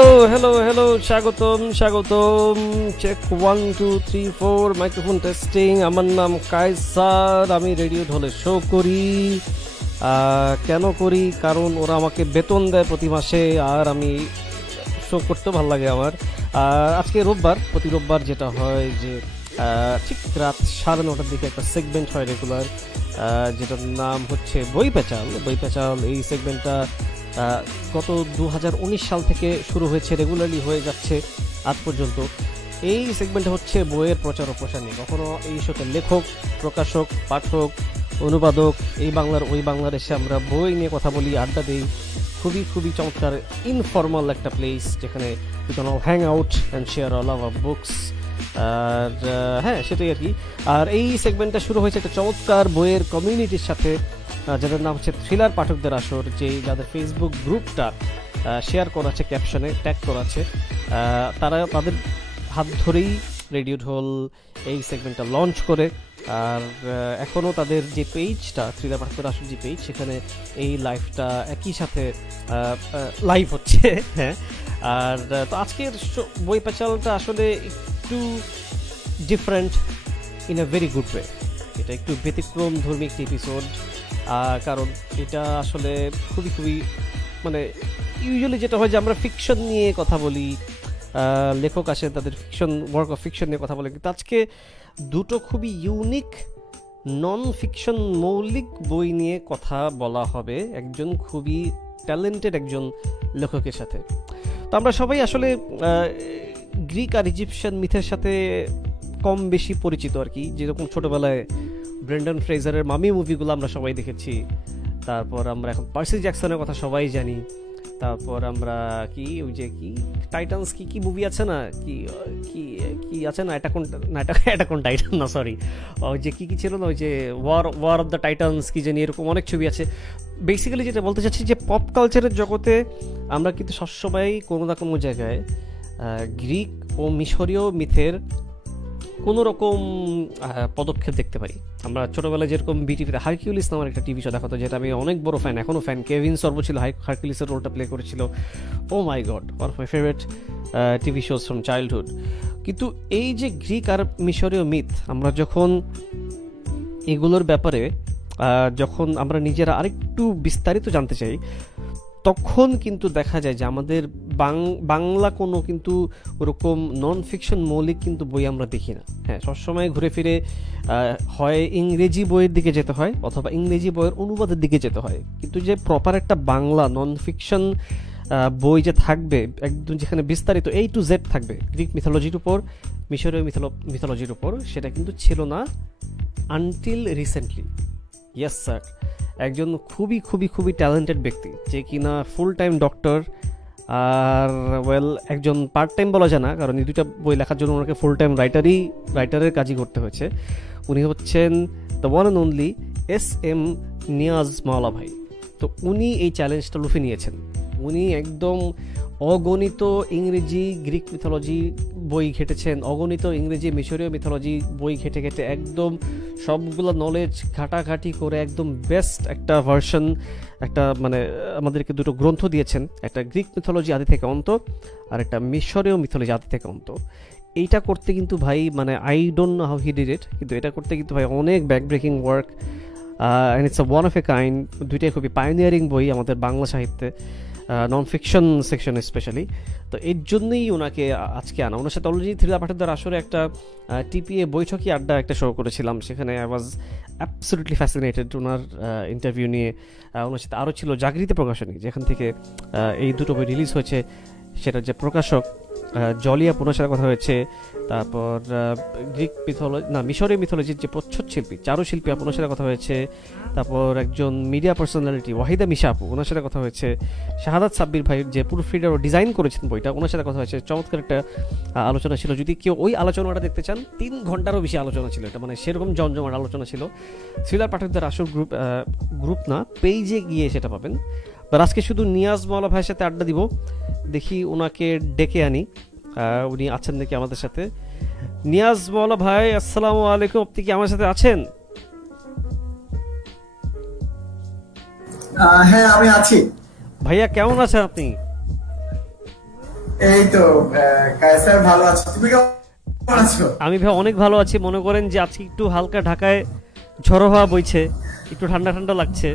Hello hello hello, স্বাগতম। Check 1 2 3 4, microphone testing. আমার নাম কায়সার, আমি রেডিও ঢোলে শো করি। কেন করি? কারণ ওরা আমাকে বেতন দেয় প্রতি মাসে, আর আমি শো করতে ভালো লাগে আমার। আজকে রোববার, প্রতি রোববার যেটা হয় যে ঠিক রাত 9:30টার দিকে একটা সেগমেন্ট হয় রেগুলার, যেটার নাম হচ্ছে বই পেঁচাল। এই সেগমেন্টটা গত 2019 সাল থেকে শুরু হয়েছে, রেগুলারলি হয়ে যাচ্ছে আজ পর্যন্ত। এই সেগমেন্টে হচ্ছে বইয়ের প্রচার ও প্রসার নিয়ে। কখনো এই শোতে লেখক, প্রকাশক, পাঠক, অনুবাদক, এই বাংলার ওই বাংলার এসে আমরা বই নিয়ে কথা বলি, আড্ডা দিই। খুবই চমৎকার ইনফর্মাল একটা প্লেস যেখানে we can all hang out and share all our books. আর হ্যাঁ, সেটাই আর কি। আর এই সেগমেন্টটা শুরু হয়েছে একটা চমৎকার বইয়ের কমিউনিটির সাথে, যাদের নাম হচ্ছে থ্রিলার পাঠকদের আসর, যাদের ফেসবুক গ্রুপটা শেয়ার করা আছে, ক্যাপশনে ট্যাগ করা আছে। তাদের হাত ধরেই রেডিও ঢোল এই সেগমেন্টটা লঞ্চ করে। আর এখনও তাদের যে পেজটা, থ্রিলার পাঠকদের আসর যে পেজ, সেখানে এই লাইভটা একই সাথে লাইভ হচ্ছে। হ্যাঁ, আর তো আজকের বই পেঁচালটা আসলে একটু different in a very good way. এটা একটু ব্যতিক্রম ধর্মী একটি এপিসোড, কারণ এটা আসলে খুবই মানে ইউজুয়ালি যেটা হয় যে আমরা ফিকশন নিয়ে কথা বলি, লেখক আসেন, তাদের ওয়ার্ক অফ ফিকশন নিয়ে কথা বলে। কিন্তু আজকে দুটো খুবই ইউনিক নন ফিকশন মৌলিক বই নিয়ে কথা বলা হবে একজন খুবই ট্যালেন্টেড একজন লেখকের সাথে। তো আমরা সবাই আসলে গ্রিক আর ইজিপশিয়ান মিথের সাথে কম বেশি পরিচিত আর কি। যেরকম ছোটোবেলায় ব্রেন্ডন ফ্রেজারের মামি মুভিগুলো আমরা সবাই দেখেছি, তারপর আমরা এখন পার্সি জ্যাকসনের কথা সবাই জানি, তারপর আমরা ওই যে টাইটান্স কি মুভি আছে না, কি আছে না, এটা কোন টাইটান না, সরি, ওই যে কি ছিল না, ওই যে ওয়ার অফ দ্য টাইটান্স কি জানি, এরকম অনেক ছবি আছে। বেসিক্যালি যেটা বলতে চাচ্ছি যে পপ কালচারের জগতে আমরা কিন্তু সবসময় কোনো না কোনো জায়গায় গ্রিক ও মিশরীয় মিথের কোনো রকম পদক্ষেপ দেখতে পারি। আমরা ছোটোবেলায় যেরকম বিটিভিতে হারকিউলিস নামের একটা টিভি শো দেখাতো, যেটা আমি অনেক বড় ফ্যান, এখনও ফ্যান। কেভিন সর্ব ছিল হারকিউলিসের রোলটা প্লে করেছিল। Oh my god, one of my favourite TV shows from childhood. কিন্তু এই যে গ্রিক আর মিশরীয় মিথ, আমরা যখন এগুলোর ব্যাপারে যখন আমরা নিজেরা আরেকটু বিস্তারিত জানতে চাই, তখন কিন্তু দেখা যায় যে আমাদের বাংলা কোনো কিন্তু ওরকম নন ফিকশন মৌলিক কিন্তু বই আমরা দেখি না। হ্যাঁ, সবসময় ঘুরে ফিরে হয় ইংরেজি বইয়ের দিকে যেতে হয়, অথবা ইংরেজি বইয়ের অনুবাদের দিকে যেতে হয়। কিন্তু যে প্রপার একটা বাংলা নন ফিকশন বই যে থাকবে একদম, যেখানে বিস্তারিত A to Z থাকবে গ্রিক মিথোলজির উপর, মিশরীয় মিথোলজির উপর, সেটা কিন্তু ছিল না আনটিল রিসেন্টলি। ইয়েস স্যার, একজন খুবই ট্যালেন্টেড ব্যক্তি, যে কিনা ফুল টাইম ডক্টর, আর একজন পার্ট টাইম বলা যায় না, কারণ এই দুটা বই লেখার জন্য ওনাকে ফুল টাইম রাইটারের কাজই করতে হয়েছে। উনি হচ্ছেন the one and only SM Niaz মাওলা ভাই। তো উনি এই চ্যালেঞ্জটা লুফে নিয়েছেন। উনি একদম অগণিত ইংরেজি গ্রিক মিথোলজি বই ঘেটেছেন, অগণিত ইংরেজি মিশরীয় মিথোলজি বই ঘেটে একদম সবগুলো নলেজ ঘাটাঘাটি করে একদম বেস্ট একটা ভার্সন, একটা মানে আমাদেরকে দুটো গ্রন্থ দিয়েছেন, একটা গ্রিক মিথোলজি আদি থেকে অন্ত, আর একটা মিশরীয় মিথোলজি আদি থেকে অন্ত। এইটা করতে কিন্তু ভাই, মানে I don't know how he did it, কিন্তু এটা করতে কিন্তু ভাই অনেক back breaking work, and it's a one of a kind. দুইটাই খুবই পায়োনিয়ারিং বই আমাদের বাংলা সাহিত্যে, নন ফিকশন সেকশন স্পেশালি। তো এর জন্যই ওনাকে আজকে আনা। ওনার সাথে অলরেডি থ্রিলার পাঠকদের আসরে একটা TPA বৈঠকি আড্ডা একটা শো করেছিলাম, সেখানে I was absolutely fascinated owner interview নিয়ে। ওনার সাথে আরও ছিল জাগৃতি প্রকাশনী, যেখান থেকে এই দুটো বই রিলিজ হয়েছে, সেটার যে প্রকাশক জলিয়া, ওনার সাথে কথা হয়েছে। তারপর গ্রিক মিশরীয় মিথোলজির যে প্রচ্ছদ শিল্পী, চারুশিল্পী, ওনার সাথে কথা হয়েছে। তারপর একজন মিডিয়া পার্সোনালিটি ওয়াহিদা মিশা আপু, ওনার সাথে কথা হয়েছে। শাহাদাত সাব্বির ভাই, যে প্রুফ রিডার ও ডিজাইন করেছেন বইটা, ওনার সাথে কথা হয়েছে। চমৎকার একটা আলোচনা ছিল। যদি কেউ ওই আলোচনাটা দেখতে চান, 3 ঘন্টারও বেশি আলোচনা ছিল এটা, মানে সেরকম জমজমাট আলোচনা ছিল। থ্রিলার পাঠকদের আসর গ্রুপ না, পেজে গিয়ে সেটা পাবেন। বাট আজকে শুধু নিয়াজ মাওলা ভাইয়ের সাথে আড্ডা দিব। দেখি ওনাকে ডেকে আনি, উনি আছেন নাকি আমাদের সাথে। নিয়াজ মাওলা ভাই, আসসালামু আলাইকুম, আপনি কি আমার সাথে আছেন? হ্যাঁ, আমি আছি। ভাইয়া কেমন আছেন আপনি? এই তো কায়সার, ভালো আছো? তুমি কেমন আছো? আমি ভাই অনেক ভালো আছি। মনে করেন যে আজকে একটু হালকা ঢাকায় ঝড়ো হাওয়া বইছে, একটু ঠান্ডা ঠান্ডা লাগছে।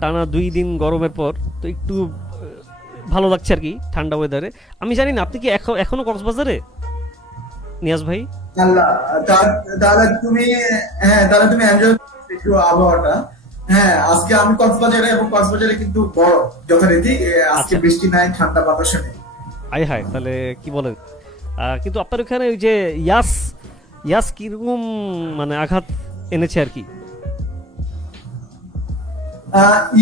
টানা 2 দিন গরমের পর তো একটু ভালো লাগছে আর কি ঠান্ডা ওয়েদারে। আমি জানি না আপনি কি এখনো কক্সবাজারে, নিয়াজ ভাই? আল্লাহ, তাহলে তুমি, হ্যাঁ তাহলে তুমি এনজয় একটু আবহাওয়াটা। হ্যাঁ, আজকে আমি কক্সবাজারে, এবং কক্সবাজারে কিন্তু গরম যথারীতি। আজকে আচ্ছা, বৃষ্টি নাই, ঠান্ডা বাতাসও নেই। আয় হায়, তাহলে কি বলেন? কিন্তু আপনার ওখানে ওই যে ইয়াস ইয়াস কিরকম মানে আঘাত এনেছে আর কি?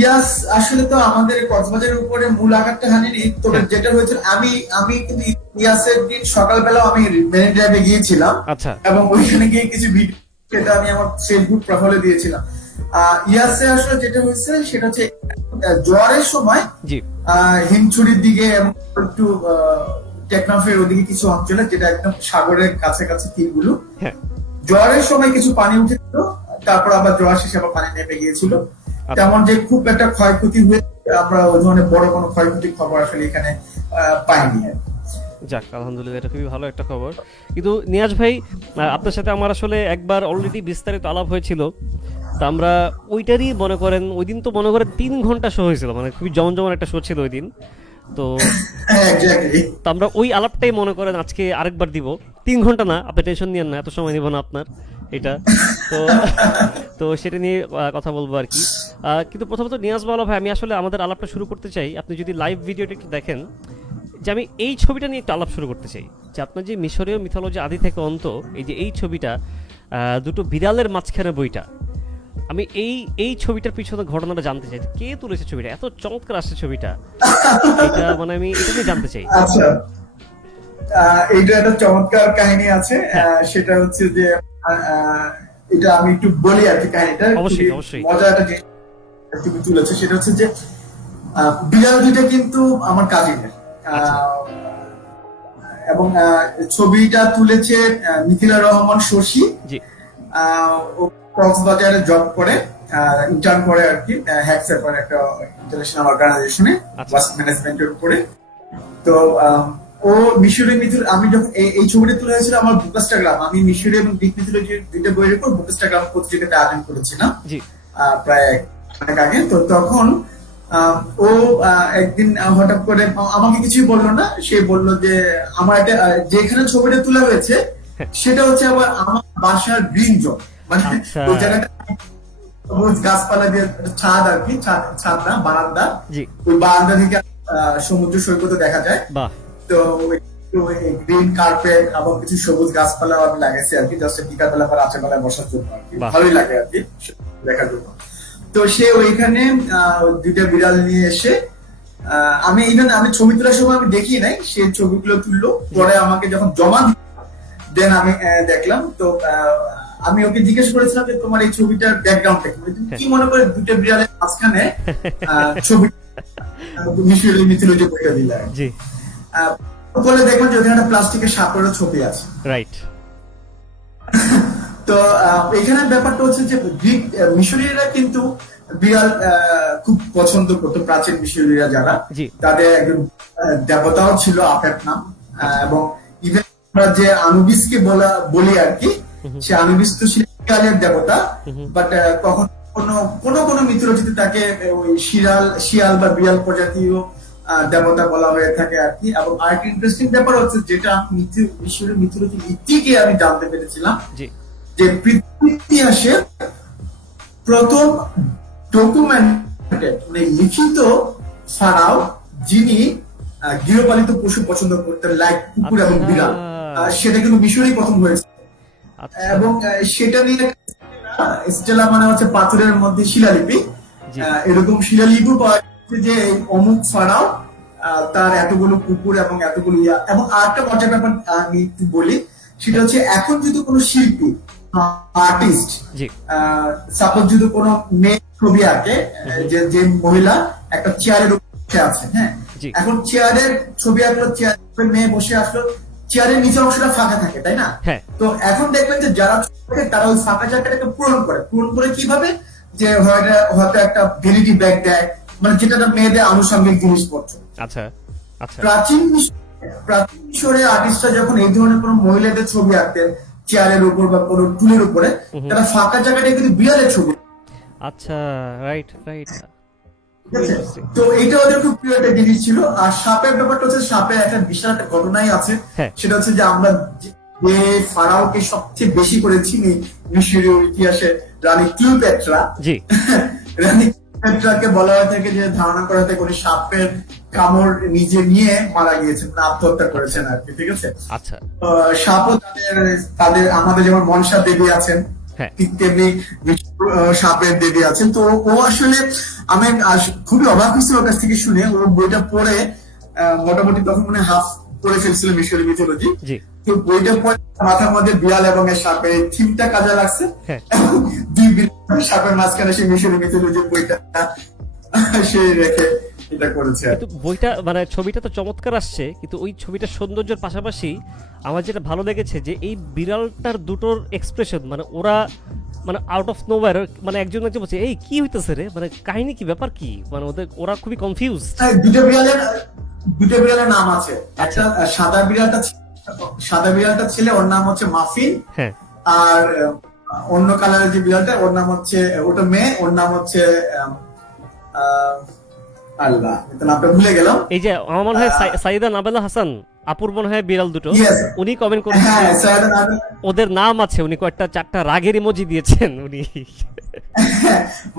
ইয়াস, আসলে তো আমাদের কক্সবাজারের উপরে মূল আঘাতটা হানিনি, তবে হ্যাঁ। যেটা হয়েছিল, আমি আমি কিন্তু ইয়াসের দিন সকালবেলা আমি মেরিন ড্রাইভে গিয়েছিলাম, আচ্ছা। এবং ওইখানে গিয়ে কিছু ভিডিও, সেটা আমি আমার ফেসবুক প্রোফাইলে দিয়েছিলাম। ইয়াসে আসলে যেটা হয়েছে সেটা হচ্ছে জ্বরের সময় জি। হিমছড়ির দিকে এবং একটু টেকনাফের ওদিকে কিছু অঞ্চলে, যেটা একদম সাগরের কাছে কাছে তীরগুলো, হ্যাঁ। জ্বরের সময় কিছু পানি উঠেছিল, তারপর আবার জ্বর শেষে আবার পানি নেমে গিয়েছিল। আচ্ছা। তেমন যে খুব একটা ক্ষয়ক্ষতি হয়ে, আমরা ওই ধরনের বড় কোনো ক্ষয়ক্ষতির খবর আসলে এখানে পাইনি আর কি। যাক, আলহামদুলিল্লাহ, এটা খুবই ভালো একটা খবর। কিন্তু নিয়াজ ভাই, আপনার সাথে আমার আসলে একবার অলরেডি বিস্তারিত আলাপ হয়েছিল। তা আমরা ওইটারই মনে করেন, ওই দিন তো মনে করেন 3 ঘন্টা শো হয়েছিল, মানে খুবই জমজমান একটা শো ছিল ওই দিন। তো হ্যাঁ, এক্স্যাক্টলি। তো আমরা ওই আলাপটাই মনে করেন আজকে আরেকবার দিব। 3 ঘন্টা না, আপনি টেনশন নিয়েন না, এত সময় নিব না আপনার এটা। তো তো সেটা নিয়ে কথা বলবো আর কি। কিন্তু প্রথমত নিয়াজ মাওলা ভাই, আমি আসলে আমাদের আলাপটা শুরু করতে চাই, আপনি যদি লাইভ ভিডিওটা একটু দেখেন, যে আমি এই ছবিটা নিয়ে একটু আলাপ শুরু করতে চাই। যে আপনার যে মিশরীয় মিথোলজি আদি থেকে অন্ত, এই যে এই ছবিটা, দুটো বিড়ালের মাঝখানে বইটা, আমি এই এই ছবিটার পিছনে ঘটনাটা জানতে চাই, যে কে তুলেছে ছবিটা, এত চমৎকার আসছে ছবিটা। এটা মানে আমি এটা নিয়ে জানতে চাই। আচ্ছা, এটা একটা চমৎকার কাহিনী আছে। হ্যাঁ। সেটা হচ্ছে যে এটা আমি একটু বলি আর কি। কাহিনীটা অবশ্যই, খুবই অবশ্যই। মজা একটা জিনিস তুমি তুলেছো। সেটা হচ্ছে যে বিড়াল দুইটা কিন্তু আমার কাজিনের, আচ্ছা। এবং ছবিটা তুলেছে মিথিলা রহমান শশী। জি। ও কক্সবাজারে জব করে, ইন্টার্ন করে আর কি, হ্যাকসে করে একটা ইন্টারন্যাশনাল অর্গানাইজেশনে আচ্ছা। ওয়াস্ট ম্যানেজমেন্টের উপরে। তো ও মিশরি মিথুল, আমি যখন এই ছবিটা তুলে হয়েছিল আমার বুকস্টাগ্রাম, আমি মিশরি এবং গ্রিক মিথোলজির দুইটা বইয়ের উপর বুকস্টাগ্রাম প্রতিযোগিতা আয়োজন করেছিলাম জি। প্রায় অনেক আগে। তো তখন ও একদিন হঠাৎ করে আমাকে কিছুই বললো না, সে বললো যে আমার একটা যেখানে ছবিটা তোলা হয়েছে সেটা হচ্ছে আবার আমার বাসার গ্রিন জোন, মানে আচ্ছা। ওই জায়গাটা সবুজ গাছপালা দিয়ে ছাদ আর কি, ছাদ না, বারান্দা। জি। ওই বারান্দা থেকে সমুদ্র সৈকত দেখা যায়। বাহ। তো গ্রিন কার্পেট এবং কিছু সবুজ গাছপালা আমি লাগাইছি আর কি, জাস্ট বিকাল বেলা বা রাতের বেলায় বসার জন্য আর কি, বাহ। ভালোই লাগে আর কি দেখার জন্য। তো সে ওইখানে দুইটা বিড়াল নিয়ে এসে, আমি ছবি তোলার সময় আমি দেখি নাই, সে ছবিগুলো তুললো, পরে আমাকে যখন জমা দিল, দেন আমি দেখলাম। তো আমি ওকে জিজ্ঞেস করেছিলাম যে তোমার এই ছবিটার ব্যাকগ্রাউন্ডটা কি, তুমি কি মনে করে দুটো বিড়ালের মাঝখানে ছবি মিশরীয় মিথোলজি বইটা দিলে। জি। বলে দেখলাম যে ওখানে একটা প্লাস্টিকের সাপেরও ছবি আছে। রাইট। তো এখানে ব্যাপারটা হচ্ছে যে গ্রিক মিশরীয়রা কিন্তু বিড়াল খুব পছন্দ করতো, প্রাচীন মিশরীয়রা যারা, জি। তাদের একজন দেবতাও ছিল আপেট নাম। এবং ইভেন আমরা যে আনুবিসকে বলি আর কি, সে আনুবিস তো ছিল বিড়ালের দেবতা, বাট কখন কোনো কোনো কোনো মিথোলজিতে তাকে ওই শিয়াল বা বিড়াল প্রজাতিও দেবতা বলা হয়ে থাকে আর কি। এবং আরেকটা ইন্টারেস্টিং ব্যাপার হচ্ছে, যেটা মিশরীয় মিথোলজি ভিত্তিকে আমি জানতে পেরেছিলাম, জি। যে পৃথিবীর ইতিহাসে প্রথম ডকুমেন্টেড, মানে লিখিত ফারাও যিনি গৃহপালিত পশু পছন্দ করতেন, লাইক কুকুর এবং বিড়াল, সেটা কিন্তু মিশরেই প্রথম হয়েছে। আচ্ছা। এবং সেটা নিয়ে স্টেলা মানে হচ্ছে পাথরের মধ্যে শিলালিপি, জি। এরকম শিলালিপি পাওয়া যাচ্ছে যে এই অমুক ফারাও তার এতগুলো কুকুর এবং এতগুলো এবং আরেকটা মজার ব্যাপার আমি একটু বলি, সেটা হচ্ছে এখন যদি কোনো শিল্পী, আর্টিস্ট, জি। সাপোজ যদি কোনো মেয়ে ছবি আঁকে, যে মহিলা একটা চেয়ারের উপরে আছে, হ্যাঁ, জি। এখন চেয়ারের ছবি আঁকলো, চেয়ারে মেয়ে বসে আসলো, চেয়ারের নিচে অংশটা ফাঁকা থাকে, তাই না? হ্যাঁ। তো এখন দেখবেন যে যারা তারা ওই ফাঁকা জায়গাটাকে পূরণ করে কিভাবে, যে হয়তো একটা ভ্যানিটি ব্যাগ দেয়, মানে যেটা মেয়েদের আনুষঙ্গিক জিনিসপত্র। আচ্ছা। আচ্ছা। প্রাচীন প্রাচীন মিশরে আর্টিস্টরা যখন এই ধরনের কোনো মহিলাদের ছবি আঁকতেন চেয়ারের উপর বা কোনো টুলের উপরে, তারা ফাঁকা জায়গাটা কিন্তু বিড়ালের ছবি। আচ্ছা, রাইট রাইট। ঠিক আছে? তো এটা ওদের খুব প্রিয় একটা জিনিস ছিল। আর সাপের ব্যাপারটা হচ্ছে, সাপের একটা বিশাল একটা ঘটনাই আছে। হ্যাঁ। সেটা হচ্ছে যে আমরা যে ফারাওকে সবচেয়ে বেশি করে চিনি মিশরীয় ইতিহাসে, রানী ক্লিওপেট্রা। জি। রানী ক্লিওপেট্রাকে বলা হয়ে থাকে যে ধারণা করা থাকে উনি সাপের কামড় নিজে নিয়ে মারা গিয়েছেন, না আত্মহত্যা করেছেন আর কি। ঠিক আছে? আচ্ছা। সাপও তাদের আমাদের যেমন মনসা দেবী আছেন, হ্যাঁ। ঠিক তেমনি সাপের দেবী আছেন। তো ও আসলে আমি খুবই অবাক হয়েছি ওর কাছ থেকে শুনে। ও বইটা পড়ে মোটামুটি তখন মানে হাফ পড়ে ফেলছিল মিশরীয় মিথোলজি। জি। তো বইটা পড়ে মাথার মধ্যে বিড়াল এবং সাপের থিমটা কাজে লাগছে। হ্যাঁ। এবং দুই বিড়াল সাপের মাঝখানে সেই মিশরীয় মিথোলজি বইটা সে রেখে এটা করেছে। কিন্তু বইটা মানে ছবিটা তো চমৎকার আসছে, কিন্তু ওই ছবিটার সৌন্দর্যের পাশাপাশি আমার যেটা ভালো লেগেছে যে এই বিড়ালটার দুটোর এক্সপ্রেশন, মানে ওরা মানে আউট অফ নোওয়্যার, মানে একজন একজন বলছে এই কি হইতেছে রে, মানে কাহিনী কি, ব্যাপার কি, মানে ওরা খুবই কনফিউজ। দুটো বিড়ালের নাম আছে। একটা সাদা বিড়ালটা ছেলে, ওর নাম হচ্ছে মাফিন। হ্যাঁ। আর অন্য কালারের যে বিড়ালটা, ওর নাম হচ্ছে, ওটা মেয়ে, ওর নাম হচ্ছে আল্লাহ, নামটা ভুলে গেলাম। এই যে আমার মনে হয় সাইদা নাবেলা হাসান আপুর মনে হয় বিড়াল দুটো, Yes. উনি কমেন্ট করেছেন হ্যাঁ, সাইদা নাবেলা। ওদের নাম আছে, উনি কয়েকটা চারটা রাগের ইমোজি দিয়েছেন উনি।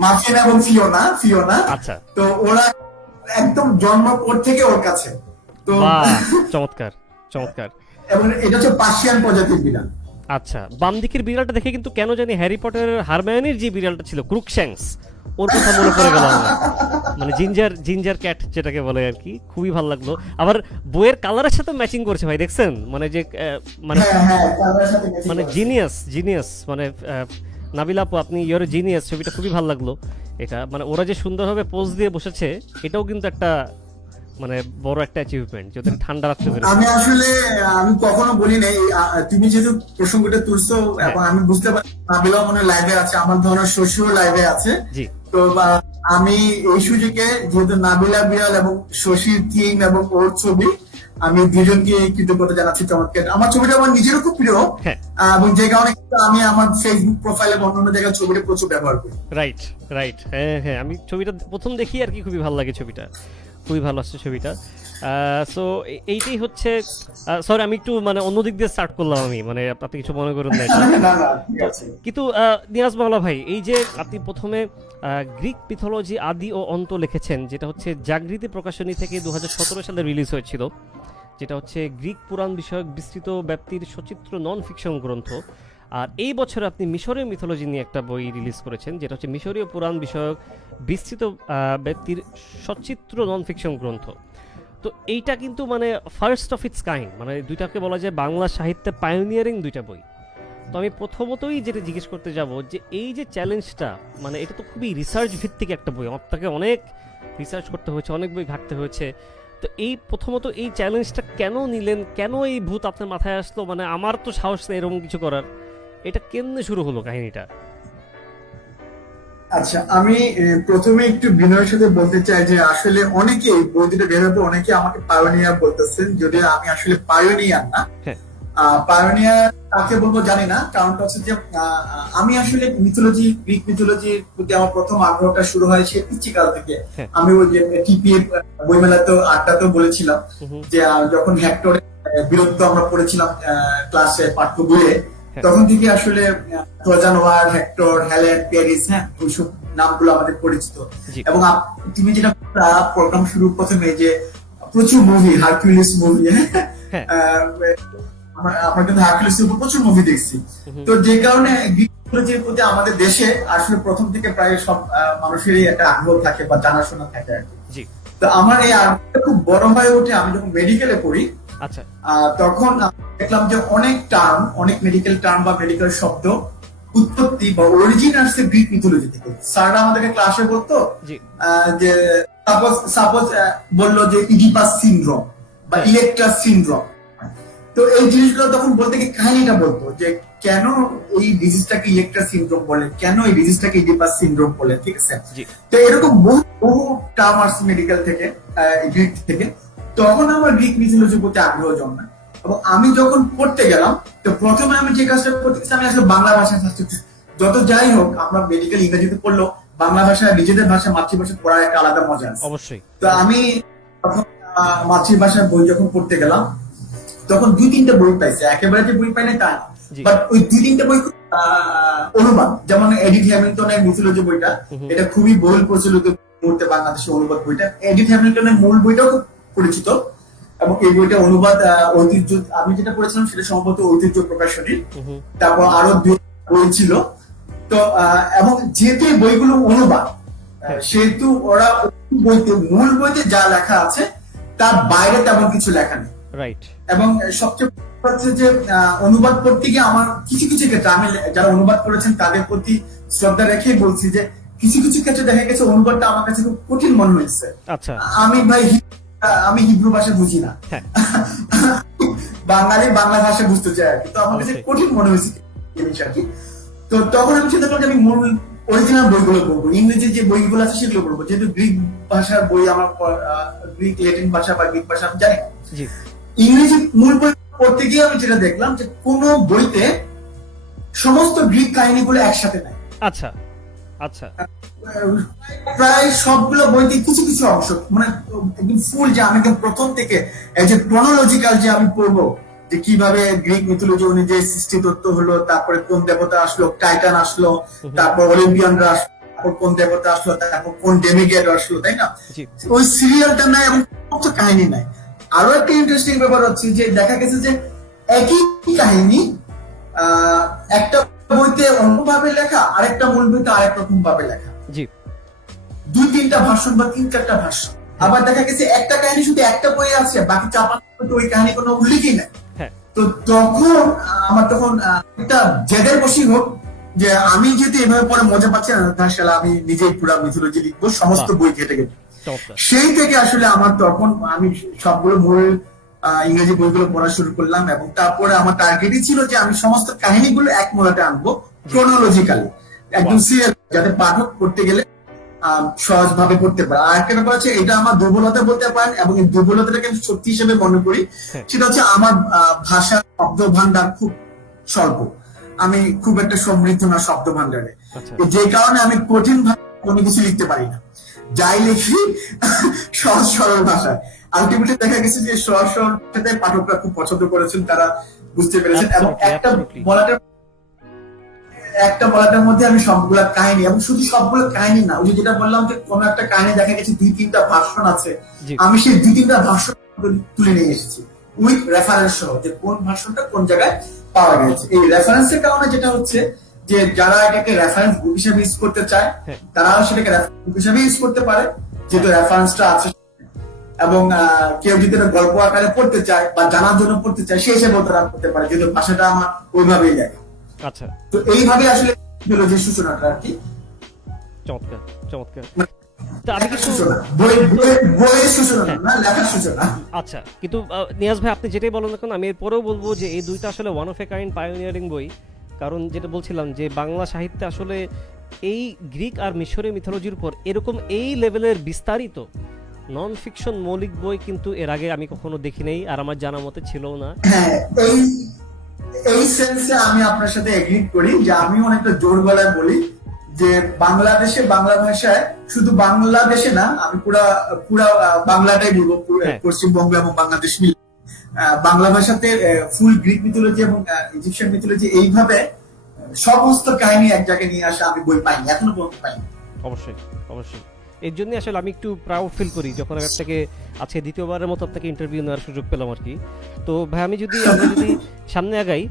মাফিন এবং ফিওনা। আচ্ছা। তো ওরা একদম জন্ম পর থেকে ওর কাছে। তো বাহ, চমৎকার চমৎকার। এবং এটা হচ্ছে পার্সিয়ান প্রজাতির বিড়াল। আচ্ছা, বাম দিকের বিড়ালটা দেখে কিন্তু কেন জানি হ্যারি পটারের হারমায়োনির যে বিড়ালটা ছিল ক্রুকশ্যাঙ্কস, ওর কথা মনে পড়ে গেল আমার। মানে জিঞ্জার ক্যাট যেটাকে বলে আর কি, খুবই ভালো লাগলো। আবার বইয়ের কালারের সাথে ম্যাচিং করছে ভাই, দেখছেন? মানে যে মানে কালারের সাথে matching মানে করেছে। জিনিয়াস মানে নাবিলা আপু, আপনি ইয়োর জিনিয়াস, ছবিটা খুবই ভালো লাগলো। এটা মানে ওরা যে সুন্দরভাবে পোজ দিয়ে বসেছে, এটাও কিন্তু একটা মানে বড় একটা অ্যাচিভমেন্ট, যে ওদের ঠান্ডা রাখতে পেরেছে। আমি কখনো বলি নাই, তুমি যেহেতু প্রসঙ্গটা তুলছো এবং আমি বুঝতে পারি নাবিলা মনে লাইভে আছে, আমার ধরনের শশীও লাইভে আছে। জি। তো আমি এই সুযোগে যেহেতু নাবিলা বিড়াল এবং শশীর থিম এবং ওর ছবি, আমি দুজনকে কৃতজ্ঞতা জানাচ্ছি। চমৎকার, আমার ছবিটা আমার নিজেরও খুব প্রিয়। হ্যাঁ। এবং যে কারণে আমি আমার ফেসবুক প্রোফাইলে বা অন্যান্য জায়গায় ছবিটা প্রচুর ব্যবহার করি। Right right. হ্যাঁ হ্যাঁ, আমি ছবিটা প্রথম দেখি আর কি, খুবই ভালো লাগে ছবিটা, খুবই ভালো আসছে ছবিটা। সো এইটাই হচ্ছে, সরি আমি একটু মানে অন্য দিক দিয়ে স্টার্ট করলাম আমি, মানে আপনি কিছু মনে করুন না এটা। না, ঠিক আছে। কিন্তু নিয়াজ মাওলা ভাই, এই যে আপনি প্রথমে গ্রিক মিথোলজি আদি ও অন্ত লিখেছেন, যেটা হচ্ছে জাগৃতি প্রকাশনী থেকে 2017 সালে রিলিজ হয়েছিল, যেটা হচ্ছে গ্রিক পুরাণ বিষয়ক বিস্তৃত ব্যাপ্তির সচিত্র নন ফিকশন গ্রন্থ। আর এই বছর আপনি মিশরীয় মিথোলজি নিয়ে একটা বই রিলিজ করেছেন, যেটা হচ্ছে মিশরীয় পুরাণ বিষয়ক বিস্তৃত ব্যক্তির সচিত্র নন ফিকশন গ্রন্থ। তো এইটা কিন্তু মানে ফার্স্ট অফ ইটস কাইন্ড, মানে দুইটাকে বলা যায় বাংলা সাহিত্যে পায়োনিয়ারিং দুইটা বই। তো আমি প্রথমতই যেটা জিজ্ঞেস করতে যাব যে এই যে চ্যালেঞ্জটা, মানে এটা তো খুবই রিসার্চ ভিত্তিক একটা বই, আপনাকে অনেক রিসার্চ করতে হয়েছে, অনেক বই ঘাঁটতে হয়েছে। তো এই প্রথমত এই চ্যালেঞ্জটা কেন নিলেন, কেন এই ভূত আপনার মাথায় আসলো? মানে আমার তো সাহস নেই এরকম কিছু করার, এটা কেমনে শুরু হলো কাহিনীটা? আচ্ছা, আমি প্রথমে একটু বিনয়ের সাথে বলতে চাই যে আসলে অনেকে বই দুটো বের হতে অনেকে আমাকে পায়োনিয়ার বলতেছেন, যদিও আমি আসলে পায়োনিয়ার না। হ্যাঁ। পায়োনিয়ার কাকে বলবো জানি না। কারণটা হচ্ছে যে আমি আসলে গ্রিক মিথোলজির প্রতি আমার প্রথম আগ্রহটা শুরু হয় সে পিচ্চিকাল থেকে। হ্যাঁ। আমি ওই যে টিপিএ বইমেলাতেও আড্ডাতেও বলেছিলাম যে যখন হেক্টরের বীরত্ব আমরা পড়েছিলাম ক্লাসে পাঠ্য বইয়ে, তখন থেকে আসলে Trojan war, Hector, Helen, Paris, হ্যাঁ, ওইসব নামগুলো আমাদের পরিচিত। জি। এবং তুমি যেটা প্রোগ্রাম শুরু প্রথমে যে প্রচুর মুভি, হারকিউলিস মুভি, হ্যাঁ। আমরা কিন্তু হারকিউলিসের উপর প্রচুর মুভি দেখছি। তো যে কারণে গ্রিক মিথোলজির প্রতি আমাদের দেশে আসলে প্রথম থেকে প্রায় সব মানুষেরই একটা আগ্রহ থাকে বা জানাশোনা থাকে আর কি। জি। তো আমার এই আগ্রহটা খুব বড় হয়ে ওঠে আমি যখন মেডিকেলে পড়ি। আচ্ছা। তখন দেখলাম যে অনেক মেডিকেল টার্ম বা মেডিকেল শব্দ উৎপত্তি বা অরিজিন আসছে গ্রিক মিথোলজি থেকে। স্যাররা আমাদেরকে ক্লাসে বলতো যে সাপোজ বললো যে ইডিপাস সিনড্রোম বা ইলেকট্রাস সিনড্রোম। তো এই জিনিসগুলো তখন বলতে গিয়ে কাহিনীটা বলতো যে কেন এই ডিজিজটাকে ইলেকট্রাস সিনড্রোম বলে, কেন এই ডিজিজটাকে ইডিপাস সিনড্রোম বলে। ঠিক আছে? তো এরকম বহু টার্ম আসছে মেডিকেল থেকে, গ্রিক থেকে। তখন আমার গ্রিক মিথোলজির প্রতি আগ্রহ জন্মায়। এবং আমি যখন পড়তে গেলাম, তো প্রথমে আমি যে কাজটা করতে গেছি, আমি আসলে বাংলা ভাষায় ফার্স্ট, যত যাই হোক আমরা মেডিকেল ইংরেজিতে পড়লেও বাংলা ভাষা, নিজেদের ভাষা, মাতৃভাষা পড়ার একটা আলাদা মজা আছে। অবশ্যই। তো আমি তখন মাতৃভাষার বই যখন পড়তে গেলাম, তখন 2-3টা বই পাইছে, একেবারে যে বই পাই না তা না, বাট ওই 2-3টা বই অনুবাদ, যেমন এডিথ হ্যামিল্টনের মিথোলজি বইটা, এটা খুবই বহুল প্রচলিত মুহূর্তে বাংলাদেশে অনুবাদ বইটা। এডিথ হ্যামিল্টনের মূল বইটাও খুব পরিচিত, এবং এই বইটা অনুবাদ ঐতিহ্য, আমি যেটা পড়েছিলাম সেটা সম্ভবত ঐতিহ্য প্রকাশনী, তারপর আরো 2 বই ছিল। তো এবং যেহেতু এই বইগুলো অনুবাদ, সেহেতু ওরা বইতে, মূল বইতে যা লেখা আছে তার বাইরে তেমন কিছু লেখা নেই। রাইট। এবং সবচেয়ে হচ্ছে যে অনুবাদ পড়তে গিয়ে আমার কিছু কিছু ক্ষেত্রে, আমি যারা অনুবাদ করেছেন তাদের প্রতি শ্রদ্ধা রেখেই বলছি যে কিছু কিছু ক্ষেত্রে দেখা গেছে অনুবাদটা আমার কাছে খুব কঠিন মনে হয়েছে। আচ্ছা। আমি হিব্রু ভাষা বুঝি না, বাংলা ভাষা বুঝতে চাই আর কি, তো আমার কাছে কঠিন মনে হয়েছে জিনিস আর কি। তো তখন আমি চিন্তা করলাম যে আমি মূল অরিজিনাল বইগুলো পড়বো, ইংরেজি যে বইগুলো আছে সেগুলো পড়বো, যেহেতু গ্রিক ভাষার বই আমার, গ্রিক ল্যাটিন ভাষা বা গ্রিক ভাষা আমি জানি না। ইংরেজি মূল বই পড়তে গিয়ে আমি যেটা দেখলাম যে কোন বইতে সমস্ত গ্রিক কাহিনীগুলো একসাথে নাই। আচ্ছা আচ্ছা। প্রায় সবগুলো বইতে কিছু কিছু অংশ, মানে একদম ফুল, যে আমি একদম প্রথম থেকে এই যে ক্রোনোলজিক্যাল যে আমি পড়বো যে কিভাবে গ্রিক মিথোলজি অনুযায়ী সৃষ্টি তত্ত্ব হলো, তারপরে কোন দেবতা আসলো, টাইটান আসলো, তারপর অলিম্পিয়ানরা আসলো, তারপর কোন দেবতা আসলো, তারপর কোন ডেমিগেড আসলো, তাই না? ওই সিরিয়ালটা নাই এবং সমস্ত কাহিনী নাই। আরো একটা ইন্টারেস্টিং ব্যাপার হচ্ছে যে দেখা গেছে যে একই কাহিনী একটা বইতে অন্যভাবে লেখা, আরেকটা মূল বইতে আরেক রকম ভাবে লেখা, 2-3টা ভার্সন বা 3-4টা ভার্সন। আবার দেখা গেছে একটা কাহিনী শুধু একটা বই আছে, বাকি 4-5টা ওই কাহিনী কোনো উল্লেখই নাই। তো তখন আমার একটা জেদের বসি হোক যে আমি যেহেতু এভাবে পরে মজা পাচ্ছি না, তাহলে আমি নিজেই পুরো মিথোলজি লিখবো, সমস্ত বই ঘেটে ঘেটে। সেই থেকে আসলে আমার তখন আমি সবগুলো মূল ইংরেজি বইগুলো পড়া শুরু করলাম, এবং তারপরে আমার টার্গেটই ছিল যে আমি সমস্ত কাহিনীগুলো এক মোড়াতে আনবো, ক্রোনোলজিক্যালি, একদম সিরিয়াল, যাতে পাঠক পড়তে গেলে সহজ ভাবে পড়তে পারে। আর একটা ব্যাপার আছে, এটা আমার দুর্বলতা বলতে পারেন, এবং এই দুর্বলতাটাকে আমি সত্যি হিসেবে মনে করি, সেটা হচ্ছে আমার ভাষার শব্দ ভান্ডার খুব স্বল্প, আমি খুব একটা সমৃদ্ধ না শব্দ ভান্ডারে, যে কারণে আমি কঠিন ভাবে কোনো কিছু লিখতে পারি না, যাই লিখি সহজ সরল ভাষায়। আলটিমেটলি দেখা গেছে যে সহজ সরল ভাষাতে পাঠকরা খুব পছন্দ করেছেন, তারা বুঝতে পেরেছেন, এবং একটা বলাটার মধ্যে আমি সবগুলা কাহিনী, এবং শুধু সবগুলো কাহিনী না, ওই যেটা বললাম যে কোন একটা কাহিনী দেখা গেছে 2-3টা ভার্সন আছে, আমি সেই 2-3টা ভার্সন তুলে নিয়ে এসেছি উইথ রেফারেন্স সহ, যে কোন ভার্সনটা কোন জায়গায় পাওয়া গেছে। এই রেফারেন্সের কারণে যেটা হচ্ছে যে যারা এটাকে রেফারেন্স বুক হিসেবে ইউজ করতে চায়, তারা সেটাকে রেফারেন্স বুক হিসেবে ইউজ করতে পারে, যেহেতু রেফারেন্সটা আছে, এবং কেউ যদি গল্প আকারে পড়তে চায় বা জানার জন্য পড়তে চায়, সেই হিসেবে তারা করতে পারে, যেহেতু ভাষাটা আমার ওইভাবেই লেখা। আচ্ছা, তো এইভাবে আসলে মিথোলজির সূচনাটা আর কি। চমৎকার চমৎকার। আমি কিছু বইয়ের সূচনা না, লেখার সূচনা। আচ্ছা, কিন্তু নিয়াজ ভাই আপনি যেটাই বলেন এখন, আমি এরপরেও বলবো যে এই দুইটা আসলে one of a kind pioneering বই। কারণ যেটা বলছিলাম যে বাংলা সাহিত্যে আসলে এই গ্রিক আর মিশরীয় মিথোলজির উপর এরকম এই লেভেলের বিস্তারিত নন ফিকশন মৌলিক বই কিন্তু এর আগে আমি কখনো দেখি নাই, আর আমার জানা মতে ছিলও না। হ্যাঁ, এই সেন্সে আমি আপনার সাথে এগ্রি করি, যে আমি অনেকটা জোর গলায় বলি যে বাংলাদেশে বাংলা ভাষায়, শুধু বাংলাদেশে না, আমি পুরা বাংলাটাই বলবো, পশ্চিমবঙ্গ এবং বাংলাদেশ মিলে বাংলা ভাষাতে ফুল গ্রিক মিথোলজি এবং ইজিপশিয়ান মিথোলজি এইভাবে সমস্ত কাহিনী এক জায়গায় নিয়ে আসা আমি বই পাইনি, এখনো পর্যন্ত পাইনি। অবশ্যই অবশ্যই, এর জন্য আসলে আমি একটু প্রাউড ফিল করি যখন আপনাকে আজকে দ্বিতীয়বারের মতো আপনাকে ইন্টারভিউ নেওয়ার সুযোগ পেলাম আর কি। তো ভাই আমরা যদি সামনে আগাই,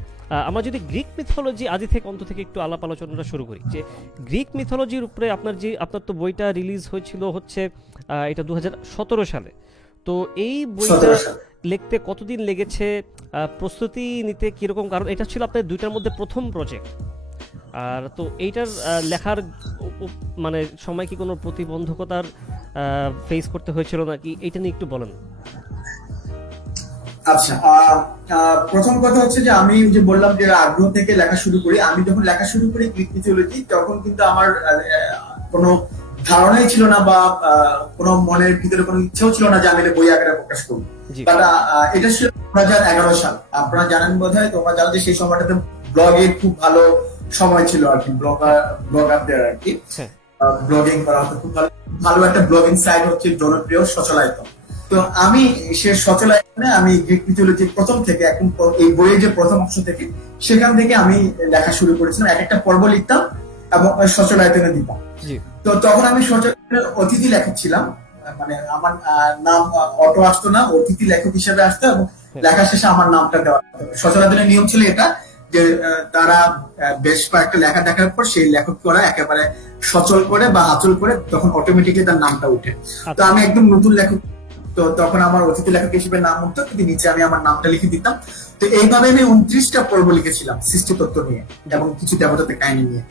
আমরা যদি গ্রিক মিথোলজি আদি থেকে অন্ত থেকে একটু আলাপ আলোচনাটা শুরু করি, যে গ্রিক মিথোলজির উপরে আপনার তো বইটা রিলিজ হয়েছিল হচ্ছে এটা 2017 সালে। তো এই বইটা লিখতে কতদিন লেগেছে, প্রস্তুতি নিতে কিরকম, কারণ এটা ছিল আপনার দুইটার মধ্যে প্রথম প্রজেক্ট, আর তো এইটার লেখার মানে সময় কি কোনো প্রতিবন্ধকতার ফেস করতে হয়েছিল নাকি, এইটা নিয়ে একটু বলেন। আচ্ছা, প্রথম কথা হচ্ছে যে আমি যে বললাম যে আগ্রহ থেকে লেখা শুরু করি, আমি যখন লেখা শুরু করি গ্রিক মিথোলজি, তখন কিন্তু আমার কোনো ধারণাই ছিল না বা কোনো মনের ভিতরে কোনো ইচ্ছেও ছিল না যে আমি এটা বই আকারে প্রকাশ করবো। জি। বাট এটা ছিল 2011 সাল। আপনারা জানেন বোধহয়, তোমরা জানো যে সেই সময়টাতে ব্লগের খুব ভালো সময় ছিল আর কি, ব্লগারদের আর কি হ্যাঁ। ব্লগিং করা হতো। খুব ভালো ভালো একটা ব্লগিং সাইট হচ্ছে জনপ্রিয় সচলায়তন। তো আমি সে সচলায়তনে আমি গ্রিক মিথোলজি প্রথম থেকে এখন এই বইয়ের যে প্রথম অংশ থেকে সেখান থেকে আমি লেখা শুরু করেছিলাম। এক একটা পর্ব লিখতাম এবং সচলায়তনে দিতাম। জি। তো তখন আমি সচলায়তনের অতিথি লেখক ছিলাম, মানে আমার নাম অটো আসতো না, অতিথি লেখক হিসেবে আসতো এবং লেখা শেষে আমার নামটা দেওয়া হতো। সচলায়তনের নিয়ম ছিল এটা যে তারা বেশ কয়েকটা লেখা দেখার পর সেই লেখক করা একেবারে সচল করে বা আচল করে তখন অটোমেটিকলি তার নামটা উঠে। তো আমি একদম নতুন লেখক, তো তখন আমার অতিথি লেখক হিসেবে নাম উঠতো, কিন্তু নিচে আমি আমার নামটা লিখে দিতাম। তো এইভাবে আমি 29টা পর্ব লিখেছিলাম সৃষ্টিতত্ত্ব নিয়ে এবং কিছু দেবতাদের কাহিনী নিয়ে।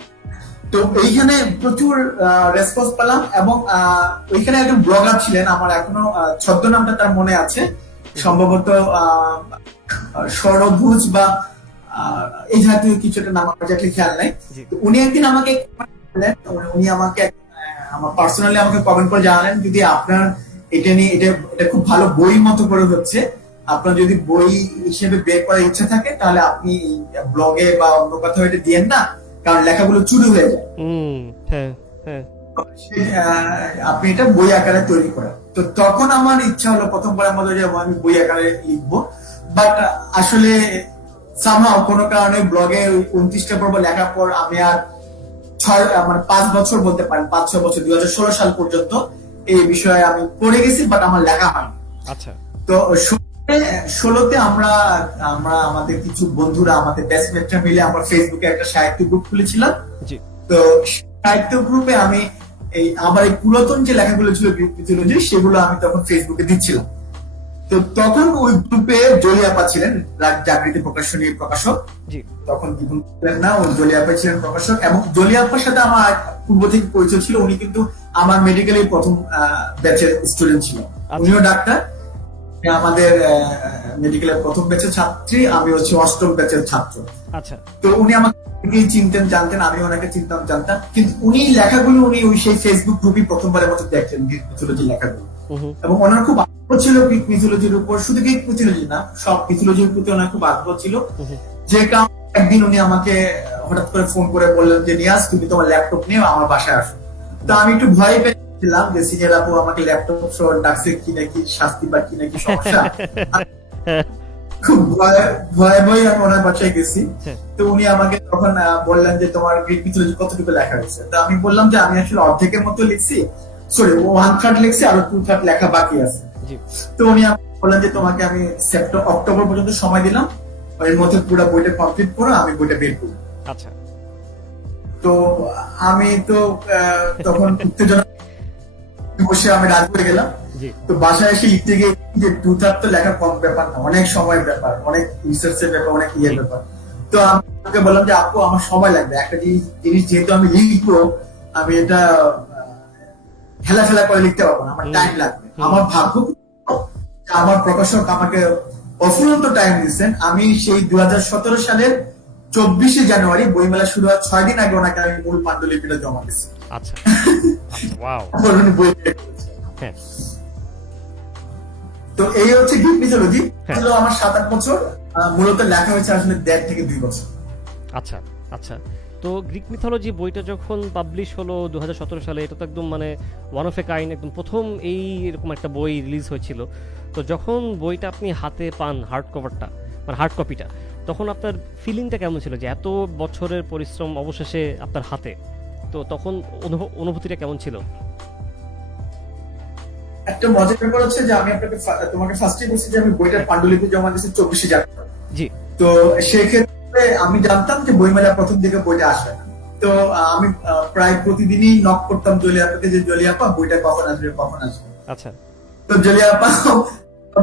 তো এইখানে প্রচুর রেসপন্স পেলাম এবং ওইখানে একজন ব্লগার ছিলেন, আমার এখনো ছদ্মনামটা তার মনে আছে, সম্ভবত সরভুজ বা এই জাতীয় কিছু একটা নাম আমার exactly খেয়াল নাই। তো উনি একদিন আমাকে উনি আমাকে আমার পার্সোনালি আমাকে কমেন্ট করে জানালেন, যদি আপনার এটা নিয়ে এটা খুব ভালো বই মতো করে হচ্ছে, আপনার যদি বই হিসেবে বের করার ইচ্ছা থাকে তাহলে আপনি ব্লগে বা অন্য কোথাও এটা দিয়েন না, কারণ লেখাগুলো চুরি হয়ে যায়। হ্যাঁ, হ্যাঁ। আপনি এটা বই আকারে তৈরি করেন। তো তখন আমার ইচ্ছা হলো প্রথমবারের মতো যে আমি বই আকারে লিখবো। বাট আসলে সামহাও কোনো কারণে ব্লগে 29টা পর্ব লেখার পর আমি আর 5 বছর বলতে পারেন, 5-6 বছর 2016 সাল পর্যন্ত এই বিষয়ে আমি পড়ে গেছি, বাট আমার লেখা হয়নি। আচ্ছা। তো 16তে আমরা আমাদের কিছু বন্ধুরা, আমাদের ব্যাচমেটরা মিলে আমরা ফেসবুকে একটা সাহিত্য গ্রুপ খুলেছিলাম। তো সাহিত্য গ্রুপে আমি আমার এই পুরাতন যে লেখাগুলো ছিল গ্রিক মিথোলজি সেগুলো আমি তখন ফেসবুকে দিচ্ছিলাম। তো তখন ওই গ্রুপে জলিয়াপা ছিলেন, জাগৃতি প্রকাশনীর প্রকাশক। তখন দ্বিগুণ ছিলেন না, ও জলিয়াপা ছিলেন প্রকাশক এবং জলিয়াপার সাথে আমার পূর্ব থেকে পরিচয় ছিল। উনি কিন্তু আমার মেডিকেলের প্রথম ব্যাচের স্টুডেন্ট ছিল, উনিও ডাক্তার। আমাদের মেডিকেলের প্রথম ব্যাচের ছাত্রী, আমি হচ্ছে 8ম ব্যাচের ছাত্র। আচ্ছা। তো উনি আমাকে চিনতেন, জানতেন, আমি ওনাকে চিনতাম, জানতাম। কিন্তু উনি লেখাগুলো উনি ওই সেই ফেসবুক গ্রুপে প্রথমবারের মতো দেখলেন গ্রিক মিথোলজি লেখাগুলো, এবং ওনার খুব আগ্রহ ছিল গ্রিক মিথোলজির উপর। শুধু গ্রিক মিথোলজি না, সব মিথোলজির প্রতি ওনার খুব আগ্রহ ছিল। যে কারণে একদিন উনি আমাকে হঠাৎ করে ফোন করে বললেন যে নিয়াজ, তুমি তোমার ল্যাপটপ নিয়ে আমার বাসায় আসো। তো আমি একটু ভয় পেয়েছিলাম যে সিনিয়র আপু আমাকে ল্যাপটপ সহ ডাকছে কি নাকি শাস্তি বা কি নাকি সমস্যা। খুব ভয়ে ভয়ে আমি ওনার বাসায় গেছি। তো উনি আমাকে তখন বললেন যে তোমার গ্রিক মিথোলজি কতটুকু লেখা হয়েছে। তো আমি বললাম যে আমি আসলে অর্ধেকের মতো লিখছি, সরি 1/3 লিখছি, আরো 2/3 লেখা বাকি আছে। তো উনি বললেন যে তোমাকে আমি অক্টোবর পর্যন্ত সময় দিলাম, এর মধ্যে পুরো বইটা কমপ্লিট করো, আমি বইটা বের করব। আচ্ছা। তো আমি তো তখন উত্তেজনা বসে আমি রাত করে গেলাম। তো বাসায় এসে লিখতে গিয়ে যে 2/3 তো লেখা কম ব্যাপার না, অনেক সময়ের ব্যাপার, অনেক রিসার্চের ব্যাপার, অনেক ইয়ের ব্যাপার। তো আমি বললাম যে আপু আমার সময় লাগবে, একটা জিনিস যেহেতু আমি লিখবো, আমি এটা খেলা করে লিখতে পারবো না, আমার টাইম লাগবে। আমার ভাগ্য আমার প্রকাশক আমাকে অফুরন্ত টাইম দিচ্ছেন। আমি সেই 2017 সালের 24শে জানুয়ারি বইমেলা শুরু হওয়ার 6 দিন আগে ওনাকে আমি মূল পাণ্ডুলিপিটা জমা দিচ্ছি। আচ্ছা। ওয়াও। তো এই হচ্ছে গ্রিক মিথোলজি। আমার 7-8 বছর, মূলত লেখা হয়েছে আসলে 1.5 থেকে 2 বছর। আচ্ছা আচ্ছা। তো গ্রিক মিথোলজি বইটা যখন পাবলিশ হলো 2017 সালে, এটা তো একদম মানে ওয়ান অফ এ কাইন্ড, একদম প্রথম এই এরকম একটা বই রিলিজ হয়েছিল। তো যখন বইটা আপনি হাতে পান, হার্ড কভারটা মানে হার্ড কপিটা, তখন আপনার ফিলিংটা কেমন ছিল যে এত বছরের পরিশ্রম অবশেষে আপনার হাতে? তো তখন অনুভূতিটা কেমন ছিল? একটা মজার ব্যাপার হচ্ছে যে আমি তোমাকে ফার্স্টে বলছি যে আমি বইটার পাণ্ডুলিপি জমা দিয়েছি 24শে জানুয়ারি। জি। তো সেক্ষেত্রে আমি জানতাম যে বইমেলা প্রথম দিকে বইটা আসবে না। তো আমি প্রায় প্রতিদিনই নক করতাম জলিয়াপাকে যে জলিয়াপা বইটা কখন আসবে কখন আসবে। আচ্ছা। তো জলিয়াপা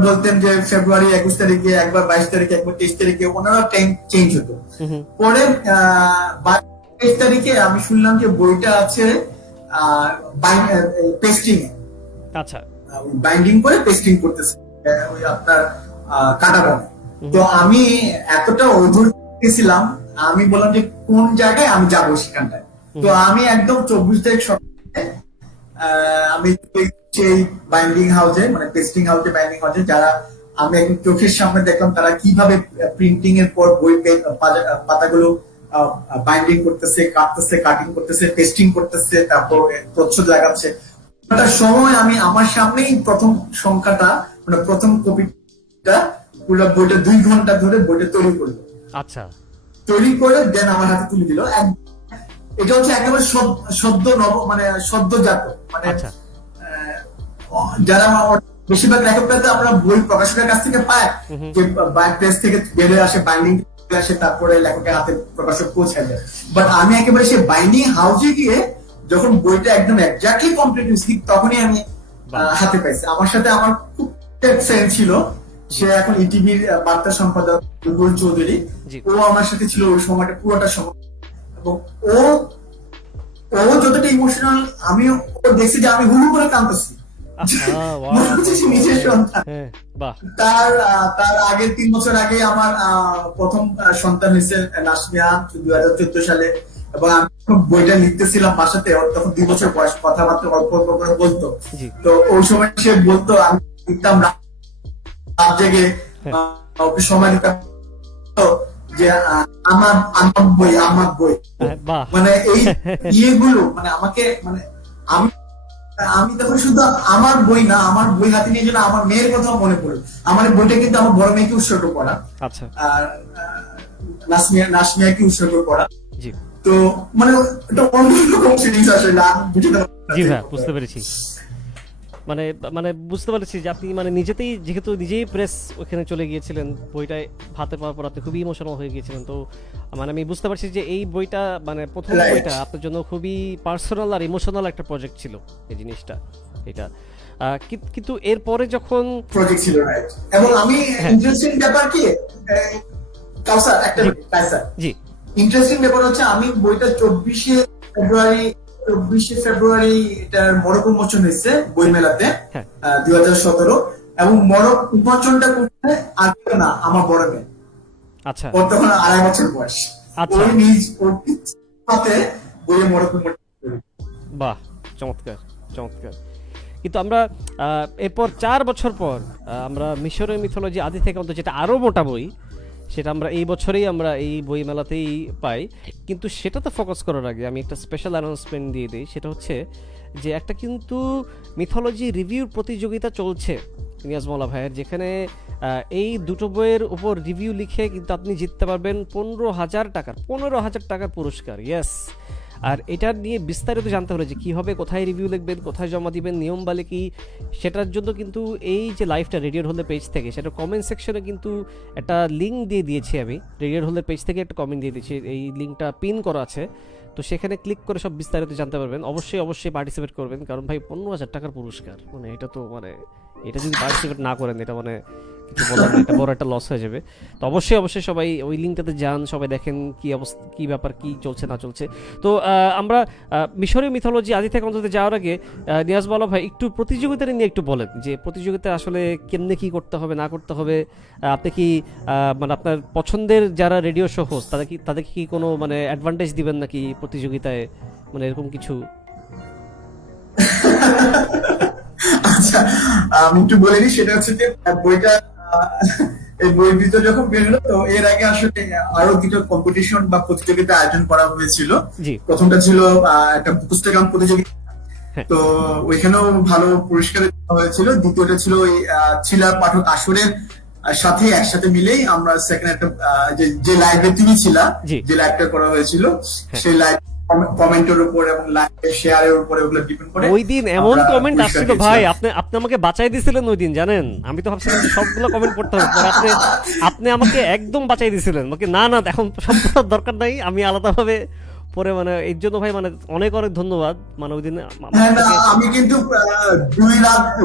বলতেন যে ফেব্রুয়ারি 21 তারিখে একবার, 22 তারিখে একবার, 23 তারিখে, ওনারা টাইম চেঞ্জ হতো। পরে 22 তারিখে আমি শুনলাম যে বইটা আছে পেস্টিং। আচ্ছা। বাইন্ডিং করে পেস্টিং করতেছে ওই আপনার কাটাবনে। তো আমি এতটা অধৈর্য ছিলাম, আমি বললাম যে কোন জায়গায় আমি যাবো সেখানটায়। তো আমি একদম 24 তারিখ সকালে আমি সেই বাইন্ডিং হাউসে মানে পেস্টিং হাউসে বাইন্ডিং হাউসে যারা আমি একদম চোখের সামনে দেখলাম তারা কিভাবে প্রিন্টিং এর পর বই পাতাগুলো বাইন্ডিং করতেছে, কাটতেছে, কাটিং করতেছে, পেস্টিং করতেছে, তারপর প্রচ্ছদ লাগাচ্ছে। একটা সময় আমি আমার সামনেই প্রথম সংখ্যাটা মানে প্রথম কপিটা পুরো বইটা 2 ঘন্টা ধরে বইটা তৈরি করলো। আচ্ছা, তৈরি করে দেন আমার হাতে তুলে দিল। এটা হচ্ছে একেবারে সদ্য নব মানে সদ্যজাত মানে আচ্ছা। যারা বেশিরভাগ লেখকরা তো আমরা বই প্রকাশকের কাছ থেকে পাই, যে প্রেস থেকে বেরিয়ে আসে, বাইন্ডিং আসে, তারপরে লেখকের হাতে প্রকাশক পৌঁছায় যায়। বাট আমি একেবারে সে বাইন্ডিং হাউসে গিয়ে যখন বইটা একদম এক্স্যাক্টলি কমপ্লিট হয়েছে তখনই আমি হাতে পাইছি। আমার সাথে আমার খুব ফ্রেন্ড ছিল, সে এখন ইটিভির বার্তা সম্পাদক বুলবুল চৌধুরী। ও আমার সাথে ছিল ওই সময়টা পুরোটা সময়, এবং ও যতটা ইমোশনাল আমি ও দেখছি যে আমি হুলু করে কাঁদতেছি। নিজের সন্তান। তার আগে 3 বছর আগে আমার প্রথম সন্তান হয়েছে নাসমিয়া 2014 সালে, এবং আমি বইটা লিখতেছিলাম বাসাতে, ওর তখন 2 বছর বয়স, কথাবার্তা অল্প অল্প করে বলতো। তো ওই সময় সে বলতো, আমি লিখতাম রাত জেগে, ওকে সময় দিতাম যে আমার বই মানে এই ইয়েগুলো মানে আমাকে মানে আমি তখন শুধু আমার বই না, আমার বই হাতে নিয়ে যেন আমার মেয়ের কথা মনে পড়ে। আমার বইটা কিন্তু আমার বড় মেয়েকে উৎসর্গ করা, আর নাসমিয়াকে উৎসর্গ করা। তো মানে এটা অন্যরকম জিনিস আসলে বুঝতে পেরেছি। মানে মানে বুঝতে পারছি যে আপনি মানে যেহেতু নিজেই প্রেস ওখানে চলে গিয়েছিলেন, বইটা হাতে পাওয়ার পর আপনি খুবই ইমোশনাল হয়ে গিয়েছিলেন। তো মানে আমি বুঝতে পারছি যে এই বইটা মানে প্রথম বইটা আপনার জন্য খুবই পার্সোনাল আর ইমোশনাল একটা প্রজেক্ট ছিল এই জিনিসটা, এটা। কিন্তু এরপরে যখন প্রজেক্ট ছিল, রাইট। এবং আমি ইন্টারেস্টিং ব্যাপার কি কাউসার একটা জি ইন্টারেস্টিং ব্যাপার হচ্ছে, আমি বইটা 24শে ফেব্রুয়ারি এটার মরক উন্মোচন হয়েছে বইমেলাতে 2017, এবং মরক উন্মোচনটা করতে আগে না আমার বড় মেয়ে, আচ্ছা, ওর তখন 2.5 বছর বয়স। আচ্ছা, ওই নিজ ওর হাতে বইয়ে মরক উন্মোচন। বাহ, চমৎকার চমৎকার। কিন্তু আমরা এরপর 4 বছর পর আমরা মিশরীয় মিথোলজি আদি থেকে অন্ত, যেটা আরো মোটা বই, সেটা আমরা এই বছরেই আমরা এই বই মেলাতেই পাই। কিন্তু সেটাতে ফোকাস করার আগে আমি একটা স্পেশাল অ্যানাউন্সমেন্ট দিয়ে দিই। সেটা হচ্ছে যে একটা কিন্তু মিথোলজি রিভিউ প্রতিযোগিতা চলছে নিয়াজ মৌলা ভাইয়ের, যেখানে এই দুটো বইয়ের উপর রিভিউ লিখে কিন্তু আপনি জিততে পারবেন 15,000 টাকার পুরস্কার। ইয়েস। আর এটা নিয়ে বিস্তারিত জানতে হলে যে কীভাবে, কোথায় রিভিউ লিখবেন, কোথায় জমা দিবেন, নিয়ম বালে কি, সেটার জন্য কিন্তু এই যে লাইভটা রেডিওর হলের পেজ থেকে, সেটা কমেন্ট সেকশনে কিন্তু একটা লিঙ্ক দিয়ে দিয়েছি আমি, রেডিওর হলের পেজ থেকে একটা কমেন্ট দিয়ে দিয়েছি, এই লিঙ্কটা পিন করা আছে। তো সেখানে ক্লিক করে সব বিস্তারিত জানতে পারবেন। অবশ্যই পার্টিসিপেট করবেন, কারণ ভাই 15,000 টাকার পুরস্কার, মানে এটা তো মানে এটা যদি পার্টিসিপেট না করেন এটা মানে কিছু বলার না, এটা বড় একটা লস হয়ে যাবে। তো অবশ্যই সবাই ওই লিঙ্কটাতে যান, সবাই দেখেন কি অবস্থা, কি ব্যাপার, কি চলছে না চলছে। তো আমরা মিশরীয় মিথোলজি আদি থেকে অন্তত যাওয়ার আগে নিয়াজ মাওলা ভাই একটু প্রতিযোগিতা নিয়ে একটু বলেন, যে প্রতিযোগিতা আসলে কেমনে কি করতে হবে না করতে হবে। আপনি কি মানে আপনার পছন্দের যারা রেডিও শো হোস্ট তাদেরকে কি কোনো মানে অ্যাডভান্টেজ দিবেন নাকি প্রতিযোগিতায়, মানে এরকম কিছু? আচ্ছা, আমি একটু বলে নিই। সেটা হচ্ছে যে বইটা এই বই দুটো যখন বের হলো, তো এর আগে আসলে আরো দুটো কম্পিটিশন বা প্রতিযোগিতা আয়োজন করা হয়েছিল। প্রথমটা ছিল একটা পুস্তকাম প্রতিযোগিতা, তো ওইখানেও ভালো পুরস্কার দেওয়া হয়েছিল। দ্বিতীয়টা ছিল ওই ছিলা পাঠক আসরের সাথে একসাথে মিলেই আমরা সেকেন্ড একটা যে লাইভে তুমি ছিলা, যে লাইভটা করা হয়েছিল, সেই লাইভ কমেন্টের উপর এবং লাইক শেয়ারের উপর ওগুলো ডিপেন্ড করে। ওই দিন এমন কমেন্ট আসছিল ভাই, আপনি আমাকে বাঁচাই দিছিলেন ওই দিন, জানেন? আমি তো ভাবছিলাম সবগুলো কমেন্ট পড়তে হবে, আপনি আমাকে একদম বাঁচাই দিছিলেন। ওকে না এখন সব দরকার নাই, আমি আলাদাভাবে পরে মানে এর জন্য ভাই মানে অনেক ধন্যবাদ। মানে ওই দিন আমি কিন্তু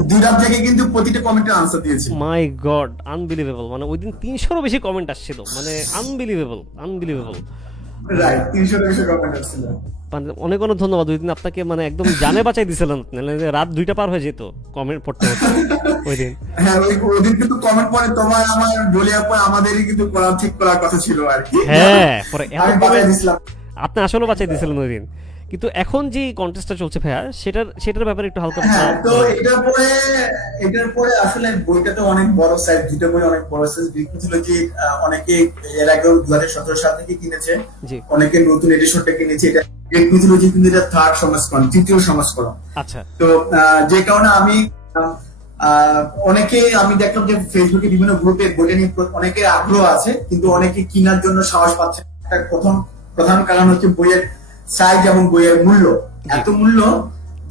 2 রাত থেকে কিন্তু প্রতিটা কমেন্টের আনসার দিয়েছি। মাই গড, আনবিলিভেবল। মানে ওই দিন 300-এরও বেশি কমেন্ট আসছিল, মানে আনবিলিভেবল। রাইট, 300-এর বেশি কমেন্ট আসছিল। অনেক ধন্যবাদ। ওই দিন আপনাকে মানে একদম জানে বাঁচাই দিছিলেন, রাত 2টা পার হয়ে যেত কমেন্ট পড়তে ওই দিন। হ্যাঁ, ওই দিন কিন্তু কমেন্ট পড়ে তোমার আমার বলিয়া পর আমাদেরই কিন্তু ঠিক করার কথা ছিল আর কি। হ্যাঁ, পরে আপনি আসলে বাঁচাই দিছিলেন ওই দিন। কিন্তু এখন যে কন্টেস্টটা চলছে ভাইয়া, সেটার ব্যাপারে একটু হালকা হ্যাঁ, তো এটার পরে আসলে বইটা তো অনেক বড় সাইজ, দুটো বই অনেক বড় সাইজ। মিথোলজি অনেকে এর আগেও 2017 সাল থেকে কিনেছে, জি। অনেকে নতুন এডিশনটা কিনেছে। এটা গ্রেট মিথোলজি কিন্তু এটা থার্ড সংস্করণ, তৃতীয় সংস্করণ। আচ্ছা। তো যে কারণে আমি অনেকে আমি দেখলাম যে ফেসবুকে বিভিন্ন গ্রুপে বইটা নিয়ে অনেকের আগ্রহ আছে, কিন্তু অনেকে কেনার জন্য সাহস পাচ্ছে না। একটা প্রধান কারণ হচ্ছে বইয়ের সাইজ এবং বইয়ের মূল্য। এত মূল্য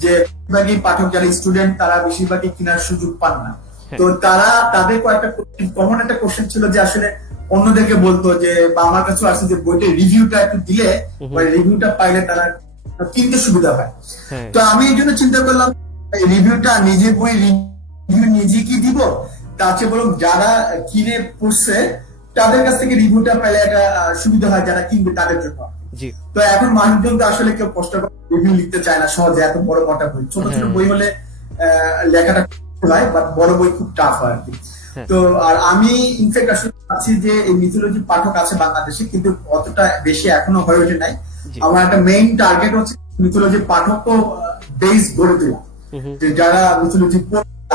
যে বেশিরভাগই পাঠক যারা স্টুডেন্ট তারা বেশিরভাগই কেনার সুযোগ পান না। তো তাদের কয়েকটা কমন একটা কোশ্চেন ছিল যে আসলে অন্যদেরকে বলতো যে, বা আমার কাছে আসছে যে বইটার রিভিউটা একটু দিলে, রিভিউটা পাইলে তারা কিনতে সুবিধা হয়। তো আমি এই জন্য চিন্তা করলাম রিভিউটা নিজে বই রিভিউ নিজে কি দিব, তার চেয়ে বরং যারা কিনে পড়ছে তাদের কাছ থেকে রিভিউটা পেলে একটা সুবিধা হয়, যারা কিনবে তাদের জন্য। তো এখন মানুষজন তো আসলে কেউ কষ্ট করে রিভিউ লিখতে চায় না সহজে, এত বড় বড় বই। ছোট ছোট বই হলে লেখাটা হয়, বাট বড় বই খুব টাফ হয় আর কি। তো আর আমি ইনফ্যাক্ট আসলে ভাবছি যে এই মিথোলজি পাঠক আছে বাংলাদেশে, কিন্তু অতটা বেশি এখনো হয়ে ওঠে নাই। আমার একটা মেইন টার্গেট হচ্ছে মিথোলজি পাঠক বেস গড়ে তোলা, যে যারা মিথোলজি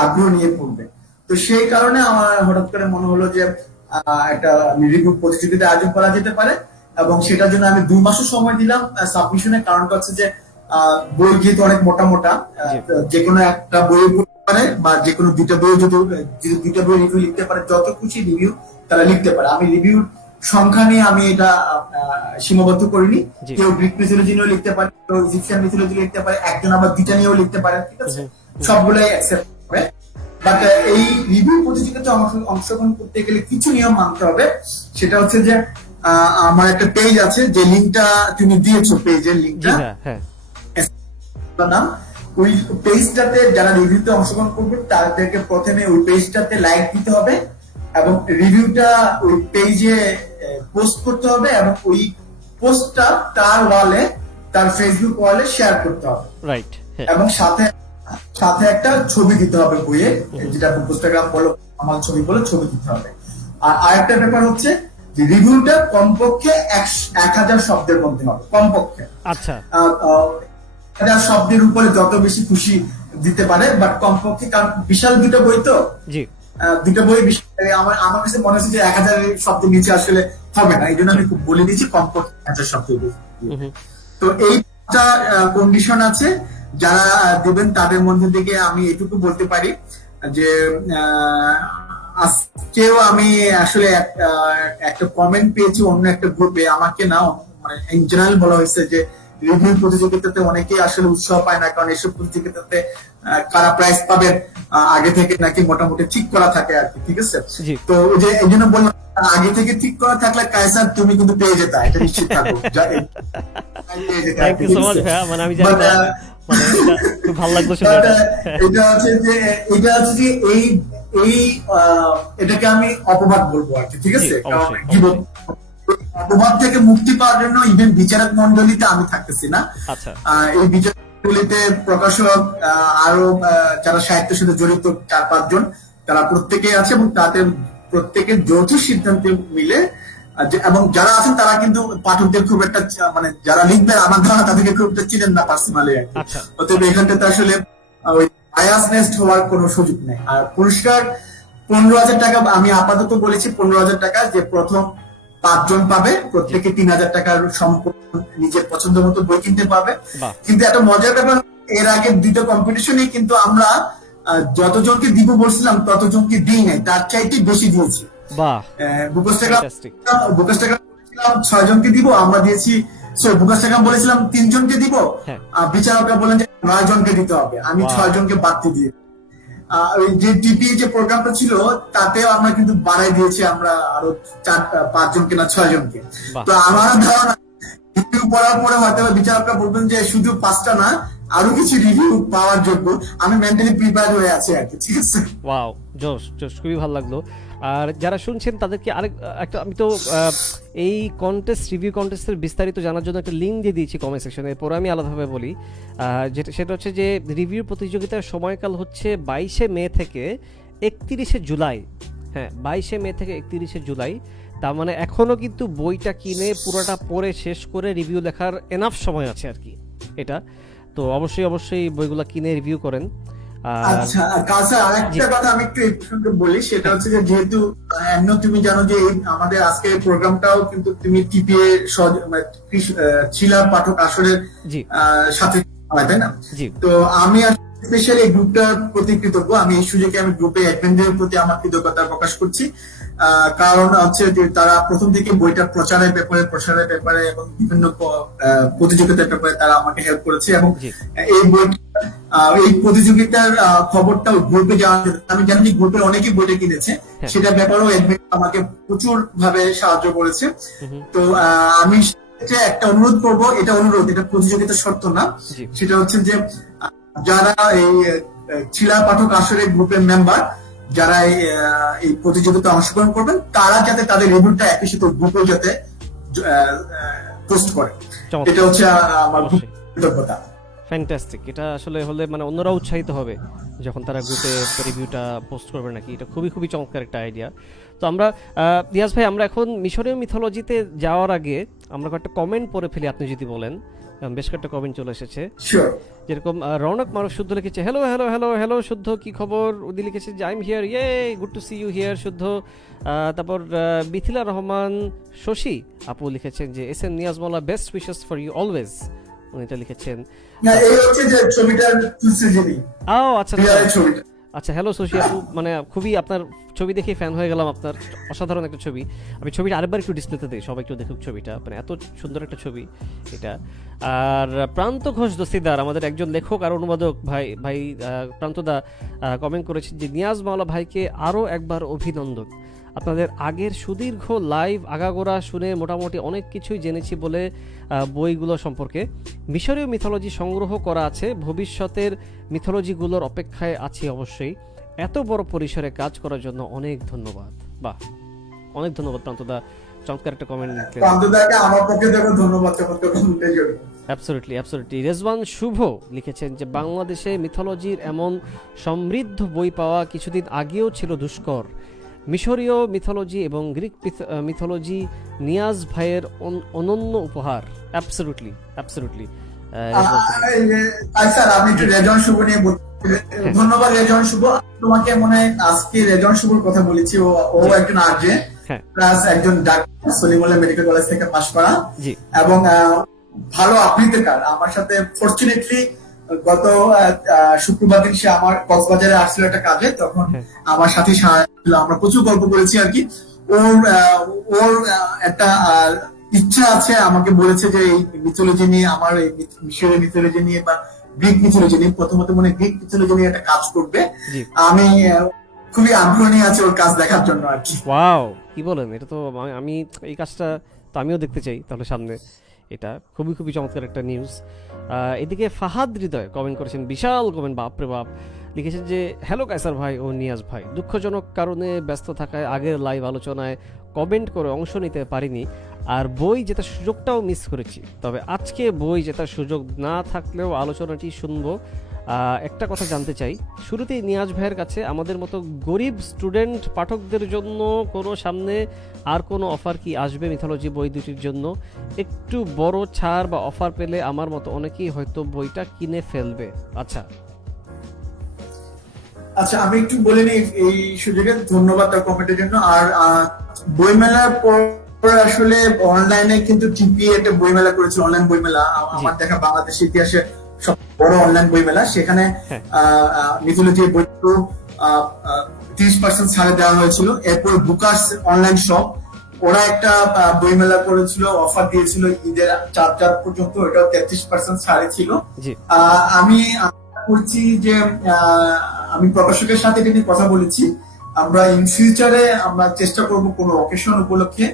আগ্রহ নিয়ে পড়বে। তো সেই কারণে আমার হঠাৎ করে মনে হলো যে একটা রিভিউ প্রতিযোগিতা আয়োজন করা যেতে পারে, এবং সেটার জন্য আমি 2 মাসের সময় দিলাম সাবমিশনের। কারণটা হচ্ছে যে বই যেহেতু অনেক মোটা মোটা, যে কোনো একটা বই পড়তে পারে, বা যে কোনো দুইটা বই যদি দুইটা বই রিভিউ লিখতে পারে, যত খুশি রিভিউ তারা লিখতে পারে। আমি রিভিউ সংখ্যা নিয়ে আমি এটা সীমাবদ্ধ করিনি। কেউ গ্রিক মিথোলজি নিয়েও লিখতে পারে, কেউ ইজিপশিয়ান মিথোলজি লিখতে পারে, একজন আবার দুইটা নিয়েও লিখতে পারে, ঠিক আছে? সবগুলাই অ্যাকসেপ্ট হবে। বাট এই রিভিউ প্রতিযোগিতায় অংশগ্রহণ করতে গেলে কিছু নিয়ম মানতে হবে। সেটা হচ্ছে যে আমার একটা পেজ আছে, যে লিঙ্কটা তুমি দিয়েছো, পেজের লিঙ্কটা নাম, ওই পেজটাতে যারা রিভিউতে অংশগ্রহণ করবে তাদেরকে প্রথমে ওই পেজটাতে লাইক দিতে হবে, এবং রিভিউটা ওই পেজে পোস্ট করতে হবে, এবং ওই পোস্টটা তার ওয়ালে, তার ফেসবুক ওয়ালে শেয়ার করতে হবে, রাইট? এবং সাথে একটা ছবি দিতে হবে বইয়ে, যেটা পুস্তকাম বলো, আমার ছবি বলে ছবি দিতে হবে। আর আরেকটা ব্যাপার হচ্ছে যে রিভিউটা কমপক্ষে 1000 শব্দের মধ্যে হবে, কমপক্ষে। আচ্ছা, 1000 শব্দের উপরে যত বেশি খুশি দিতে পারে, বাট কমপক্ষে, কারণ বিশাল দুটো বই তো, দুটো বই আমার কাছে মনে হচ্ছে যে 1000 শব্দের নিচে আসলে হবে না। এই জন্য আমি খুব বলে দিচ্ছি কমপক্ষে 1000 শব্দের। তো এইটা কন্ডিশন আছে। যারা দেবেন তাদের মধ্যে থেকে আমি এটুকু বলতে পারি যে আজকেও আমি আসলে একটা কমেন্ট পেয়েছি অন্য একটা গ্রুপে, আমাকে না, মানে ইন জেনারেল বলা হয়েছে যে রিভিউ প্রতিযোগিতাতে অনেকেই আসলে উৎসাহ পায় না, কারণ এসব প্রতিযোগিতাতে কারা প্রাইজ পাবে আগে থেকে নাকি মোটামুটি ঠিক করা থাকে আর কি, ঠিক আছে? তো যে এই জন্য বললাম, আগে থেকে ঠিক করা থাকলে কায়সার তুমি কিন্তু পেয়ে যেতা, এটা নিশ্চিত থাকো। এটাকে আমি অপবাদ বলবো আর কি, ঠিক আছে? অপবাদ থেকে মুক্তি পাওয়ার জন্য ইভেন বিচারক মন্ডলীতে আমি থাকতেছি না। এই বিচারক মন্ডলীতে প্রকাশক আরো যারা সাহিত্যের সাথে জড়িত 4-5 জন, তারা প্রত্যেকেই আছে, এবং তাদের প্রত্যেকের যৌথ সিদ্ধান্তে মিলে, এবং যারা আছেন তারা কিন্তু পাঠকদের খুব একটা, মানে যারা লিখবেন আমার ধারণা তাদেরকে খুব একটা চিনেন না পার্সোনালি আর কি। অতএব এখানটাতে আসলে ওই বায়াসনেস হওয়ার কোনো সুযোগ নেই। আর পুরস্কার 15,000 টাকা আমি আপাতত বলেছি, 15,000 টাকা, যে প্রথম 5 জন পাবে, প্রত্যেকে 3,000 টাকার সম্পূর্ণ নিজের পছন্দ মতো বই কিনতে পাবে। কিন্তু একটা মজার ব্যাপার, এর আগে 2টা কম্পিটিশনে কিন্তু আমরা যতজনকে দিব বলছিলাম ততজনকে দিই নাই, তার চাইতে বেশি দিয়েছি। বুকাস টাকা 6 জনকে দিব, আমরা দিয়েছি। বুকাস টাকা বলেছিলাম 3 জনকে দিব, বিচারকরা বলেন যে 9 জনকে দিতে হবে, আমি 6 জনকে বাড়তি দিয়ে। যে টিপি যে প্রোগ্রামটা ছিল তাতেও আমরা কিন্তু বাড়াই দিয়েছি, আমরা আরো 4-5 জনকে না 6 জনকে। তো আমার ধারণা রিভিউ পড়ার পরে হয়তো বিচারকরা বলবেন যে শুধু 5টা না, আরো কিছু রিভিউ পাওয়ার জন্য আমি মেন্টালি প্রিপেয়ার হয়ে আছি আর কি, ঠিক আছে? ওয়াও, জোশ, খুবই ভালো লাগলো। আর যারা শুনছেন তাদেরকে আরেক একটা, আমি তো এই রিভিউ কন্টেস্টের বিস্তারিত জানার জন্য একটা লিঙ্ক দিয়ে দিয়েছি কমেন্ট সেকশনে, পরে আমি আলাদাভাবে বলি। সেটা হচ্ছে যে রিভিউ প্রতিযোগিতার সময়কাল হচ্ছে 22শে মে থেকে 31শে জুলাই। হ্যাঁ, 22শে মে থেকে 31শে জুলাই। তার মানে এখনো কিন্তু বইটা কিনে পুরোটা পড়ে শেষ করে রিভিউ লেখার এনাফ সময় আছে আর কি। এটা। তো অবশ্যই অবশ্যই বইগুলা কিনে রিভিউ করেন। আর আচ্ছা, কাউসার, আরেকটা কথা আমি একটু এই প্রসঙ্গে বলি, সেটা হচ্ছে যে যেহেতু তুমি জানো যে আমাদের আজকের প্রোগ্রামটাও কিন্তু তুমি টিপিএ শিলা পাঠক আসরের জি সাথে হয়, তাই না? জি তো আমি স্পেশালি এই গ্রুপটার প্রতি কৃতজ্ঞ। আমি এই সুযোগে আমি গ্রুপে অ্যাডমিনদের প্রতি আমার কৃতজ্ঞতা প্রকাশ করছি। কারণ হচ্ছে যে তারা প্রথম থেকে বইটা প্রচারের ব্যাপারে এবং বিভিন্ন প্রতিযোগিতার ব্যাপারে তারা আমাকে হেল্প করেছে, এবং জি এই বইটা এই প্রতিযোগিতার খবরটা গ্রুপে যাওয়া, আমি জানি যে গ্রুপের অনেকেই বইটা কিনেছে, হ্যাঁ। সেটা ব্যাপারেও অ্যাডমিন আমাকে প্রচুর ভাবে সাহায্য করেছে। তো আমি একটা অনুরোধ করব, এটা অনুরোধ, এটা প্রতিযোগিতার শর্ত না। জি সেটা হচ্ছে যে যারা এই শিলা পাঠক আসরের গ্রুপের মেম্বার, যারা এই প্রতিযোগিতা অংশগ্রহণ করবেন, তারা যাতে তাদের রিভিউটা একই সাথে গ্রুপে যাতে পোস্ট করে, চমৎকার। এটা হচ্ছে আমার অবশ্যই। কৃতজ্ঞতা। ফ্যান্টাস্টিক। এটা আসলে হলে মানে অন্যরা উৎসাহিত হবে যখন তারা গ্রুপে রিভিউটা পোস্ট করবে নাকি। এটা খুবই খুবই চমৎকার একটা আইডিয়া। তো আমরা রিয়াজ ভাই, আমরা এখন মিশরীয় মিথোলজিতে যাওয়ার আগে আমরা কয়েকটা কমেন্ট পড়ে ফেলি, আপনি যদি বলেন। বেশ কয়েকটা কমেন্ট চলে এসেছে, শিওর। যেরকম রৌনক মারুফ শুদ্ধ লিখেছে, হ্যালো হ্যালো হ্যালো হ্যালো শুদ্ধ, কি খবর? উদি লিখেছে যে I am here, yeah good to see you here শুদ্ধ। তারপর মিথিলা রহমান শশী আপু লিখেছেন যে S M Niaz Mowla best wishes for you always, উনি এটা লিখেছেন। এই হচ্ছে যে ছবিটার যিনি, আচ্ছা রিয়ালের ছবিটা। আচ্ছা, হ্যালো শশী আপু, মানে খুবই আপনার ছবি দেখে ফ্যান হয়ে গেলাম, আপনার অসাধারণ একটা ছবি। আমি ছবিটা আরেকবার একটু ডিসপ্লেতে দিই, সবাই একটু দেখুক ছবিটা, মানে এত সুন্দর একটা ছবি এটা। আর প্রান্ত ঘোষ দস্তিদার, আমাদের একজন লেখক আর অনুবাদক ভাই ভাই প্রান্তদা কমেন্ট করেছেন যে নিয়াজ মাওলা ভাইকে আরও একবার অভিনন্দন। আপনাদের আগের সুদীর্ঘ লাইভ আগাগোড়া শুনে মোটামুটি অনেক কিছুই জেনেছি বলে বইগুলো সম্পর্কে। মিশরীয় মিথোলজি সংগ্রহ করা আছে, ভবিষ্যতের মিথোলজিগুলোর অপেক্ষায় আছি অবশ্যই। এত বড় পরিসরে কাজ করার জন্য অনেক ধন্যবাদ। বাহ, অনেক ধন্যবাদ প্রান্তদা, চমৎকার একটা কমেন্ট লিখলেন। প্রান্তদাকে আমার পক্ষে থেকে ধন্যবাদ চমৎকার কমেন্টের জন্য। Absolutely absolutely. রেজওয়ান শুভ লিখেছেন যে বাংলাদেশে মিথোলজির এমন সমৃদ্ধ বই পাওয়া কিছুদিন আগেও ছিল দুষ্কর। মিশরীয় মিথোলজি এবং গ্রিক মিথোলজি নিয়াজ ভাইয়ের অনন্য উপহার। Absolutely absolutely. স্যার, আমি একটু রেজন শুভ নিয়ে ধন্যবাদ রেজন শুভ। তোমাকে মনে হয় আজকে রেজন শুভর কথা বলেছি। ও একজন আরজে প্লাস একজন ডাক্তার, সলিমুল্লাহ মেডিকেল কলেজ থেকে পাশ করা, এবং ভালো আবৃত্তিকার। আমার সাথে ফরচুনেটলি গত শুক্রবার দিন সে আমার কক্সবাজারে আসছিল একটা কাজে, তখন আমার সাথে আমরা প্রচুর গল্প করেছি আর কি। ওর একটা ইচ্ছা আছে, আমাকে বলেছে যে এই মিথোলজি নিয়ে, আমার এই মিশরীয় মিথোলজি নিয়ে বা গ্রিক মিথোলজি নিয়ে, প্রথমত মনে গ্রিক মিথোলজি নিয়ে একটা কাজ করবে। আমি খুবই আগ্রহ নিয়ে আছি ওর কাজ দেখার জন্য আর কি। ওয়াও, কি বলেন! এটা তো আমি এই কাজটা তো আমিও দেখতে চাই তাহলে সামনে। এটা খুবই খুবই চমৎকার একটা নিউজ। এদিকে ফাহাদ হৃদয় কমেন্ট করেছেন, বিশাল কমেন্ট, বাপরে বাপ। লিখেছেন যে হ্যালো কায়সার ভাই ও নিয়াজ ভাই, দুঃখজনক কারণে ব্যস্ত থাকায় আগের লাইভ আলোচনায় কমেন্ট করে অংশ নিতে পারিনি, আর বই জেতার সুযোগটাও মিস করেছি। তবে আজকে বই জেতার সুযোগ না থাকলেও আলোচনাটি শুনবো। একটা কথা জানতে চাই, শুরুতেই নিয়াজ ভাইয়ের কাছে, আমাদের মতো গরিব স্টুডেন্ট পাঠকদের জন্য কোনো সামনে আর কোনো অফার কি আসবে মিথোলজি বই দুটির জন্য? একটু বড় ছাড় বা অফার পেলে আমার মতো অনেকেই হয়তো বইটা কিনে ফেলবে। আচ্ছা, আমি একটু বলে নিই এই সুযোগে। ধন্যবাদ তার কমেন্টের জন্য। আর বইমেলার পর আসলে অনলাইনে কিন্তু টিপি একটা বইমেলা করেছিল, অনলাইন বইমেলা, আমার দেখা বাংলাদেশের ইতিহাসে সব বড় অনলাইন বইমেলা। সেখানে মিথোলজির বই 30% ছাড়ে দেওয়া হয়েছিল। এরপর বুকার্স অনলাইন শপ, ওরা একটা বইমেলা করেছিল, অফার দিয়েছিল ঈদের 4 পর্যন্ত, এটাও 33% ছাড়ে ছিল। আমি করছি যে আমি প্রকাশকের সাথে এটা নিয়ে কথা বলেছি, আমরা ইন ফিউচারে আমরা চেষ্টা করব কোনো অকেশন উপলক্ষে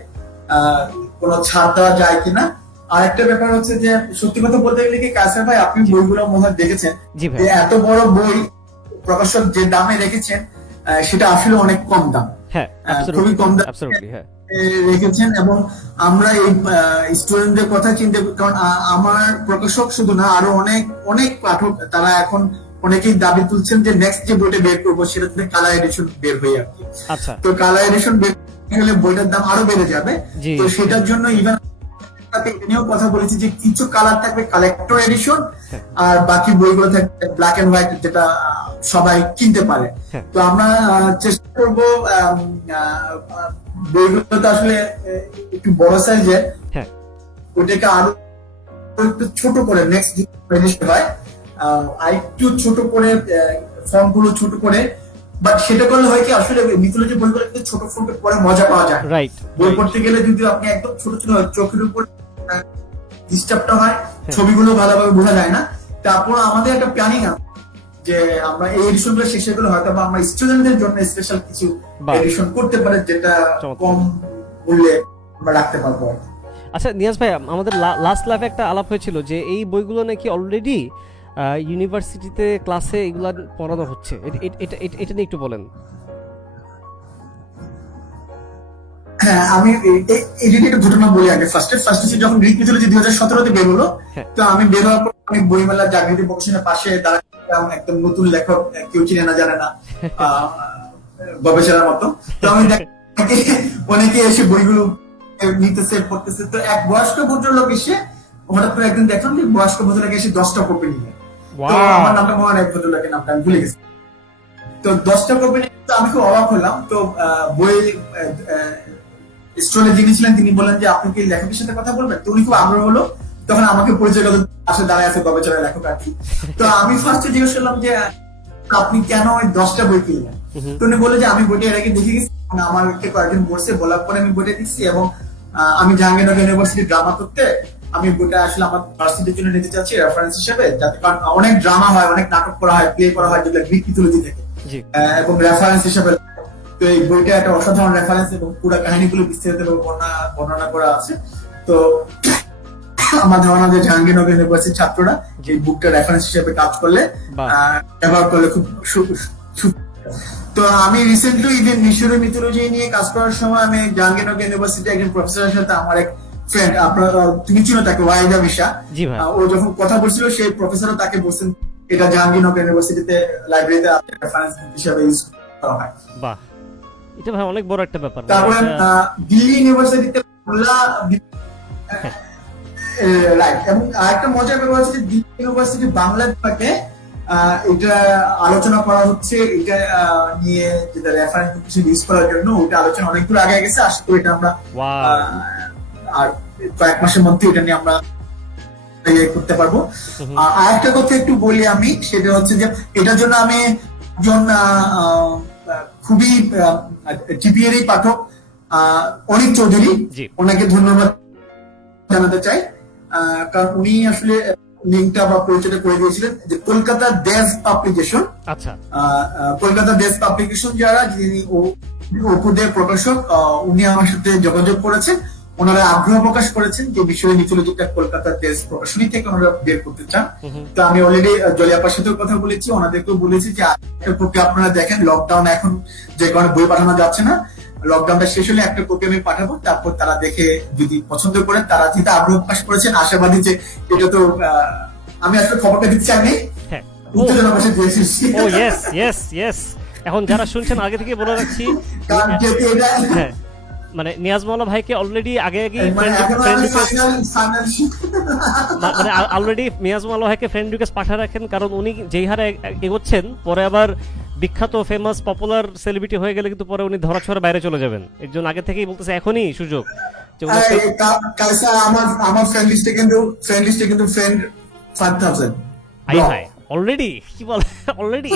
কোনো ছাড় দেওয়া যায় কিনা। আর একটা ব্যাপার হচ্ছে যে সত্যি কথা বলতে গেলে কি কায়সার ভাই, আপনি বইগুলো মনে হয় দেখেছেন, এত বড় বই প্রকাশক যে দামে রেখেছেন সেটা আসলে অনেক কম দাম, খুবই কম দাম রেখেছেন। এবং আমরা এই স্টুডেন্টদের কথা চিন্তা, কারণ আমার প্রকাশক শুধু না, আরো অনেক অনেক পাঠক তারা এখন অনেকেই দাবি তুলছেন যে নেক্সট যে বইটা বের করবো সেটা কালার এডিশন বের হয়ে আর কি। তো কালার এডিশন বের হলে বইটার দাম আরো বেড়ে যাবে। তো সেটার জন্য ইভেন সাথে এটা নিয়েও কথা বলেছি যে কিছু কালার থাকবে কালেক্টর এডিশন, হ্যাঁ। আর বাকি বইগুলো থাকবে ব্ল্যাক এন্ড হোয়াইট, যেটা সবাই কিনতে পারে। হ্যাঁ। তো আমরা চেষ্টা করবো বইগুলো তো আসলে একটু বড় সাইজের, হ্যাঁ ওটাকে আরো একটু ছোট করে নেক্সট এডিশন হয়, আর একটু ছোট করে ফন্ট গুলো ছোট করে, বাট সেটা করলে হয় কি আসলে মিথোলজি বইগুলো কিন্তু ছোট ফন্টে পড়ে মজা পাওয়া যায়। রাইট, বই পড়তে গেলে যদি আপনি একদম ছোট ছোট চোখের উপর ডিস্টার্বটা হয়, হ্যাঁ। ছবিগুলো ভালোভাবে বোঝা যায় না। তারপর আমাদের একটা প্ল্যানিং আছে যে আমরা এই এডিশন গুলো শেষে গুলো হয়তো বা আমরা স্টুডেন্টদের জন্য স্পেশাল কিছু বাহ। এডিশন করতে পারে, যেটা চমৎকার। কম মূল্যে আমরা রাখতে পারবো আর কি। আচ্ছা নিয়াজ ভাই, আমাদের লাস্ট লাইভে একটা আলাপ হয়েছিল যে এই বইগুলো নাকি অলরেডি ইউনিভার্সিটিতে ক্লাসে এগুলা পড়ানো হচ্ছে, এটা নিয়ে একটু বলেন। হ্যাঁ, আমি এই যদি একটা ঘটনা বলি আগে। ফার্স্টে যখন গ্রিক মিথোলজি 2017-তে বের হলো, হ্যাঁ। তো আমি বের হওয়ার পর আমি বইমেলা জাগৃতি প্রকাশনের পাশে দাঁড়ালাম, একদম নতুন লেখক, কেউ চিনে না জানে না, গবেষণার মতো। তো আমি দেখি অনেকে এসে বইগুলো নিতেছে পড়তেছে। তো এক বয়স্ক ভদ্রলোক এসে হঠাৎ করে একদিন দেখলাম যে বয়স্ক ভদ্রলোক এসে 10টা কপি নিলেন। তো আমার নামটা মনে হয় ভদ্রলোকের নামটা আমি ভুলে গেছি। তো 10টা কপি নিয়ে তো আমি খুব অবাক হলাম। তো বই স্টলে যিনি ছিলেন তিনি বললেন যে আপনি কি লেখকের সাথে কথা বলবেন? তো উনি খুব আগ্রহ হলো, তখন আমাকে পরিচয় করলেন, পাশে দাঁড়ায় আছে গবেষণার লেখক আর কি। তো আমি ফার্স্টে জিজ্ঞেস করলাম যে আপনি কেন ওই 10টা বই কিনলেন? তো উনি বললেন যে আমি বইটা এর আগে দেখে গেছি, আমাকে কয়েকদিন বলছে, বলার পরে আমি বইটা দেখছি, এবং আমি জাহাঙ্গীরনগর ইউনিভার্সিটি ড্রামা করতে আমি বইটা আসলে আমার ভার্সিটির জন্য নিতে চাচ্ছি রেফারেন্স হিসেবে, যাতে কারণ অনেক ড্রামা হয়, অনেক নাটক করা হয়, প্লে করা হয় যেগুলো গ্রিক মিথোলজি থেকে, এবং রেফারেন্স হিসেবে। তো এই বইটা একটা অসাধারণ রেফারেন্স এবং পুরো কাহিনীগুলো বিস্তারিত বর্ণনা করা আছে। তো আমার ধারণা যে জাহাঙ্গীরনগর ইউনিভার্সিটির ছাত্ররা এই বুকটা রেফারেন্স হিসেবে কাজ করলে ব্যবহার করলে খুব। তো আমি রিসেন্টলি ইভেন মিশরীয় মিথোলজি নিয়ে কাজ করার সময় আমি জাহাঙ্গীরনগর ইউনিভার্সিটি একজন প্রফেসরের সাথে, আমার এক ফ্রেন্ড, আপনারা তুমি চিনো তাকে, ওয়াহিদা মিশা, ও যখন কথা বলছিল সেই প্রফেসরও তাকে বলছেন এটা জাহাঙ্গীরনগর ইউনিভার্সিটিতে লাইব্রেরিতে রেফারেন্স হিসেবে ইউজ করা হয়। বাহ, এটা ভাই অনেক বড় একটা ব্যাপার। তারপরে দিল্লি ইউনিভার্সিটিতে রাইট, এবং আরেকটা মজার ব্যাপার হচ্ছে যে দিল্লি ইউনিভার্সিটি বাংলা বিভাগে এটা আলোচনা করা হচ্ছে, এটা নিয়ে যেটা রেফারেন্স কিছু ইউজ করার জন্য, ওটা আলোচনা অনেক দূর আগে গেছে। আশা করি এটা আমরা আর কয়েক মাসের মধ্যে এটা নিয়ে আমরা করতে পারবো। আর একটা কথা একটু বলি আমি, সেটা হচ্ছে যে এটার জন্য আমি একজন খুবই টিপিএরই পাঠক অনিক চৌধুরী, ওনাকে ধন্যবাদ জানাতে চাই, কারণ উনি আসলে লিঙ্কটা বা পরিচয়টা করে দিয়েছিলেন যে কলকাতা দেশ পাবলিকেশন। আচ্ছা, কলকাতা দেশ পাবলিকেশন যারা, যিনি অপুদের প্রকাশক, উনি আমার সাথে যোগাযোগ করেছেন, ওনারা আগ্রহ প্রকাশ করেছেন যে বিষয়ে মিথোলজিটা কলকাতা দেশ প্রকাশনী থেকে ওনারা বের করতে চান। তো আমি অলরেডি জলিয়াপার সাথেও কথা বলেছি, ওনাদেরকেও বলেছি যে একটা কপি আপনারা দেখেন, লকডাউন এখন যে কারণে বই পাঠানো যাচ্ছে না, লকডাউনটা শেষ হলে একটা কপি আমি পাঠাবো, তারপর তারা দেখে যদি পছন্দ করেন, তারা যেটা আগ্রহ প্রকাশ করেছেন, আশাবাদী যে এটা তো আমি আসলে খবরটা দিতে চাইনি, উত্তেজনা বসে দিয়েছি। ও ইয়েস ইয়েস ইয়েস, এখন যারা শুনছেন আগে থেকে বলে রাখছি, হ্যাঁ মানে নিয়াজ মাওলা ভাইকে অলরেডি আগে মানে অলরেডি নিয়াজ মাওলা ভাইকে ফ্রেন্ড রিকোয়েস্ট পাঠিয়ে রাখেন, কারণ উনি যেই হারে এগোচ্ছেন, পরে আবার বিখ্যাত ফেমাস পপুলার সেলিব্রিটি হয়ে গেলে কিন্তু পরে উনি ধরাছোঁয়ার বাইরে চলে যাবেন। এর জন্য আগে থেকেই বলতেছে এখনই সুযোগ। আমার ফ্রেন্ড লিস্টে কিন্তু ফ্রেন্ড 5000 আই ভাই অলরেডি, কি বলে অলরেডি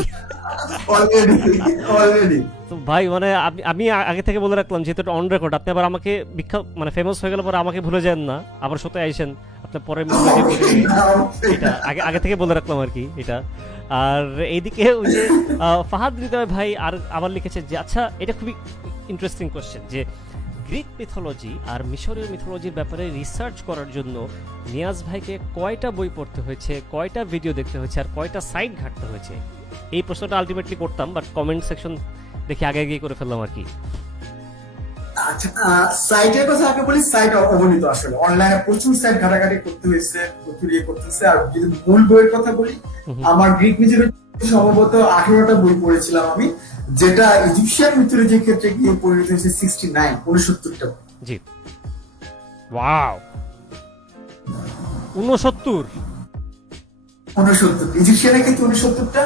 তো ভাই, মানে আমি আগে থেকে বলে রাখলাম যেহেতু এটা অন রেকর্ড, আপনি আবার আমাকে বিখ্যাত মানে ফেমাস হয়ে গেলে পরে আমাকে ভুলে যান না, আবার সত্যি আইসেন আপনার পরে, এটা আগে থেকে বলে রাখলাম আর কি এটা। আর এইদিকে ওই যে ফাহাদ হৃদয় ভাই আর আবার লিখেছে যে আচ্ছা, এটা খুবই ইন্টারেস্টিং কোয়েশ্চেন, যে গ্রিক মিথোলজি আর মিশরীয় মিথোলজির ব্যাপারে রিসার্চ করার জন্য নিয়াজ ভাইকে কয়টা বই পড়তে হয়েছে, কয়টা ভিডিও দেখতে হয়েছে, আর কয়টা সাইট ঘাঁটতে হয়েছে? এই প্রশ্নটা আলটিমেটলি করতাম, বাট কমেন্ট সেকশন দেখি আগে গিয়ে করে ফেললাম আর কি। আচ্ছা, সাইটের কথা আগে বলি। সাইট অবনীত, আসলে অনলাইনে প্রচুর সাইট ঘাটাঘাটি করতে হয়েছে, প্রচুর ইয়ে করতেছে। আর যদি মূল বইয়ের কথা বলি, আমার গ্রিক মিথোলজি সম্ভবত 18টা বই পড়েছিলাম আমি, যেটা ইজিপশিয়ান মিথোলজির ক্ষেত্রে গিয়ে পরিণত হয়েছে 69টা। জি, ওয়াও। 69। 69 ইজিপশিয়ানের ক্ষেত্রে 69টা,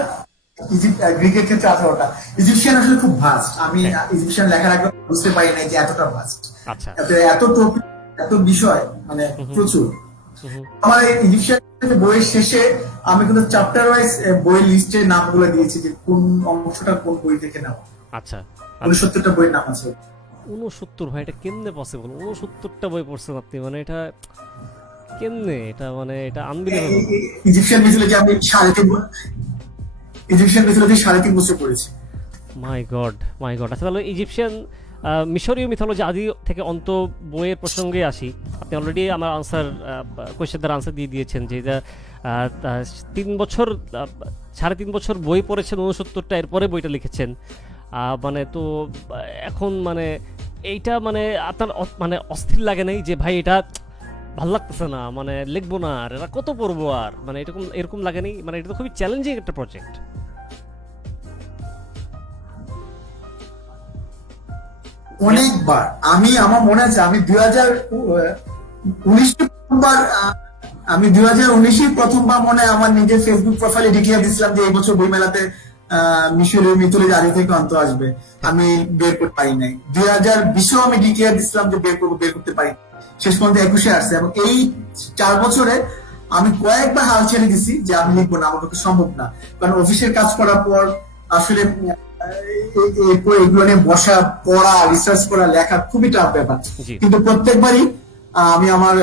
গ্রিকের ক্ষেত্রে 18টা। ইজিপশিয়ান আসলে খুব ভাস্ট, আমি ইজিপশিয়ান লেখার আগে বুঝতে পারি নাই যে এতটা ভাস্ট, আচ্ছা। এত টপিক, এত বিষয়, মানে প্রচুর। হুম। আমার এই ইজিপশিয়ান বইয়ের শেষে আমি কিন্তু চ্যাপ্টার ওয়াইজ বই লিস্টের নামগুলো দিয়েছি যে কোন অংশটা কোন বই থেকে নেওয়া। আচ্ছা। 69টা বইয়ের নাম আছে। 69 ভাই, এটা কেমনে পসিবল? 69টা বই পড়ছেন আপনি, মানে এটা কেমনে? এটা মানে এটা আনবিলিভেবল। ইজিপশিয়ান মিথোলজি আমি 3.5 বছর পড়েছি। মাই গড, মাই গড। আচ্ছা, তাহলে ইজিপশিয়ান মিশরীয় মিথোলজি আদি থেকে অন্ত বইয়ের প্রসঙ্গে আসি। আপনি অলরেডি আমার কোয়েশ্চেনটার আনসার দিয়ে দিয়েছেন যে এটা 3 বছর 3.5 বছর বই পড়েছেন 69টা, এরপরে বইটা লিখেছেন। মানে তো এখন মানে এইটা মানে আপনার মানে অস্থির লাগে নাই যে ভাই এটা ভাল লাগতেছে না, মানে লিখবো না আর, এটা কত পড়বো আর, মানে এরকম এরকম লাগে নাই? মানে এটা তো খুবই চ্যালেঞ্জিং একটা প্রজেক্ট। অনেকবার আমার মনে আছে আমি 2019 প্রথমবার আমি 2019 প্রথমবার মনে হয় আমার নিজের ফেসবুক প্রোফাইলে ডিক্লেয়ার দিয়েছিলাম যে এই বছর বইমেলাতে মিশরীয় মিথোলজি আদি থেকে অন্ত আসবে। আমি বের করতে পারি নাই। 2020 আমি ডিক্লেয়ার দিয়েছিলাম যে বের করতে পারি, শেষ পর্যন্ত 21 আসছে। এবং এই 4 বছরে আমি কয়েকবার হাল ছেড়ে দিছি যে আমি লিখবো না, আমার পক্ষে সম্ভব না। কারণ অফিসের কাজ করার পর আসলে এগুলো নিয়ে বসা, পড়া, রিসার্চ করা, লেখা খুবই টাফ ব্যাপার। কিন্তু প্রত্যেকবারই আমি আমার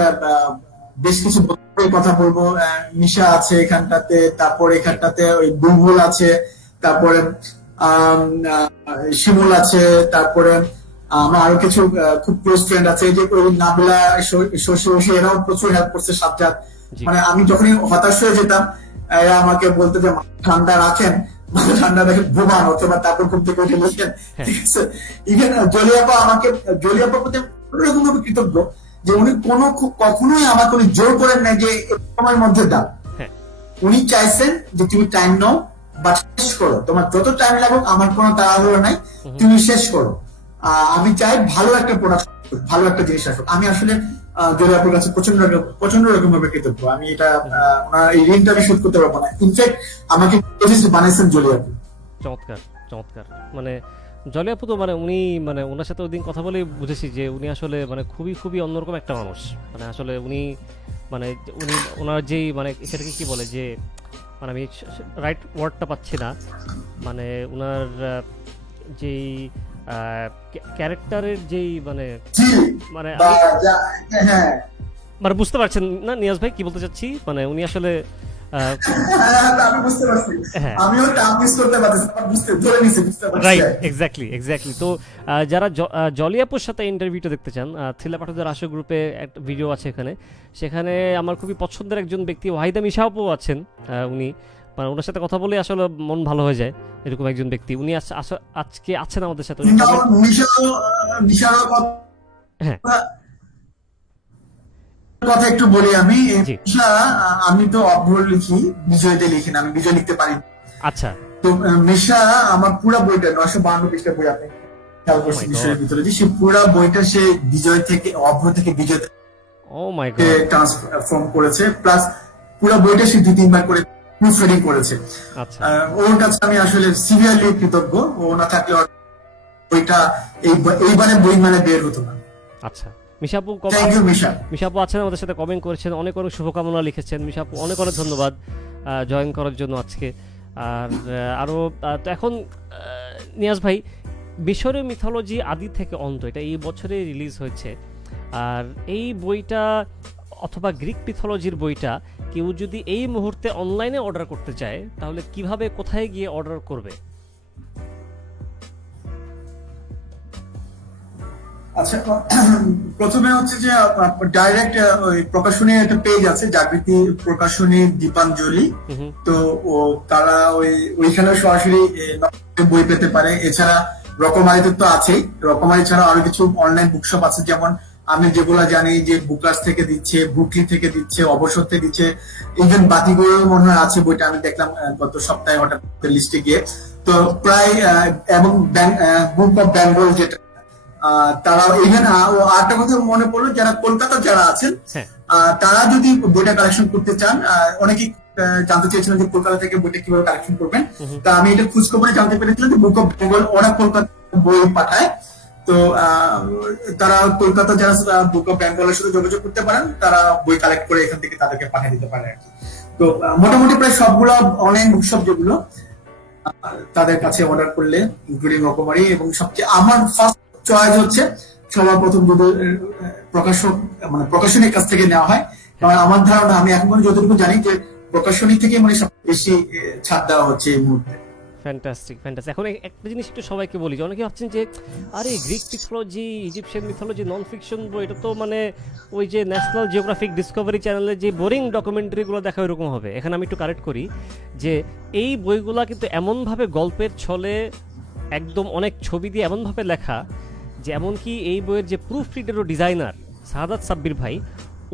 বেশ কিছু বন্ধুদের কথা বলবো। নিশা আছে এখানটাতে, তারপর এখানটাতে ওই বুলবুল আছে, তারপরে শিমুল আছে, তারপরে আমার আরো কিছু খুব ক্লোজ ফ্রেন্ড আছে, যে নাবিলা, শশী, এরাও প্রচুর হেল্প করছে। সাজ্জাদ, মানে আমি যখনই হতাশ হয়ে যেতাম এরা আমাকে বলতো যে ঠান্ডা রাখেন, ঠান্ডা দেখে ঘুমান, অথবা তারপর ঘুম থেকে উঠে বসেন। ঠিক আছে, ইভেন জলিয়াপা প্রতি কোনোরকম ভাবে কৃতজ্ঞ যে উনি কখনোই আমাকে উনি জোর করেন নাই যে সময়ের মধ্যে দাও। উনি চাইছেন যে তুমি টাইম নাও, বাট শেষ করো, তোমার যত টাইম লাগুক আমার কোনো তাড়াহুড়ো নাই, তুমি শেষ করো। আমি চাই ভালো একটা প্রোডাক্ট, ভালো একটা জিনিস আসুক। আমি আসলে জলিয়াপুর কাছে প্রচন্ড রকম ভাবে কৃতজ্ঞ। আমি এটা ওনার এই ঋণটা আমি শোধ করতে পারবো না। ইনফ্যাক্ট আমাকে বানাইছেন জলিয়াপুর। চমৎকার, চমৎকার। মানে জলিয়াপু তো মানে উনি, মানে ওনার সাথে ওইদিন কথা বলে বুঝেছি যে উনি আসলে মানে খুবই খুবই অন্যরকম একটা মানুষ। মানে আসলে উনি মানে ওনার যেই মানে সেটাকে কি বলে যে, মানে আমি রাইট ওয়ার্ডটা পাচ্ছি না, মানে ওনার যেই ক্যারেক্টারের যেই মানে মানে মানে বুঝতে পারছেন না নিয়াজ ভাই কি বলতে চাচ্ছি? মানে উনি আসলে আমি বুঝতে পারছি, আমিও টার্ম মিস করতে পারছি, বুঝতে ধরে নিছি, বুঝতে পারছি। Right, exactly. তো যারা জলিয়াপুর সাথে ইন্টারভিউটা দেখতে চান, থ্রিলার পাঠকদের আসো গ্রুপে একটা ভিডিও আছে এখানে, সেখানে আমার খুবই পছন্দের একজন ব্যক্তি ওয়াহিদা মিশাপু আছেন। উনি মানে ওনার সাথে কথা বলে আসলে মন ভালো হয়ে যায়, এরকম একজন ব্যক্তি উনি আজকে আছেন আমাদের সাথে। হ্যাঁ, কথা একটু বলি আমি। আমি তো অভ্র লিখি, বিজয়তে লিখি না, আমি বিজয় লিখতে পারি। আচ্ছা। তো মিশা আমার পুরো বইটা 952 পৃষ্ঠা বই, আপনি খেয়াল করছেন বিষয়ের ভিতরে যে সে পুরো বইটা সে বিজয় থেকে, অভ্র থেকে বিজয় ট্রান্সফর্ম করেছে, প্লাস পুরো বইটা সে 2-3 বার করে প্রুফ রিডিং করেছে। ওর কাছে আমি আসলে সিরিয়াসলি কৃতজ্ঞ। ও না থাকলে বইটা এইবারে বই মানে বের হতো না। আচ্ছা, মিশাপু আছেন আমাদের সাথে, কমেন্ট করেছেন, অনেক অনেক শুভকামনা লিখেছেন। মিশাপু অনেক অনেক ধন্যবাদ জয়েন করার জন্য আজকে। আর আরো তো এখন নিয়াজ ভাই, মিশরীয় মিথোলজি আদি থেকে অন্ত, এটা এই বছরে রিলিজ হয়েছে। আর এই বইটা অথবা গ্রিক মিথোলজির বইটা কেউ যদি এই মুহূর্তে অনলাইনে অর্ডার করতে চায়, তাহলে কিভাবে, কোথায় গিয়ে অর্ডার করবে? আচ্ছা, প্রথমে হচ্ছে যে ডাইরেক্ট ওই প্রকাশনীর একটা পেজ আছে, জাগৃতি প্রকাশনী দীপাঞ্জলি। তো তারা ওইখানে সরাসরি বই পেতে পারে। এছাড়া রকমারিতে তো আছেই, রকমারি ছাড়া আরো কিছু অনলাইন বুকশপ আছে, যেমন আমি যেগুলা জানি যে বুকলাস থেকে দিচ্ছে, বুকলি থেকে দিচ্ছে, অবসর থেকে দিচ্ছে, ইভেন বাতিগুলো মনে হয় আছে বইটা, আমি দেখলাম গত সপ্তাহে হঠাৎ লিস্টে গিয়ে। তো প্রায় এবং বুক অফ বেঙ্গল যেটা তারা ইভেন আরেকটা কথা মনে পড়লো, যারা কলকাতা যারা আছেন হ্যাঁ তারা যদি বইটা কালেকশন করতে চান, অনেকেই জানতে চেয়েছিলেন যে কলকাতা থেকে বইটা কিভাবে কালেকশন করবেন। তা আমি এটা খোঁজ খবরে জানতে পেরেছিলাম যে বুক অফ বেঙ্গল ওরা কলকাতা বই পাঠায়। তো তারা কলকাতা যারা বুক অফ বেঙ্গলের সাথে যোগাযোগ করতে পারেন, তারা বই কালেক্ট করে এখান থেকে তাদেরকে পাঠিয়ে দিতে পারে আর কি। তো মোটামুটি প্রায় সবগুলো অনলাইন বুকশপ যেগুলো তাদের কাছে অর্ডার করলে, ইনক্লুডিং রকমারি, এবং সবচেয়ে আমার ফার্স্ট চয়েস হচ্ছে সবার প্রথম যদি প্রকাশক মানে প্রকাশনীর কাছ থেকে নেওয়া হয়। কারণ আমার ধারণা, আমি এখন যতটুকু জানি যে প্রকাশনী থেকে মানে সবচেয়ে বেশি ছাড় দেওয়া হচ্ছে এই মুহূর্তে। Fantastic fantastic. এখন একটা জিনিস একটু সবাইকে বলি যে অনেকে ভাবছেন যে আরে Greek mythology, Egyptian mythology non fiction বই, এটা তো মানে ওই যে ন্যাশনাল জিওগ্রাফিক ডিসকভারি চ্যানেলে যে বোরিং ডকুমেন্টারিগুলো দেখা এরকম হবে। এখানে আমি একটু কারেক্ট করি যে এই বইগুলা কিন্তু এমনভাবে গল্পের ছলে একদম অনেক ছবি দিয়ে এমনভাবে লেখা যে এমনকি এই বইয়ের যে প্রুফ রিডার ও ডিজাইনার সাহাদাত সাব্বির ভাই,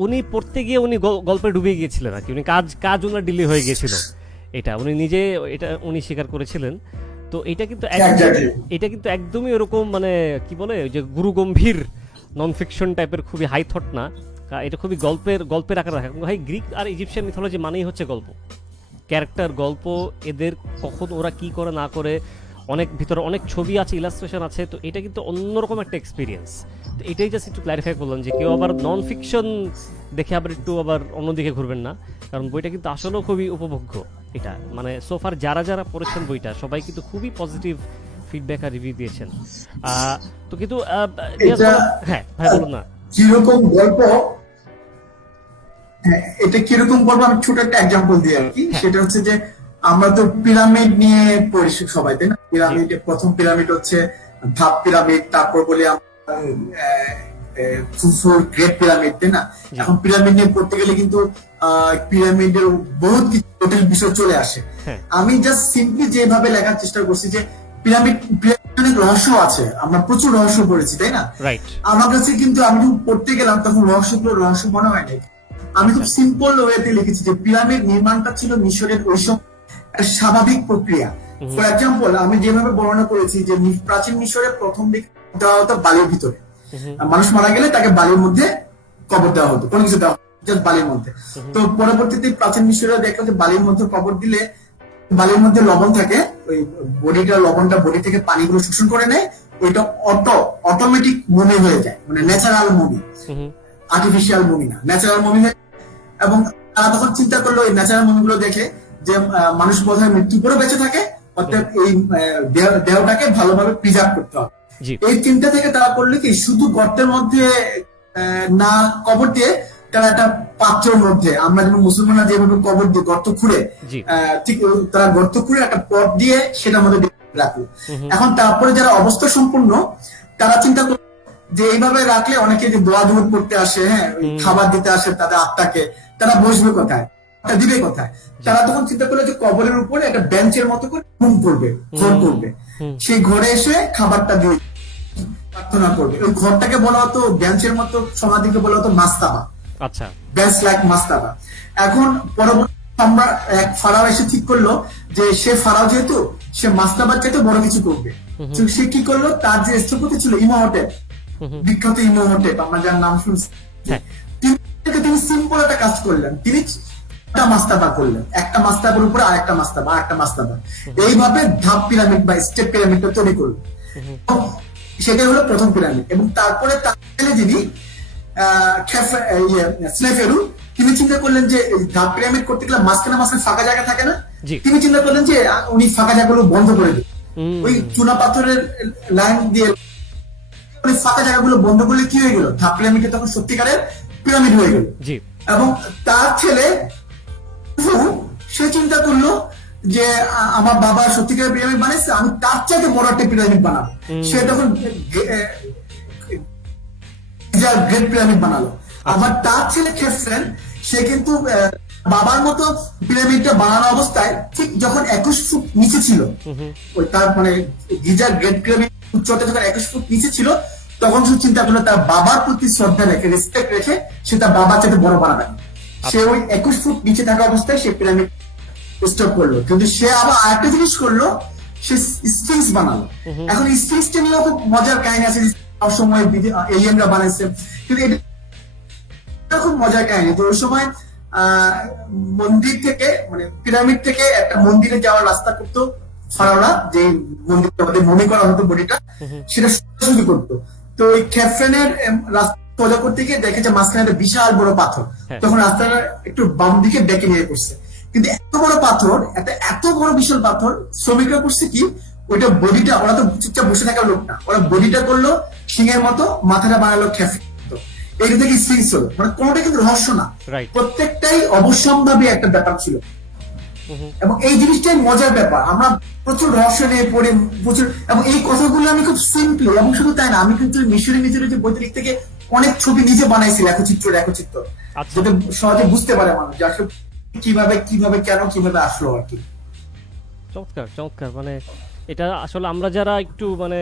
উনি পড়তে গিয়ে উনি গল্পে ডুবে গিয়েছিলেন আর কি। উনি কাজ ওনার ডিলে হয়ে গিয়েছিল, এটা উনি নিজে এটা উনি স্বীকার করেছিলেন। তো এটা কিন্তু একদমই ওরকম মানে কি বলে ওই যে গুরুগম্ভীর নন ফিকশন টাইপের খুবই হাই থট না, এটা খুবই গল্পের আকার রাখা। ভাই গ্রিক আর ইজিপশিয়ান মিথোলজি মানেই হচ্ছে গল্প, ক্যারেক্টার, গল্প, এদের কখন ওরা কি করে না করে, অনেক ভিতরে অনেক ছবি আছে, ইলাস্ট্রেশন আছে। তো এটা কিন্তু অন্যরকম একটা এক্সপিরিয়েন্স। তো এটাই জাস্ট একটু ক্ল্যারিফাই করলাম যে কেউ আবার নন ফিকশন দেখে আবার একটু আবার অন্যদিকে ঘুরবেন না, কারণ বইটা কিন্তু আসলেও খুবই উপভোগ্য। এটা মানে সোফার যারা পড়েছেন বইটা সবাই কিন্তু খুবই পজিটিভ ফিডব্যাক আর রিভিউ দিয়েছেন। তো কিন্তু হ্যাঁ ভাই বলুন না। কিরকম গল্প, এটা কিরকম গল্প আমি ছোট একটা এক্সাম্পল দিই আর কি। সেটা হচ্ছে যে আমরা তো পিরামিড নিয়ে পরিচিত সবাই, তাই না? পিরামিড, প্রথম পিরামিড হচ্ছে ধাপ পিরামিড, তারপর বলি গ্রেট পিরামিড, তাই না? এখন পিরামিড নিয়ে পড়তে গেলে কিন্তু পিরামিডের বহুত কিছু জটিল বিষয় চলে আসে। আমি জাস্ট সিম্পলি যেভাবে লেখার চেষ্টা করছি যে পিরামিড অনেক রহস্য আছে, আমরা প্রচুর রহস্য পড়েছি, তাই না? আমার কাছে কিন্তু আমি যখন পড়তে গেলাম তখন রহস্যগুলো রহস্য মনে হয় নাই। আমি খুব সিম্পল ওয়েতে লিখেছি যে পিরামিড নির্মাণটা ছিল মিশরের ওই সময় একটা স্বাভাবিক প্রক্রিয়া। ফর এক্সাম্পল, আমি যেভাবে বর্ণনা করেছি যে প্রাচীন মিশরের প্রথম দিকে দেওয়া হতো বালির ভিতরে, মানুষ মারা গেলে তাকে বালির মধ্যে কবর দেওয়া হতো, কোনো কিছু দেওয়া জাস্ট বালির মধ্যে। তো পরবর্তীতে প্রাচীন মিশরে দেখলো যে বালির মধ্যে কবর দিলে বালির মধ্যে লবণ থাকে, ওই লবণটা বডি থেকে পানিগুলো শোষণ করে নেয়, ওইটা অটোমেটিক মমি হয়ে যায়, মানে ন্যাচারাল মমি, আর্টিফিশিয়াল মমি না, ন্যাচারাল মমি হয়ে। এবং তারা তখন চিন্তা করলো এই ন্যাচারাল মমি গুলো দেখে যে মানুষ বোধহয় মৃত্যু করে বেঁচে থাকে, অর্থাৎ এই দেহটাকে ভালোভাবে প্রিজার্ভ করতে হবে। এই চিন্তা থেকে তারা করলো কি শুধু গর্তের মধ্যে না কবর দিয়ে তারা একটা পাত্রের মধ্যে, আমরা যেমন মুসলমানরা যেভাবে কবর দিয়ে গর্ত খুঁড়ে, ঠিক তারা গর্ত খুঁড়ে একটা পট দিয়ে সেটার মধ্যে রাখলো। এখন তারপরে যারা অবস্থা সম্পূর্ণ তারা চিন্তা করলো যে এইভাবে রাখলে অনেকে যে দোয়া দুরুদ পড়তে আসে, হ্যাঁ খাবার দিতে আসে তাদের আত্মাকে, তারা বসবে কোথায়, দিবে কোথায়? তারা তখন চিন্তা করলো যে কবরের উপরে একটা বেঞ্চের মতো করে ঘুম করবে, ঘর করবে, সেই ঘরে এসে খাবারটা দিয়ে প্রার্থনা করবে। ওই ঘরটাকে বলা হতো, বেঞ্চের মতো সমাধিকে বলা হতো মাস্তাবা। আচ্ছা, বেঞ্চ লাইক মাস্তাবা। এখন পরবর্তী আমরা এক ফারাও এসে ঠিক করলো যে সে ফারাও যেহেতু সে মাস্তাবার চাইতে বড় কিছু করবে, সে কি করলো, তার যে স্থপতি ছিল ইমোহটেপ, বিখ্যাত ইমোহটেপ, আমরা যার নাম শুনছি, তিনি সিম্পল একটা কাজ করলেন, তিনি একটা মাস্তাবা করলেন, একটা মাস্তাবার উপরে আরেকটা মাস্তাবা, আরেকটা মাস্তাবা, এইভাবে ধাপ পিরামিড বা স্টেপ পিরামিডটা তৈরি করলো। সেটাই হলো প্রথম পিরামিড। এবং তারপরে তার যিনি স্নেফেরু, তিনি চিন্তা করলেন যে ধাপ পিরামিড করতে গেলে মাঝখানে ফাঁকা জায়গা থাকে না, তিনি চিন্তা করলেন যে উনি ফাঁকা জায়গাগুলো বন্ধ করে দিন, ওই চুনা পাথরের লাইন দিয়ে ফাঁকা জায়গাগুলো বন্ধ করলে কি হয়ে গেল, ধাপ পিরামিড তখন সত্যিকারের পিরামিড হয়ে গেল। এবং তার ছেলে সে চিন্তা করলো যে আমার বাবা সত্যিকারের পিরামিড বানিয়েছে, আমি তার চাইতে বড় একটা পিরামিড বানাবো। সে তখন গ্রেট পিরামিড বানালো। আবার তার ছেলে খেফরেন, সে কিন্তু বাবার মতো পিরামিডটা বানানো অবস্থায় ঠিক যখন 21 ফুট নিচে ছিল, ওই তার মানে গিজার গ্রেট পিরামিড উচ্চতা যখন 21 ফুট নিচে ছিল, তখন সে চিন্তা করলো তার বাবার প্রতি শ্রদ্ধা রেখে, রেসপেক্ট রেখে সে তার বাবার চাইতে বড় বানাবে। সে ওই 21 ফুট নিচে থাকা অবস্থায় সে পিরামিড স্টপ করলো। কিন্তু সে আবার আরেকটা জিনিস করলো, সে স্ফিংস বানালো। এখন স্ফিংসটা নিয়ে খুব মজার কাহিনী আছে। সময় এলিয়েনরা বানাইছে, কিন্তু এটা খুব মজার কাহিনী। তো ওই সময় মন্দির থেকে মানে পিরামিড থেকে একটা মন্দিরে যাওয়ার রাস্তা করতো ফারাওরা, যে মন্দিরটা আমাদের মমি করা হতো বডিটা, সেটা সোজাসুজি করতো। তো ওই ক্যাফরেনের রাস্তা সোজা করতে গিয়ে দেখে যে মাঝখানে একটা বিশাল বড় পাথর, তখন রাস্তাটা একটু বাম দিকে ডেকে নিয়ে করছে। কিন্তু এত বড় পাথর, এত বড় বিশাল পাথর, শ্রমিকরা করছে কি ওইটা বডিটা, ওরা তো চুপচাপ বসে থাকার লোক না, ওরা বডিটা করলো সিংহের মতো, মাথাটা বানালো ক্যাফরেন। এইটা থেকে সিরিজ হলো, মানে কোনোটা কিন্তু রহস্য না, প্রত্যেকটাই অবশ্যম্ভাবী একটা ব্যাপার ছিল। এবং এই জিনিসটাই মজার ব্যাপার, আমরা প্রচুর রহস্য নিয়ে পড়ে প্রচুর, এবং এই কথাগুলো আমি খুব সিম্পলি, এবং শুধু তাই না, আমি কিন্তু মিশরি মিজরি যে বইতে লিখতে গিয়ে অনেক ছবি নিজে বানাইছি, রেখচিত্র যাতে সহজে বুঝতে পারে মানুষ যে আসলে কিভাবে কিভাবে কেন কিভাবে আসলো আর কি। চমৎকার চমৎকার। মানে এটা আসলে আমরা যারা একটু মানে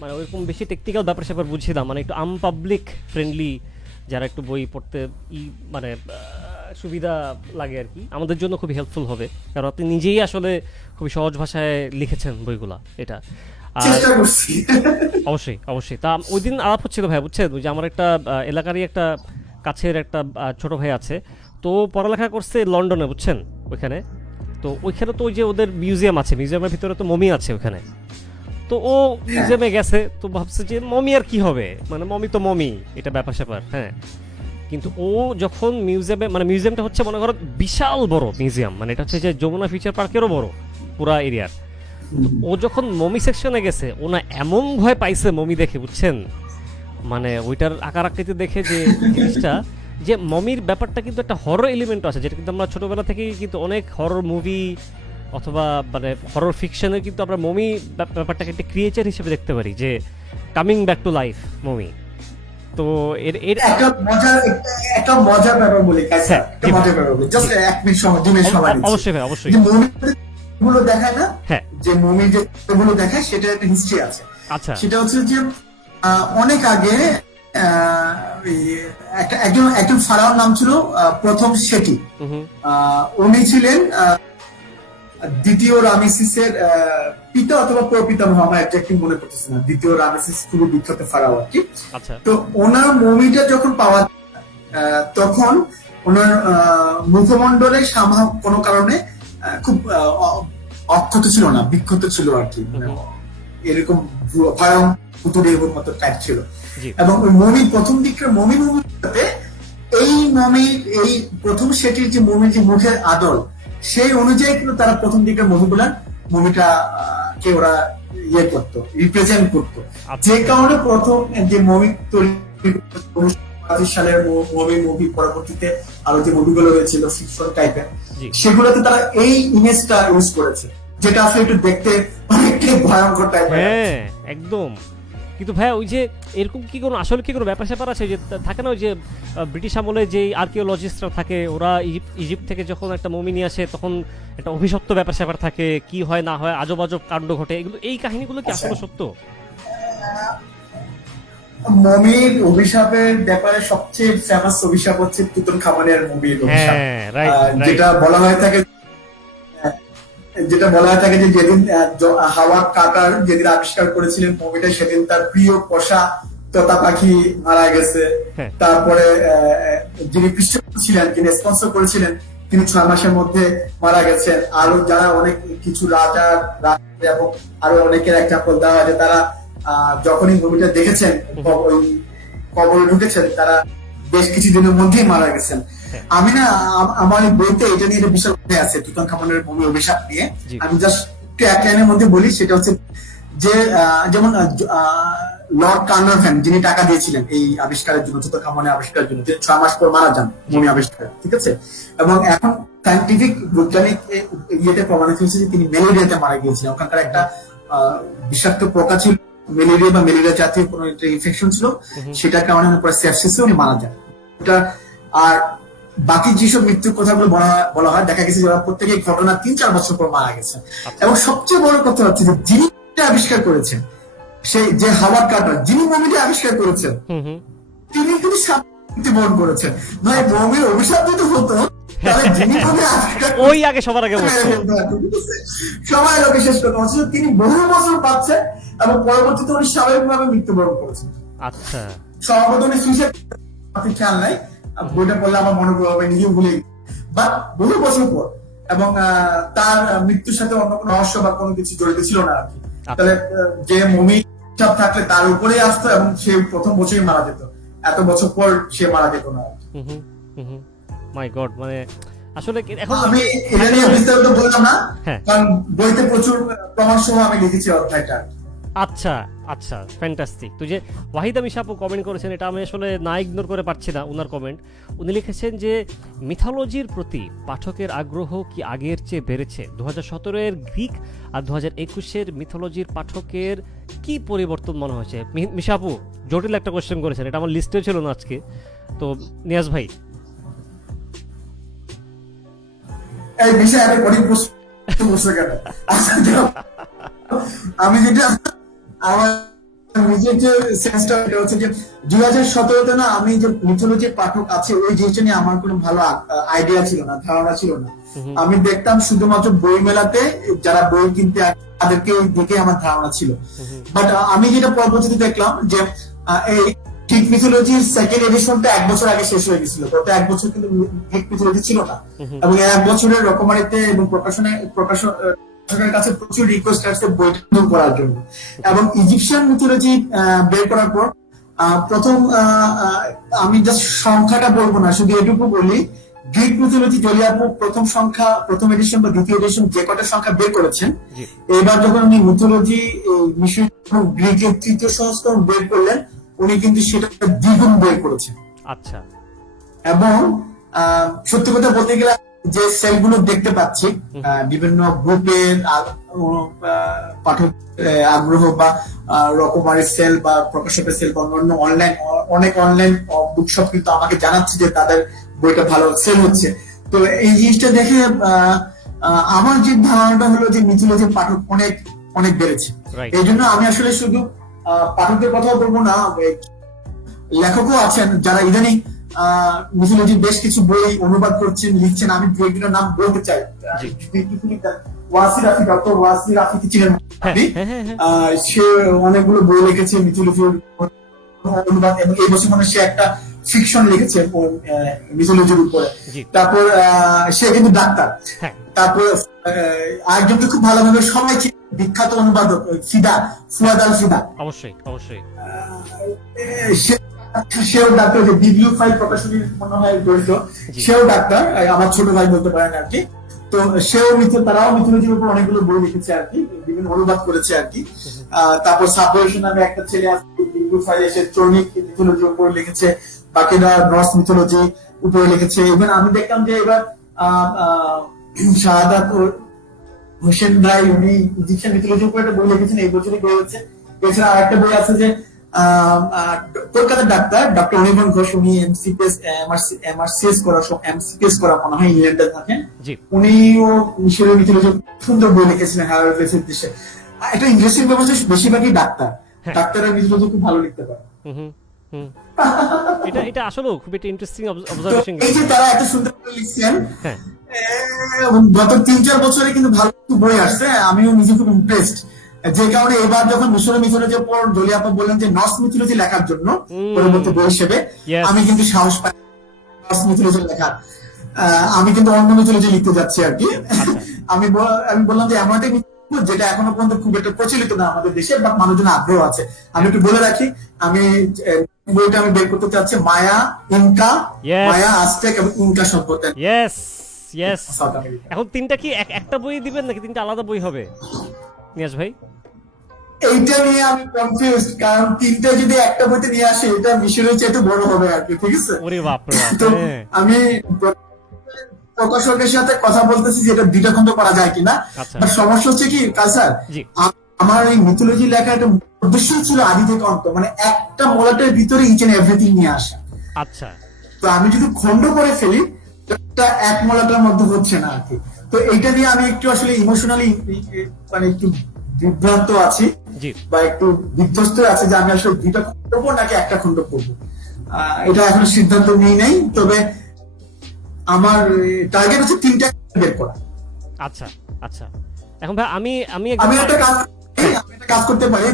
মানে ওইরকম বেশি টেকনিক্যাল ব্যাপার স্যাপার বুঝি না, মানে একটু আনপাবলিক ফ্রেন্ডলি যারা একটু বই পড়তে মানে সুবিধা লাগে আর কি, আমাদের জন্য খুবই হেল্পফুল হবে, কারণ আপনি নিজেই আসলে খুবই সহজ ভাষায় লিখেছেন বইগুলা। এটা অবশ্যই অবশ্যই। তা ওই দিন আলাপ হচ্ছিল ভাই, বুঝছেন, যে আমার একটা এলাকারই একটা কাছের একটা ছোট ভাই আছে, তো পড়ালেখা করছে লন্ডনে, বুঝছেন, ওইখানে। তো ওইখানে তো ওই যে ওদের মিউজিয়াম আছে, মিউজিয়ামের ভিতরে তো মমি আছে ওখানে। তো ও মিউজিয়ামে গেছে, তো ভাবছে যে মমি আর কি হবে, মানে মমি তো মমি, এটা ব্যাপার স্যাপার। হ্যাঁ, কিন্তু ও যখন মিউজিয়ামে, মানে মিউজিয়ামটা হচ্ছে মনে করো বিশাল বড় মিউজিয়াম, মানে এটা হচ্ছে যে যমুনা ফিউচার পার্কেরও বড় পুরা এরিয়ার। ও যখন মমি সেকশনে গেছে, ও না এমন ভয় পাইছে মমি দেখে, বুঝছেন, মানে ওইটার আকার আকৃতি দেখে, যে জিনিসটা যে মমির ব্যাপারটা কিন্তু একটা হরর এলিমেন্ট আছে, যেটা কিন্তু আমরা ছোটবেলা থেকেই কিন্তু অনেক হরর মুভি অথবা মানে হরর ফিকশনে কিন্তু আমরা মমি ব্যাপারটাকে একটা ক্রিয়েচার হিসেবে দেখতে পারি, যে coming back to life mummy. তো এর একটা মজার ব্যাপার বলি, একটা মজার ব্যাপার বলি, জাস্ট এক মিনিট সময়, 2 মিনিট সময়। অবশ্যই ভাই, অবশ্যই। গুলো দেখায় না, হ্যাঁ, যে মমি যেগুলো দেখায় সেটা একটা হিস্ট্রি আছে। আচ্ছা, সেটা হচ্ছে যে অনেক আগে একজন ফারাওর নাম ছিল প্রথম সেটি। উনি ছিলেন দ্বিতীয় রামেসিসের পিতা অথবা প্রপিতামহ, আমার একজাক্টলি মনে পড়তেছে না। দ্বিতীয় রামেসিস খুবই বিখ্যাত ফারাও আর কি। তো ওনার মমিটা যখন পাওয়া তখন ওনার মুখমণ্ডলে কোনো কারণে খুব অক্ষত ছিল না, বিক্ষত ছিল আর কি, এরকম ভয়ঙ্কর মতো টাইপ ছিল। এবং ওই মমি প্রথম দিকের মমিতে এই মমির এই প্রথম সেটির যে মমির যে মুখের আদল, সেই অনুযায়ী কিন্তু তারা প্রথম দিকের মমিটা কে ওরা ইয়ে করতো, রিপ্রেজেন্ট করতো। যে কারণে প্রথম যে মমি তৈরি সালের মুভি, পরবর্তীতে আরো যে মুভিগুলো হয়েছিল ফিকশন টাইপের, সেগুলোতে তারা এই ইমেজটা ইউজ করেছে, যেটা আসলে একটু দেখতে অনেকটাই ভয়ঙ্কর টাইপের। হ্যাঁ, একদম। কিন্তু ভাই ওই যে এরকম কি কোনো আসলে কি কোনো ব্যাপার স্যাপার আছে, যে থাকে না ওই যে ব্রিটিশ আমলে যে আর্কিওলজিস্টরা থাকে, ওরা ইজিপ্ট থেকে যখন একটা মমি নিয়ে আসে, তখন একটা অভিশপ্ত ব্যাপার স্যাপার থাকে, কি হয় না হয়, আজব আজব কাণ্ড ঘটে, এগুলো এই কাহিনীগুলো কি আসলে সত্য? মমির অভিশাপের ব্যাপারে সবচেয়ে ফেমাস অভিশাপ হচ্ছে তুতানখামেনের মমির অভিশাপ, যেটা বলা হয়ে থাকে যে যেদিন হাওয়ার্ড কার্টার যেদিন আবিষ্কার করেছিলেন মমিটা, সেদিন তার প্রিয় পোষা তোতা পাখি মারা গেছে। তারপরে যিনি পৃষ্ঠপোষক ছিলেন, যিনি স্পন্সর করেছিলেন, তিনি 6 মাসের মধ্যে মারা গেছেন। আরো যারা অনেক কিছু রাজা এবং আরো অনেকের এক্সাম্পল দেওয়া হয় যে তারা যখনই মুভিটা দেখেছেন, ওই কবরে ঢুকেছেন, তারা বেশ কিছুদিনের মধ্যেই মারা গেছেন। আমি না আমার বইতে এটা নিয়ে বিশাল আছে, তুতানখামেনের মমি অভিশাপ নিয়ে। আমি জাস্ট একটু এক লাইনের মধ্যে বলি, সেটা হচ্ছে যে যেমন লর্ড কার্নারভ্যান, যিনি টাকা দিয়েছিলেন এই আবিষ্কারের জন্য, তুতানখামেনের আবিষ্কারের জন্য, যে 6 মাস পর মারা যান মমি আবিষ্কার, ঠিক আছে। এবং এখন সায়েন্টিফিক বৈজ্ঞানিক ইয়েতে প্রমাণিত হয়েছে যে তিনি ম্যালেরিয়াতে মারা গিয়েছিলেন। ওখানকার একটা বিষাক্ত পোকা ছিল, ম্যালেরিয়া বা ম্যালেরিয়া জাতীয় কোনো একটা ইনফেকশন ছিল, সেটার কারণে পরে সেপসিসে উনি মারা যান। এটা আর বাকি যেসব মৃত্যুর কথাগুলো বলা হয়, দেখা গেছে যারা প্রত্যেকেই ঘটনা 3-4 বছর পর মারা গেছে। এবং সবচেয়ে বড় কথা হচ্ছে যে যিনি আবিষ্কার করেছেন, সেই যে হাওয়ার্ড কার্টার, যিনি মমিটা আবিষ্কার করেছেন, তিনি কিন্তু মৃত্যুবরণ করেছেন। নয় মমির অভিশাপ যদি হতো, তাহলে যিনি মমি আবিষ্কার ওই আগে সবার আগে সবাই লোকে শেষ করতে, অথচ তিনি বহু বছর পাচ্ছেন এবং পরবর্তীতে উনি স্বাভাবিকভাবে মৃত্যুবরণ করেছেন। আচ্ছা সম্ভবত উনি সুইসাইড, আপনি খেয়াল নাই, বইটা পড়লে আমার মনে পড়বে, নিজেও ভুলে বাট বহু বছর পর, এবং তার মৃত্যুর সাথে অন্য কোনো রহস্য বা কোনো কিছু জড়িত ছিল না আর কি। তাহলে যে মমি সব থাকলে তার উপরে আসতো এবং সে প্রথম বছরই মারা যেত, এত বছর পর সে মারা যেত না। মাই গড, মানে আসলে এখন আমি এটা নিয়ে বিস্তারিত বললাম না, হ্যাঁ, কারণ বইতে প্রচুর প্রমাণ সহ আমি লিখেছি অধ্যায়টা। আচ্ছা আচ্ছা, ফ্যান্টাস্টিক। তো যে ওয়াহিদা মিশা আপু কমেন্ট করেছেন, এটা আমি আসলে না ইগনোর করে পারছি না ওনার কমেন্ট। উনি লিখেছেন যে মিথোলজির প্রতি পাঠকের আগ্রহ কি আগের চেয়ে বেড়েছে? 2017-এর গ্রিক আর 2021-এর মিথোলজির পাঠকের কি পরিবর্তন মনে হয়েছে? মিশা আপু জটিল একটা কোশ্চেন করেছেন, এটা আমার লিস্টে ছিল না আজকে। তো নিয়াজ ভাই, এই বিষয়ে আমি অনেক প্রশ্ন কেন আমি যেটা আমার নিজের যে সেন্সটা এটা হচ্ছে যে 2017-তে না, আমি যে মিথোলজি পাঠক আছে ওই জিনিসটা নিয়ে আমার কোনো ভালো আইডিয়া ছিল না, ধারণা ছিল না। আমি দেখতাম শুধুমাত্র বই মেলাতে যারা বই কিনতে তাদেরকে ওই দিকে আমার ধারণা ছিল। বাট আমি যেটা পরবর্তীতে দেখলাম যে এই গ্রিক মিথোলজির সেকেন্ড এডিশনটা 1 বছর আগে শেষ হয়ে গেছিল, তো 1 বছর কিন্তু গ্রিক মিথোলজি ছিল না, এবং 1 বছরের রকমারিতে এবং প্রকাশনের কাছে প্রচুর রিকোয়েস্ট আসছে বইটা করার জন্য। এবং ইজিপশিয়ান মিথোলজি বের করার পর প্রথম আমি জাস্ট সংখ্যাটা বলবো না, শুধু এটুকু বলি, গ্রিক মিথোলজি জলিয়াপু প্রথম এডিশন বা দ্বিতীয় এডিশন যে কটা সংখ্যা বের করেছেন, এবার যখন উনি মিথোলজি মিশর গ্রিকের তৃতীয় সংস্করণ বের করলেন, উনি কিন্তু সেটা দ্বিগুণ বের করেছেন। আচ্ছা, এবং সত্যি কথা বলতে গেলে যে সেলগুলো দেখতে পাচ্ছি বিভিন্ন গ্রুপের পাঠক আগ্রহ বা রকমারি সেল বা প্রকাশকের সেল বা অন্য অনেক অনলাইন বুকশপ কিন্তু আমাকে জানাচ্ছে যে তাদের বইটা ভালো সেল হচ্ছে। তো এই জিনিসটা দেখে আমার যে ধারণাটা হলো যে মিথোলজির পাঠক অনেক অনেক বেড়েছে। এই জন্য আমি আসলে শুধু পাঠকদের কথা বলবো না, লেখকও আছেন যারা ইদানিং মিথোলজি বেশ কিছু বই অনুবাদ করছেন, লিখছেন। আমি বইগুলোর নাম বলতে চাই, ওয়াসি রাফি, ডক্টর ওয়াসি রাফি ছিলেন, সে অনেকগুলো বই লিখেছে মিথোলজির অনুবাদ, এবং এই বছর মানে সে একটা ফিকশন লিখেছে মিথোলজির উপরে। তারপর সে কিন্তু ডাক্তার। তারপর আরেকজনকে খুব ভালোভাবে সবাই বিখ্যাত অনুবাদক ফুয়াদ আল ফিদা, অবশ্যই অবশ্যই সেও ডাক্তার, যে বিবলিওফাইল প্রকাশনীর মনে হয় জড়িত, সেও ডাক্তার, আমার ছোট ভাই বলতে পারেন আর কি। তো তারাও মিথোলজির উপর অনেকগুলো বই লিখেছে আর কি, বিভিন্ন অনুবাদ করেছে আর কি। তারপর সাবরেশন নামে একটা ছেলে আছে, বিবলিওফাইল এসে চৈনিক মিথোলজির উপর লিখেছে, বাকিরা নর্স মিথোলজি উপরে লিখেছে। ইভেন আমি দেখলাম যে এবার শাহাদাত হোসেন ভাই, উনি ইজিপশিয়ান মিথোলজির উপর একটা বই লিখেছেন, এই বছরই বই হচ্ছে। এছাড়া আরেকটা বই আছে যে কলকাতার ডক্টর অনির্বাণ ঘোষ, উনি এমআরসিএস করা মনে হয়, ইংল্যান্ডে থাকেন। উনিও মিশরীয় মিথোলজি সুন্দর বই লিখেছিলেন হায়ারোগ্লিফের দেশে। এটা ইন্টারেস্টিং ব্যাপার, বেশিরভাগই ডাক্তাররা মিথোলজি খুব ভালো লিখতে পারে। এটা আসলে খুব একটা ইন্টারেস্টিং অবজারভেশন। এই যে তারা এত সুন্দর করে লিখছেন, গত 3-4 বছরে কিন্তু ভালো বই আসছে, আমিও নিজে খুব ইমপ্রেসড। যে কারণে এবার যখন মিশরীয় মিথোলজির পর জলিয়াপা বললেন যে নর্স মিথোলজি লেখার জন্য পরবর্তী বই হিসেবে, আমি কিন্তু সাহস পাই নর্স মিথোলজি লেখার। আমি কিন্তু অন্য মিথোলজি লিখতে যাচ্ছি আর কি। আমি বললাম যে এমন একটা যেটা এখনো পর্যন্ত খুব একটা প্রচলিত না আমাদের দেশে, বাট মানুষজন আগ্রহ আছে। আমি একটু বলে রাখি, আমি বইটা আমি বের করতে চাচ্ছি মায়া, ইনকা, মায়া, আজটেক এবং ইনকা সভ্যতা। এখন তিনটা কি একটা বই দিবেন নাকি তিনটা আলাদা বই হবে নিয়াজ ভাই? এইটা নিয়ে আমি কনফিউজ, কারণ তিনটা যদি একটা বইতে নিয়ে আসে, এটা মিশরের চাইতে বড় হবে আর কি, ঠিক আছে? ওরে বাপ রে বাপ। তো আমি প্রকাশকের সাথে কথা বলতেছি যে এটা 2টা খন্ড করা যায় কিনা। বাট সমস্যা হচ্ছে কি কালচার, আমার এই মিথোলজি লেখা একটা উদ্দেশ্য ছিল আদি থেকে অন্ত, মানে একটা মলাটের ভিতরে ইচ এন্ড এভরিথিং নিয়ে আসা। আচ্ছা, তো আমি যদি খন্ড করে ফেলি, এটা এক মলাটার মধ্যে হচ্ছে না আর কি। তো এইটা নিয়ে আমি একটু আসলে ইমোশনালি মানে একটু বিভ্রান্ত আছি, বা একটু বিধ্বস্ত আছে যে আমি আসলে 2টা খন্ড করবো নাকি একটা খন্ড করবো, এটা এখন সিদ্ধান্ত নিই নাই। তবে আমার টার্গেট হচ্ছে 3টা বের করা। আচ্ছা আচ্ছা, এখন ভাই আমি একটা কাজ করতে পারি,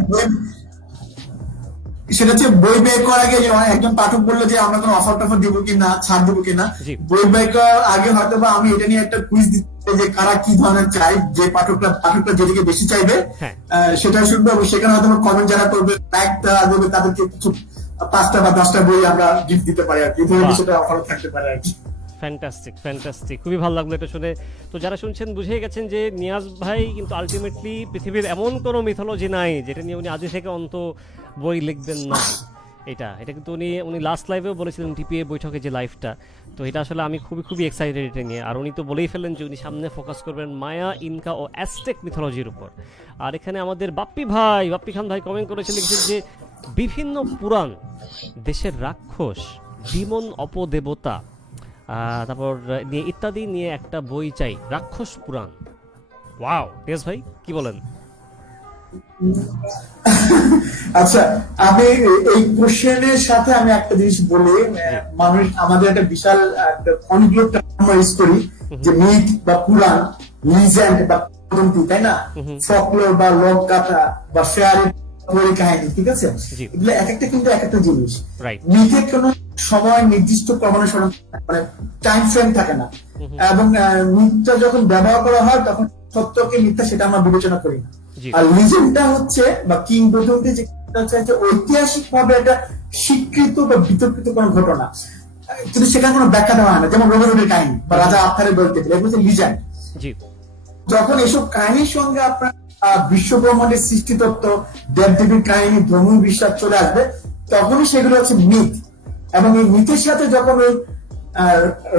সেটা হচ্ছে বই বের করার আগে যে একজন পাঠক বললো যে আমরা কোনো অফার টফার দিব কিনা, ছাড় দিব কিনা। জি। বই বের করার আগে হয়তো বা আমি এটা নিয়ে একটা কুইজ দিতে যে কারা কি ধরনের চাই, যে পাঠকটা যেদিকে বেশি চাইবে হ্যাঁ। সেটা শুনবো, এবং সেখানে হয়তো কমেন্ট যারা করবে, লাইক দেবে, তাদেরকে কিছু 5টা বা 10টা বই আমরা গিফট দিতে পারি আর কি, এই ধরনের কিছুটা অফার থাকতে পারে আর কি। ফ্যান্টাস্টিক, খুবই ভালো লাগলো এটা শুনে। তো যারা শুনছেন বুঝে গেছেন যে নিয়াজ ভাই কিন্তু আলটিমেটলি পৃথিবীর এমন কোনো মিথোলজি নাই যেটা নিয়ে উনি আজ থেকে অন্ত বই লিখবেন না। এটা কিন্তু উনি লাস্ট লাইভেও বলেছিলেন টিপিএ বৈঠকে যে লাইভটা, তো এটা আসলে আমি খুবই এক্সাইটেড এটা নিয়ে। আর উনি তো বলেই ফেললেন যে উনি সামনে ফোকাস করবেন মায়া, ইনকা ও অ্যাজটেক মিথোলজির উপর। আর এখানে আমাদের বাপ্পি খান ভাই কমেন্ট করেছে, লিখেছেন যে বিভিন্ন পুরাণ, দেশের রাক্ষস, ডিমন অপদেবতা, তারপর নিয়ে ইত্যাদি নিয়ে একটা বই চাই, রাক্ষস পুরাণ। ওয়াও, নিয়াজ ভাই কি বলেন? আচ্ছা, আমি এই কোশ্চেনের সাথে আমি একটা জিনিস বলি, মানুষ আমাদের একটা বিশাল অনেকগুলো টার্ম ইউজ করি, যে মিথ বা পুরাণ, লিজেন্ড বা কিংবদন্তি, তাই না, ফকলোর বা লোকগাথা বা ফেয়ারি কাহিনী, ঠিক আছে, এগুলো এক একটা কিন্তু এক একটা জিনিস। মিথে কোনো সময় নির্দিষ্ট ক্রমানুসারে মানে টাইম ফ্রেম থাকে না, এবং মিথটা যখন ব্যবহার করা হয় তখন সত্যকে মিথ্যা সেটা আমরা বিবেচনা করি না। আর লিজেন্ডটা হচ্ছে বা কিংবদন্তি যে ঐতিহাসিক ভাবে একটা স্বীকৃত বা বিতর্কিত কোনো ঘটনা, কিন্তু সেখানে কোনো ব্যাখ্যা দেওয়া হয় না, যেমন রবীন্দ্রের কাহিনী বা রাজা আর্থারের গল্প, এগুলো হচ্ছে লিজেন্ড। যখন এসব কাহিনীর সঙ্গে আপনার বিশ্ব ব্রহ্মাণ্ডের সৃষ্টিতত্ত্ব, দেবদেবীর কাহিনী, ধর্ম বিশ্বাস চলে আসবে, তখনই সেগুলো হচ্ছে মিথ। এবং এই মিথের সাথে যখন ওই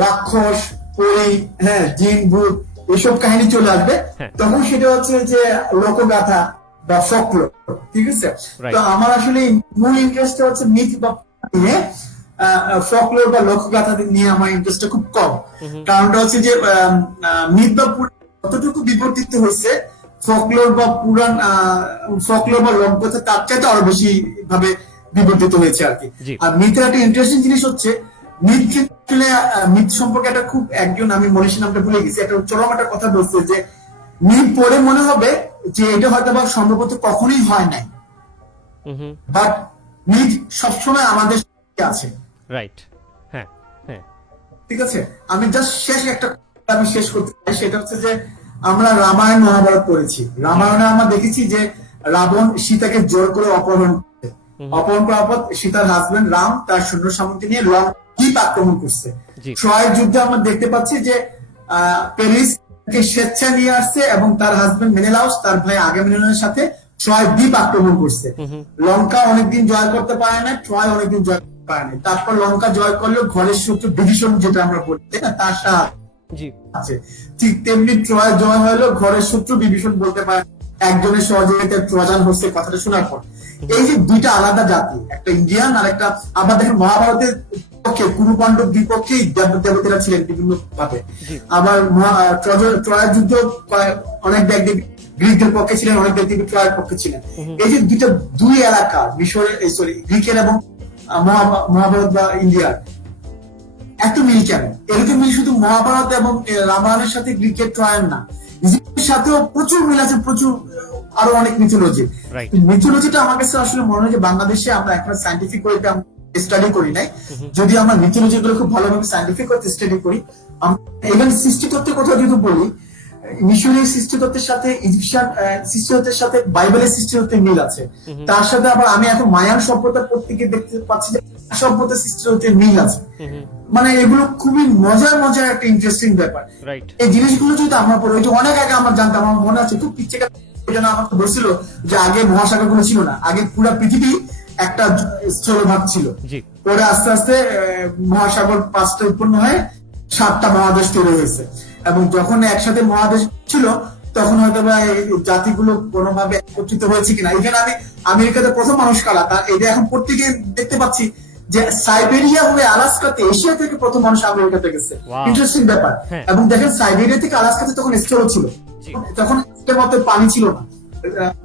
রাক্ষস, পরী, হ্যাঁ, জিন, ভূত, এসব কাহিনী চলে আসবে, তখন সেটা হচ্ছে যে লোকগাথা বা ফকলোর, ঠিক আছে। তো আমার আসলে মূল ইন্টারেস্ট হচ্ছে মিথ বা নিয়ে, ফকলোর বা লোকগাথা নিয়ে আমার ইন্টারেস্টটা খুব কম। কারণটা হচ্ছে যে মিথ বা কতটুকু বিবর্তিত হয়েছে, ফকলোর বা পুরাণ, ফকলোর বা লোকগাথা তার চাইতে আরো বেশি ভাবে বিবর্তিত হয়েছে আর কি। আর মিথের একটা ইন্টারেস্টিং জিনিস হচ্ছে, মিথ সম্পর্কে একটা খুব, একজন আমি মনীষী নামটা ভুলে গেছি, একটা চরম একটা কথা বলছে যে মিথ পড়ে মনে হবে যে এটা হয়তো বা সম্ভবত কখনোই হয় নাই, বাট মিথ সবসময় আমাদের সাথে আছে। রাইট, হ্যাঁ, ঠিক আছে। আমি জাস্ট শেষ করতে চাই, সেটা হচ্ছে যে আমরা রামায়ণ মহাভারত পড়েছি। রামায়ণে আমরা দেখেছি যে রাবণ সীতাকে জোর করে অপহরণ করার পর সীতার হাজবেন্ড রাম তার সৈন্য সামন্ত নিয়ে দ্বীপ আক্রমণ করছে। ট্রয়ের যুদ্ধে আমরা দেখতে পাচ্ছি যে প্যারিসকে স্বেচ্ছা নিয়ে আসছে এবং তার হাজবেন্ড মেনেলাউস তার ভাই আগামেমননের সাথে ট্রয় দ্বীপ আক্রমণ করছে। লঙ্কা অনেকদিন জয় করতে পারে না, ট্রয় অনেকদিন জয় করতে পারে না। তারপর লঙ্কা জয় করলেও ঘরের শত্রু বিভীষণ, যেটা আমরা বলি না, তার সাথে আছে। ঠিক তেমনি ট্রয় জয় হলো ঘরের শত্রু বিভীষণ বলতে পারে একজনের সহযোগিতায় ট্রজান হচ্ছে, কথাটা শোনার পর। এই যে দুইটা আলাদা জাতি, একটা ইন্ডিয়ান আর একটা, আবার দেখেন মহাভারতের পক্ষে কুরু পাণ্ডব বিপক্ষেই দেবতারা ছিলেন বিভিন্ন ভাবে। আবার ট্রয়ের যুদ্ধ অনেক ব্যক্তি গ্রিকদের পক্ষে ছিলেন, অনেক ব্যক্তি ট্রয়ের পক্ষে ছিলেন। এই যে দুই এলাকা, মিশরের গ্রিকের এবং মহাভারত বা ইন্ডিয়ার, এত মিল কেন? এরকম মিল শুধু মহাভারত এবং রামায়ণের সাথে গ্রিকের ট্রয়ের না, ইজিপ্টের সাথেও প্রচুর মিল আছে, প্রচুর আরো অনেক মিথোলজিটা আমার কাছে আসলে মনে হয় যে বাংলাদেশে আমরা এখন সায়েন্টিফিক ওয়েতে স্টাডি করি নাই। যদি আমরা মিথোলজি গুলো খুব ভালোভাবে সায়েন্টিফিক ওয়েতে স্টাডি করি, ইভেন সৃষ্টিতত্ত্বের কথা যদি বলি, মিশরীয় সৃষ্টিতত্ত্বের সাথে ইজিপশিয়ান সৃষ্টিতত্ত্বের সাথে বাইবেলের সৃষ্টিতত্ত্বের মিল আছে। তার সাথে আবার আমি এখন মায়ান সভ্যতার প্রত্যেকে দেখতে পাচ্ছি যে সভ্যতার সৃষ্টিতত্ত্বের মিল আছে। মানে এগুলো খুবই মজার একটা ইন্টারেস্টিং ব্যাপার। এই জিনিসগুলো যদি আমরা পড়ি, ওই যে অনেক আগে আমরা জানতাম, আমার মনে আছে খুব পিচ্ছে আমাকে বলছিল যে আগে মহাসাগর গুলো ছিল না, আগে পুরো পৃথিবী একটা স্থলভাগ ছিল, পরে আস্তে আস্তে মহাসাগর 5টা উৎপন্ন হয়ে 7টা মহাদেশ তৈরি হয়েছে। এবং যখন একসাথে মহাদেশ ছিল তখন হয়তো বা জাতিগুলো কোনোভাবে একত্রিত হয়েছে কিনা। এখানে আমি আমেরিকাতে প্রথম মানুষ কারা, এটা এখন প্রত্যেকে দেখতে পাচ্ছি যে সাইবেরিয়া হয়ে আলাস্কাতে, এশিয়া থেকে প্রথম মানুষ আমেরিকাতে গেছে। ইন্টারেস্টিং ব্যাপার। এবং দেখেন সাইবেরিয়া থেকে আলাস্কাতে তখন স্থল ছিল, তখন মতো পানি ছিল না।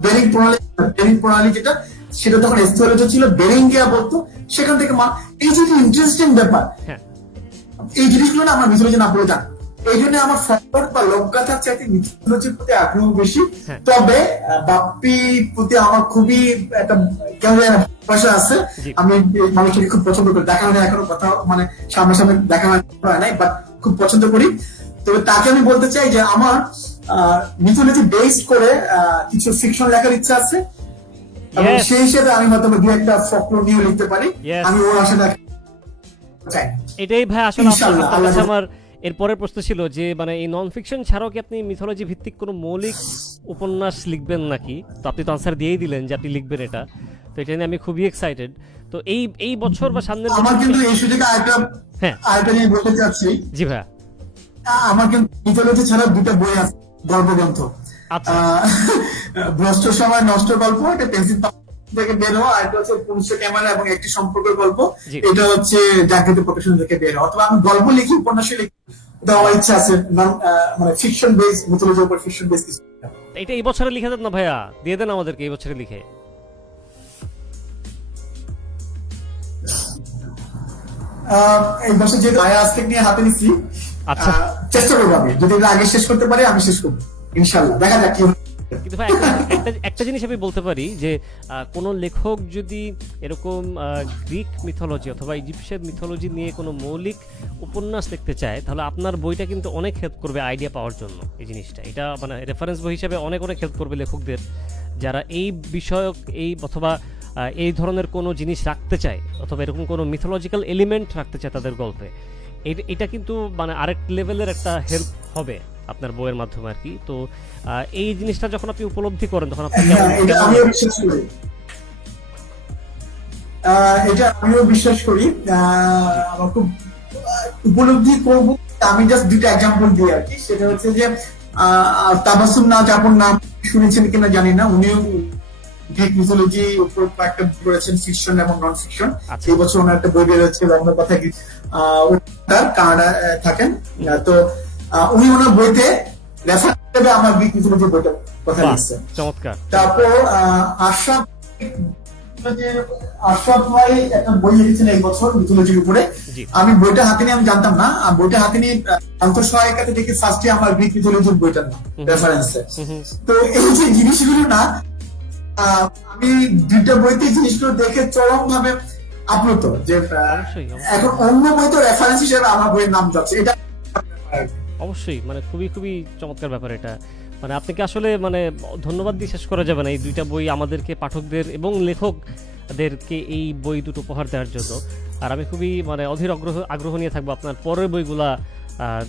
বেরিং প্রণালী যেটা, সেটা তখন স্থলজ ছিল, বেরিঙ্গিয়া বলতো, সেখান থেকে এই যে ইন্টারেস্টিং ব্যাপার, এই জিনিসগুলো না আমরা মিথোলজি না পড়ে জানি। এই জন্য আমার ফরওয়ার্ড বা লোকগাথার চাইতে মিথোলজির প্রতি আগ্রহ বেশি। হ্যাঁ। তবে বাপ্পি প্রতি আমার খুবই একটা কেমন যেন ভালোবাসা আছে। জি। আমি এই মানুষটাকে খুব পছন্দ করি, দেখা হয় না এখনো, কথা মানে সামনাসামনি দেখা হয় নাই, বাট খুব পছন্দ করি। তবে তাকে আমি বলতে চাই যে আমার মিথোলজি বেস করে কিছু ফিকশন লেখার ইচ্ছা আছে, এবং Yes. সেই হিসেবে আমি হয়তো দু একটা ফকলোর নিয়ে লিখতে পারি। Yes. আমি ওর আশা চাই। এটাই ভাই আসলে ইনশাআল্লাহ, আপনার কাছে আল্লাহ- আমার এর পরের প্রশ্ন ছিল যে মানে এই নন ফিকশন ছাড়াও কি আপনি মিথোলজি ভিত্তিক কোনো মৌলিক উপন্যাস লিখবেন নাকি? তো আপনি তো আনসার দিয়েই দিলেন যে আপনি লিখবেন এটা, তো এটা নিয়ে আমি খুবই এক্সাইটেড। তো এই বছর বা সামনের আমার বছর কিন্তু এই সুযোগে হ্যাঁ আরেকটা নিয়ে বলতে চাচ্ছি। জি ভাইয়া। আমার কিন্তু মিথোলজি ছাড়া দুটো বই আছে, গল্পগ্রন্থ। আচ্ছা। ভ্রষ্ট সময় নষ্ট গল্প, এটা পেন্সিল থেকে বের হওয়া, আর এটা হচ্ছে পুরুষ ক্যামেরা এবং একটি সম্পর্কের গল্প, জি। এটা হচ্ছে জাগৃত প্রকাশন থেকে বের হওয়া। অথবা আমি গল্প লিখি, উপন্যাস লিখি, এটা আমার ইচ্ছা আছে, মানে ফিকশন বেস, মিথোলজির উপর ফিকশন বেস কিছু। এটা এই বছরে লিখে দেন না ভাইয়া, দিয়ে দেন আমাদেরকে এই বছরে লিখে। এই বছর যেহেতু আয়া আজ থেকে নিয়ে হাতে নিচ্ছি, আচ্ছা। চেষ্টা করবো আমি, যদি এটা আগে শেষ করতে পারি আমি শেষ করবো ইনশাল্লাহ, দেখা যাক কি হয়। কিন্তু ভাই একটা জিনিস আমি বলতে পারি যে কোন লেখক যদি এরকম গ্রিক মিথোলজি অথবা ইজিপশিয়ান মিথোলজি নিয়ে কোনো মৌলিক উপন্যাস লিখতে চায়, তাহলে আপনার বইটা কিন্তু অনেক হেল্প করবে আইডিয়া পাওয়ার জন্য। এই জিনিসটা এটা মানে রেফারেন্স বই হিসাবে অনেক হেল্প করবে লেখকদের, যারা এই বিষয়ক এই অথবা এই ধরনের কোনো জিনিস রাখতে চায় অথবা এরকম কোনো মিথোলজিক্যাল এলিমেন্ট রাখতে চায় তাদের গল্পে। এটা কিন্তু মানে আরেক লেভেলের একটা হেল্প হবে আপনার বইয়ের মাধ্যমে আর কি। তো এই জিনিসটা যখন আপনি উপলব্ধি করেন তখন আপনি হ্যাঁ, এটা আমিও বিশ্বাস করি। এটা আমিও বিশ্বাস করি। আমার খুব উপলব্ধি করব। আমি জাস্ট দুইটা এক্সাম্পল দিই আর কি। সেটা হচ্ছে যে তাবাসসুম নাজ আপন নাম শুনেছেন কিনা জানি না, উনিও গ্রিক মিথোলজি উপর একটা বই করেছেন, ফিকশন এবং নন ফিকশন। আচ্ছা। এই বছর ওনার একটা বই বের হচ্ছে, রঙ্গকথা, কানাডা থাকেন। তো উনি ওনার বইতে রেফারেন্স হিসেবে আমার গ্রিক মিথোলজি বইটা কথা বাহ, লিখছেন। চমৎকার। তারপর আশরাফ আশরাফ ভাই একটা বই লিখেছেন এই বছর মিথোলজির উপরে। জি। আমি বইটা হাতে নিয়ে আমি জানতাম না, বইটা হাতে নিয়ে আন্তঃসহায়িকাতে দেখি ফার্স্টে আমার গ্রিক মিথোলজির বইটার নাম রেফারেন্সে। তো এই যে জিনিসগুলো না, আমি দুইটা বইতে জিনিসগুলো দেখে চরম ভাবে আপ্লুত যে অবশ্যই, অবশ্যই। এখন অন্য বই তো রেফারেন্স হিসেবে আমার বইয়ের নাম যাচ্ছে, এটা অবশ্যই মানে খুবই চমৎকার ব্যাপার এটা। মানে আপনাকে আসলে মানে ধন্যবাদ দিয়ে শেষ করা যাবে না এই দুইটা বই আমাদেরকে, পাঠকদের এবং লেখকদেরকে এই বই দুটো উপহার দেওয়ার জন্য। আর আমি খুবই মানে অধীর আগ্রহ নিয়ে থাকবো আপনার পরের বইগুলা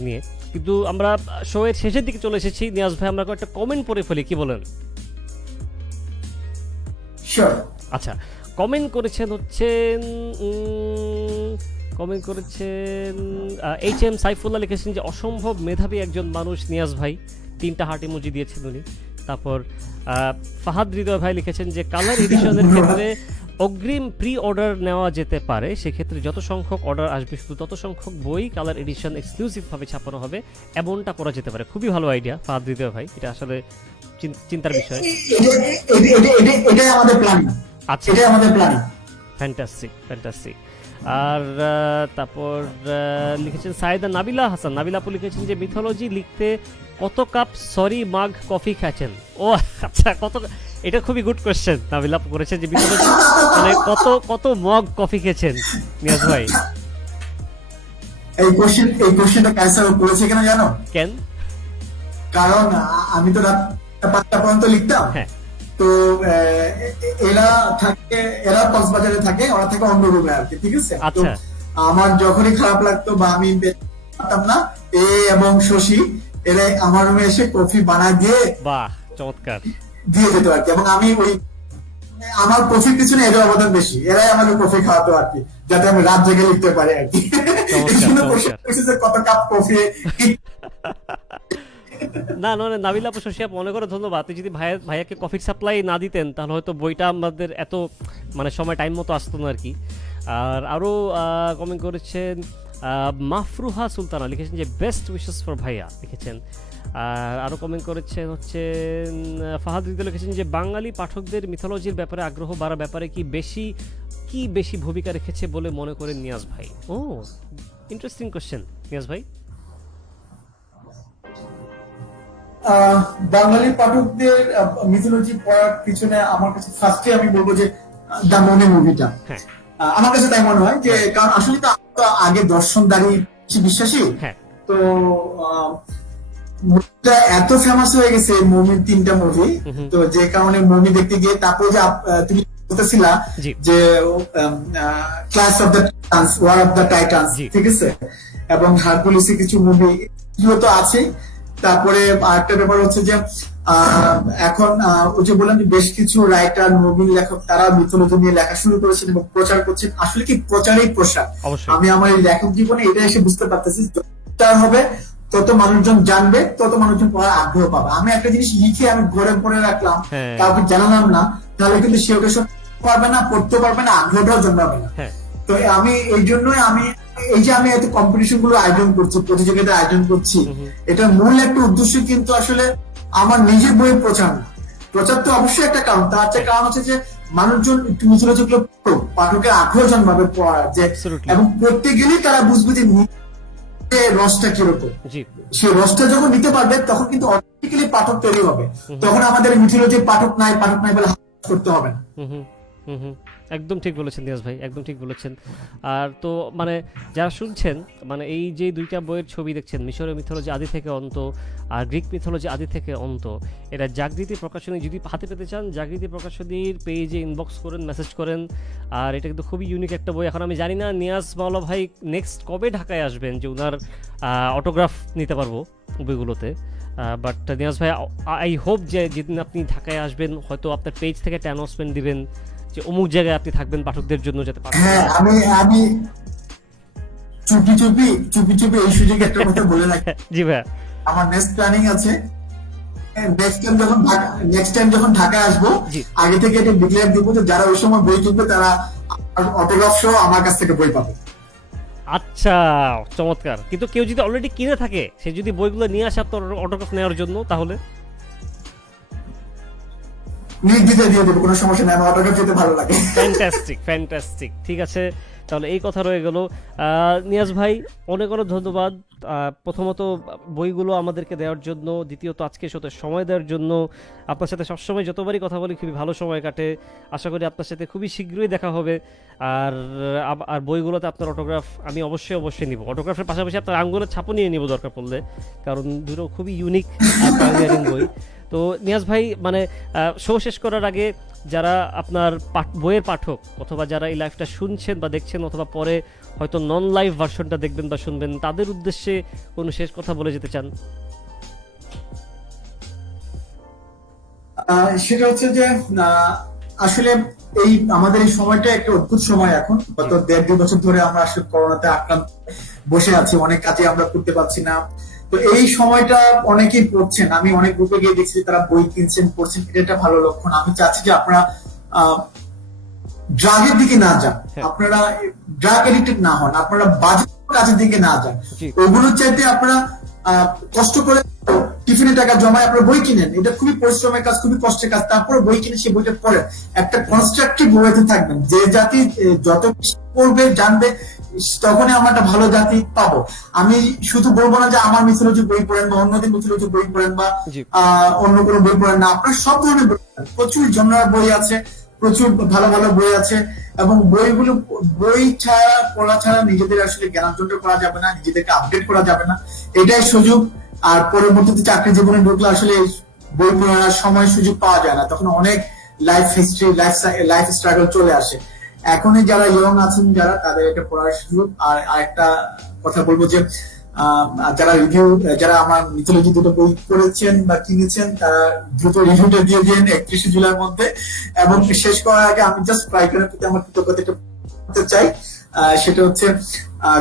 নিয়ে। কিন্তু আমরা শো এর শেষের দিকে চলে এসেছি। নিয়াজ ভাই, আমরা একটা কমেন্ট পড়ে ফেলি, কি বলেন? শিওর। আচ্ছা, কমেন্ট করেছেন এইচ এম সাইফুল্লাহ, লিখেছেন যে অসম্ভব মেধাবী একজন মানুষ নিয়াজ ভাই, 3টা হার্ট ইমোজি দিয়েছেন উনি। তারপর ফাহাদ হৃদয় ভাই লিখেছেন যে কালার এডিশনের ক্ষেত্রে অগ্রিম প্রি অর্ডার নেওয়া যেতে পারে, সেক্ষেত্রে যত সংখ্যক অর্ডার আসবে শুধু তত সংখ্যক বই কালার এডিশন এক্সক্লুসিভ ভাবে ছাপানো হবে, এমনটা করা যেতে পারে। খুবই ভালো আইডিয়া ফাহাদ হৃদয় ভাই, এটা আসলে চিন্তার বিষয়। এটাই আমাদের প্ল্যান। আচ্ছা, এটাই আমাদের প্ল্যান। ফ্যান্টাস্টিক। আর তারপর লিখেছেন সাইদা নাবিলা হাসান, নাবিলা আপু লিখেছেন যে মিথোলজি লিখতে কত কাপ সরি মাগ কফি খাচ্ছেন? ও আচ্ছা, এটা খুবই গুড কোশ্চেন নাবিলা আপু করেছেন যে মিথোলজি মানে কত মগ কফি খেয়েছেন নিয়াজ ভাই? এই কোশ্চেনটা ক্যান্সেল করেছে কেন জানো? কেন? কারণ আমি তো রাত 5টা পর্যন্ত লিখতাম। হ্যাঁ। তো এরা কক্সবাজারে থাকে, ওরা থাকে অন্য রুমে আর কি, ঠিক আছে? তো আচ্ছা। আমার যখনই খারাপ লাগতো বা আমি পারতাম না, এবং শশী এরা আমার রুমে এসে কফি বানায় দিয়ে বাহ, চমৎকার। দিয়ে যেত আর কি। এবং আমি আমার কফির পিছনে এদের অবদান বেশি, এরাই আমাকে কফি খাওয়াতো আর কি, যাতে আমি রাত জেগে লিখতে পারি আর কি। এই জন্য কোশ্চেন করেছে যে কত কাপ কফি। না নাবিলা আপু, শশী আপু, অনেক ধন্যবাদ। আপনি যদি ভাইয়াকে কফির সাপ্লাই না দিতেন তাহলে হয়তো বইটা আমাদের এত মানে সময় টাইম মতো আসতো না আর কি। আর আরও কমেন্ট করেছেন মাফরুহা সুলতানা, লিখেছেন যে বেস্ট উইশেস ফর ভাইয়া লিখেছেন। আর আরও কমেন্ট করেছেন ফাহাদ হৃদয় লিখেছেন যে বাঙালি পাঠকদের মিথোলজির ব্যাপারে আগ্রহ বাড়ার ব্যাপারে কি বেশি ভূমিকা রেখেছে বলে মনে করেন নিয়াজ ভাই? ও ইন্টারেস্টিং কোশ্চেন নিয়াজ ভাই। বাঙালি পাঠকদের মিথোলজি পড়ার পিছনে আমার কাছে ফার্স্টে আমি বলবো যে দ্য মমি মুভিটা, হ্যাঁ আমার কাছে তাই মনে হয় যে কারণ আসলে তো আমরা তো আগে দর্শনদারি বিশ্বাসী, হ্যাঁ তো মুভিটা এত ফেমাস হয়ে গেছে মমির 3টা মুভি, তো যে কারণে মুভি দেখতে গিয়ে তারপর যে তুমি বলতেছিলা জি যে clash of the Titans, wrath of the Titans, জি। ঠিক আছে, এবং হারকুলিসের কিছু মুভি এগুলো তো আছে। তারপরে আরেকটা ব্যাপার হচ্ছে যে এখন ওই যে বললাম যে বেশ কিছু রাইটার নবীন লেখক তারা মিথোলজি নিয়ে লেখা শুরু করেছেন এবং প্রচার করছেন। আসলে কি প্রচারেই প্রসার। অবশ্যই। আমি আমার এই লেখক জীবনে এটা এসে বুঝতে পারতেছি, যত হবে তত মানুষজন জানবে, তত মানুষজন পড়ার আগ্রহ পাবে। আমি একটা জিনিস লিখে আমি ঘরে পড়ে রাখলাম, হ্যাঁ। কাউকে জানালাম না, তাহলে কিন্তু সে ওটা পারবে না, পড়তে পারবে না, আগ্রহটাও জন্মাবে না। হ্যাঁ। তো আমি এই জন্যই আমি এই যে আমি এত কম্পিটিশন গুলো আয়োজন করছি, প্রতিযোগিতা আয়োজন করছি, এটার মূল একটা উদ্দেশ্য কিন্তু আসলে আমার নিজের বইয়ের প্রচার না। প্রচার তো অবশ্যই একটা কারণ, তার একটা কারণ হচ্ছে যে মানুষজন একটু মিথোলজি গুলো পাঠকের আগ্রহ জন্মাবে পড়ার, যে Absolutely. এবং পড়তে গেলেই তারা বুঝবে যে রসটা কিরকম। জি সে রসটা যখন নিতে পারবে তখন কিন্তু অটোমেটিক্যালি পাঠক তৈরি হবে। তখন আমাদের মিথোলজির পাঠক নাই বলে হাস করতে হবে না। একদম ঠিক বলেছেন নিয়াজ ভাই, একদম ঠিক বলেছেন। আর তো মানে যারা শুনছেন, মানে এই যে 2টা বইয়ের ছবি দেখছেন, মিশরীয় মিথোলজি আদি থেকে অন্ত আর গ্রিক মিথোলজি আদি থেকে অন্ত, এটা জাগৃতি প্রকাশনী, যদি হাতে পেতে চান জাগৃতি প্রকাশনীর পেজে ইনবক্স করেন, মেসেজ করেন। আর এটা কিন্তু খুবই ইউনিক একটা বই। এখন আমি জানি না নিয়াজ মাওলা ভাই নেক্সট কবে ঢাকায় আসবেন যে ওনার অটোগ্রাফ নিতে পারবো বইগুলোতে। বাট নিয়াজ ভাই, আই হোপ যে যেদিন আপনি ঢাকায় আসবেন হয়তো আপনার পেজ থেকে একটা অ্যানাউন্সমেন্ট দিবেন যে অমুক জায়গায় আপনি থাকবেন পাঠকদের জন্য, যাতে হ্যাঁ, আমি চুপি চুপি এই সুযোগে একটা কথা বলে রাখি। জি ভাই, আমার নেক্সট প্ল্যানিং আছে, নেক্সট টাইম যখন ঢাকায় আসবো আগে থেকে এটা ডিক্লেয়ার দিব যে যারা ওই সময় বই কিনবে তারা অটোগ্রাফ সহ আমার কাছ থেকে বই পাবে। আচ্ছা, চমৎকার। কিন্তু কেউ যদি অলরেডি কিনে থাকে, সে যদি বইগুলো নিয়ে আসে আপনার অটোগ্রাফ নেওয়ার জন্য, তাহলে নির্দ্বিধায় দিয়ে দেবো, কোনো সমস্যা নেই, আমার অটোগ্রাফ দিতে ভালো লাগে। ফ্যান্টাস্টিক। ঠিক আছে, তাহলে এই কথা রয়ে গেল। নিয়াজ ভাই, অনেক অনেক ধন্যবাদ। প্রথমত বইগুলো আমাদেরকে দেওয়ার জন্য, দ্বিতীয়ত আজকে সাথে সময় দেওয়ার জন্য। আপনার সাথে সবসময় যতবারই কথা বলি খুবই ভালো সময় কাটে। আশা করি আপনার সাথে খুবই শীঘ্রই দেখা হবে। আর আর বইগুলোতে আপনার অটোগ্রাফ আমি অবশ্যই নিব। অটোগ্রাফের পাশাপাশি আপনার আঙ্গুলের ছাপও নিয়ে নিব দরকার পড়লে, কারণ দুটো খুবই ইউনিক পাইওনিয়ারিং বই। তো নিয়াজ ভাই, মানে শো শেষ করার আগে যারা আপনার বইয়ের পাঠক অথবা যারা এই লাইভটা শুনছেন বা দেখছেন অথবা পরে হয়তো নন লাইভ ভার্সনটা দেখবেন বা শুনবেন, তাদের উদ্দেশ্যে কোনো শেষ কথা বলে যেতে চান? সেটা হচ্ছে যে আসলে এই আমাদের এই সময়টা একটা অদ্ভুত সময়। এখন গত 1.5-2 বছর ধরে আমরা আসলে করোনাতে আক্রান্ত বসে আছি, অনেক কাজে আমরা করতে পারছি না। তো এই সময়টা অনেকেই পড়ছেন, আমি অনেক গ্রুপে গিয়ে দেখছি তারা বই কিনছেন, পড়ছেন, এটা একটা ভালো লক্ষণ। আমি চাচ্ছি যে আপনারা ড্রাগের দিকে না যান, আপনারা ড্রাগ এডিক্টেড না হন, আপনারা বাজে কাজের দিকে না যান। ওগুলোর চাইতে আপনারা কষ্ট করে টিফিনে টাকা জমায় আপনারা বই কিনেন, এটা খুবই পরিশ্রমের কাজ, খুবই কষ্টের কাজ। তারপরে বই কিনে সেই বইটা পড়ে একটা কনস্ট্রাকটিভ ওয়েতে থাকবেন। যে জাতি যত পড়বে জানবে, তখনই আমরা একটা ভালো জাতি পাবো। আমি শুধু বলবো না যে আমার মিথোলজি বই পড়েন বা অন্যদের মিথোলজি বই পড়েন বা অন্য কোনো বই পড়েন না, আপনার সব ধরনের বই, প্রচুর জনরার বই আছে, প্রচুর ভালো ভালো বই আছে। এবং বই ছাড়া, পড়া ছাড়া নিজেদের আসলে জ্ঞানার্জনটা করা যাবে না, নিজেদেরকে আপডেট করা যাবে না, এটাই সুযোগ। আর পরবর্তীতে চাকরি জীবনে ঢুকলে আসলে বই পড়ার সময় সুযোগ পাওয়া যায় না, তখন অনেক লাইফ হিস্ট্রি, লাইফ স্ট্রাগল চলে আসে। এখনই যারা ইয়ং আছেন, যারা তাদের এটা পড়ার সুযোগ। আর আরেকটা কথা বলবো যে যারা আমার মিথোলজি দুটো বই পড়েছেন বা কিনেছেন, তারা দ্রুত রিভিউটা দিয়ে দিন 31 জুলাইয়ের মধ্যে। এবং শেষ করার আগে আমি জাস্ট ট্রাইকারের প্রতি আমার কৃতজ্ঞতা করতে চাই। সেটা হচ্ছে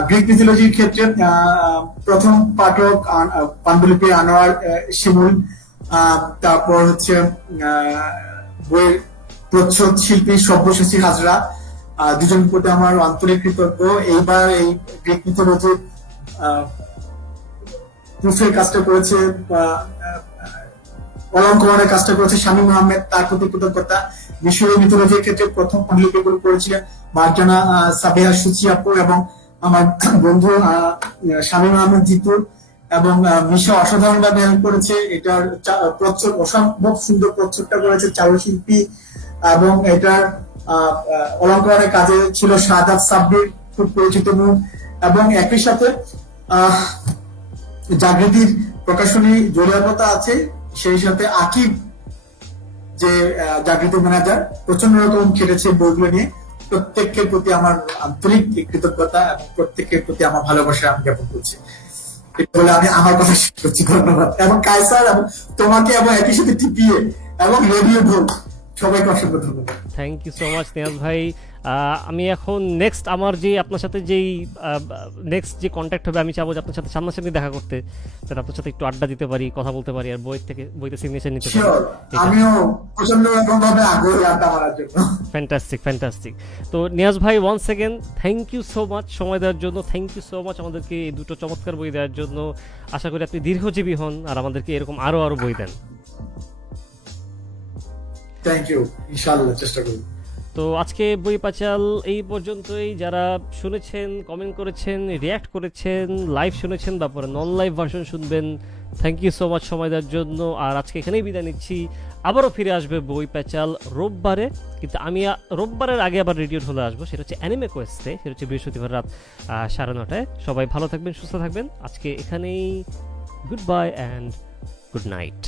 গ্রিক মিথোলজির ক্ষেত্রে প্রথম পাঠক পাণ্ডুলিপি আনোয়ার শিমুল, তারপর হচ্ছে বইয়ের প্রচ্ছদ শিল্পী সব্যসাচী হাজরা, দুজন প্রতি আমার আন্তরিক কৃতজ্ঞ। এইবার এই গ্রিক মিথোলজির প্রুফের কাজটা করেছে, অলঙ্করণের কাজটা করেছে শামীম আহমেদ, তার প্রতি কৃতজ্ঞতা। মিশরীয় মিথোলজির ক্ষেত্রে প্রথম পাণ্ডুলিপিগুলো করেছিলেন মার্জানা সাবিহা সুচি আপু এবং আমার বন্ধু শামীম আহমেদ জিতুর। এবং মিশা অসাধারণ ভাবে হেল্প করেছে। এটার প্রচ্ছদ অসম্ভব সুন্দর প্রচ্ছদটা করেছে চারুশিল্পী, এবং এটার অলঙ্কারের কাজে ছিল শাহাদাত সাব্বির, খুব পরিচিত মুখ। এবং একই সাথে জাগৃতির প্রকাশনী জলিয়াপতা আছে, সেই সাথে আকিব যে জাগৃত ম্যানেজার প্রচন্ড রকম খেটেছে বইগুলো নিয়ে। প্রত্যেকের প্রতি আমার আন্তরিক কৃতজ্ঞতা এবং প্রত্যেকের প্রতি আমার ভালোবাসা আমি জ্ঞাপন করছি। এটা বলে আমি আমার কথা শেষ করছি। ধন্যবাদ। এবং কায়সার এবং তোমাকে এবং একই সাথে টিপিএ এবং রেডিও ঢোল সবাইকে অসংখ্য ধন্যবাদ। Thank you so much Niaz ভাই। আমি এখন নেক্সট আমার যে আপনার সাথে যেই নেক্সট যে কন্ট্যাক্ট হবে, আমি চাবো যে আপনার সাথে সামনাসামনি দেখা করতে, যাতে আপনার সাথে একটু আড্ডা দিতে পারি, কথা বলতে পারি, আর বইতে সিগনেচার নিতে পারি। Sure, আমিও প্রচন্ড রকম ভাবে আগ্রহী আড্ডা মারার জন্য। ফ্যান্টাস্টিক। তো নিয়াজ ভাই, once again thank you so much সময় দেওয়ার জন্য, থ্যাংক ইউ সো মাচ আমাদেরকে এই দুটো চমৎকার বই দেওয়ার জন্য। আশা করি আপনি দীর্ঘজীবী হন আর আমাদেরকে এরকম আরো বই দেন। থ্যাংক ইউ, ইনশাআল্লাহ চেষ্টা করব। তো আজকে বই পাঁচাল এই পর্যন্তই। যারা শুনেছেন, কমেন্ট করেছেন, রিয়্যাক্ট করেছেন, লাইভ শুনেছেন, তারপরে নন লাইভ ভার্সন শুনবেন, থ্যাংক ইউ সো মাচ সময় দেওয়ার জন্য। আর আজকে এখানেই বিদায় নিচ্ছি। আবারও ফিরে আসবে বই প্যাচাল রোববারে, কিন্তু আমি রোববারের আগে আবার রেডিও ঢলে আসবো, সেটা হচ্ছে অ্যানিমে কোয়েস্টে, সেটা হচ্ছে বৃহস্পতিবার রাত 9:30টায়। সবাই ভালো থাকবেন, সুস্থ থাকবেন। আজকে এখানেই good bye and good night.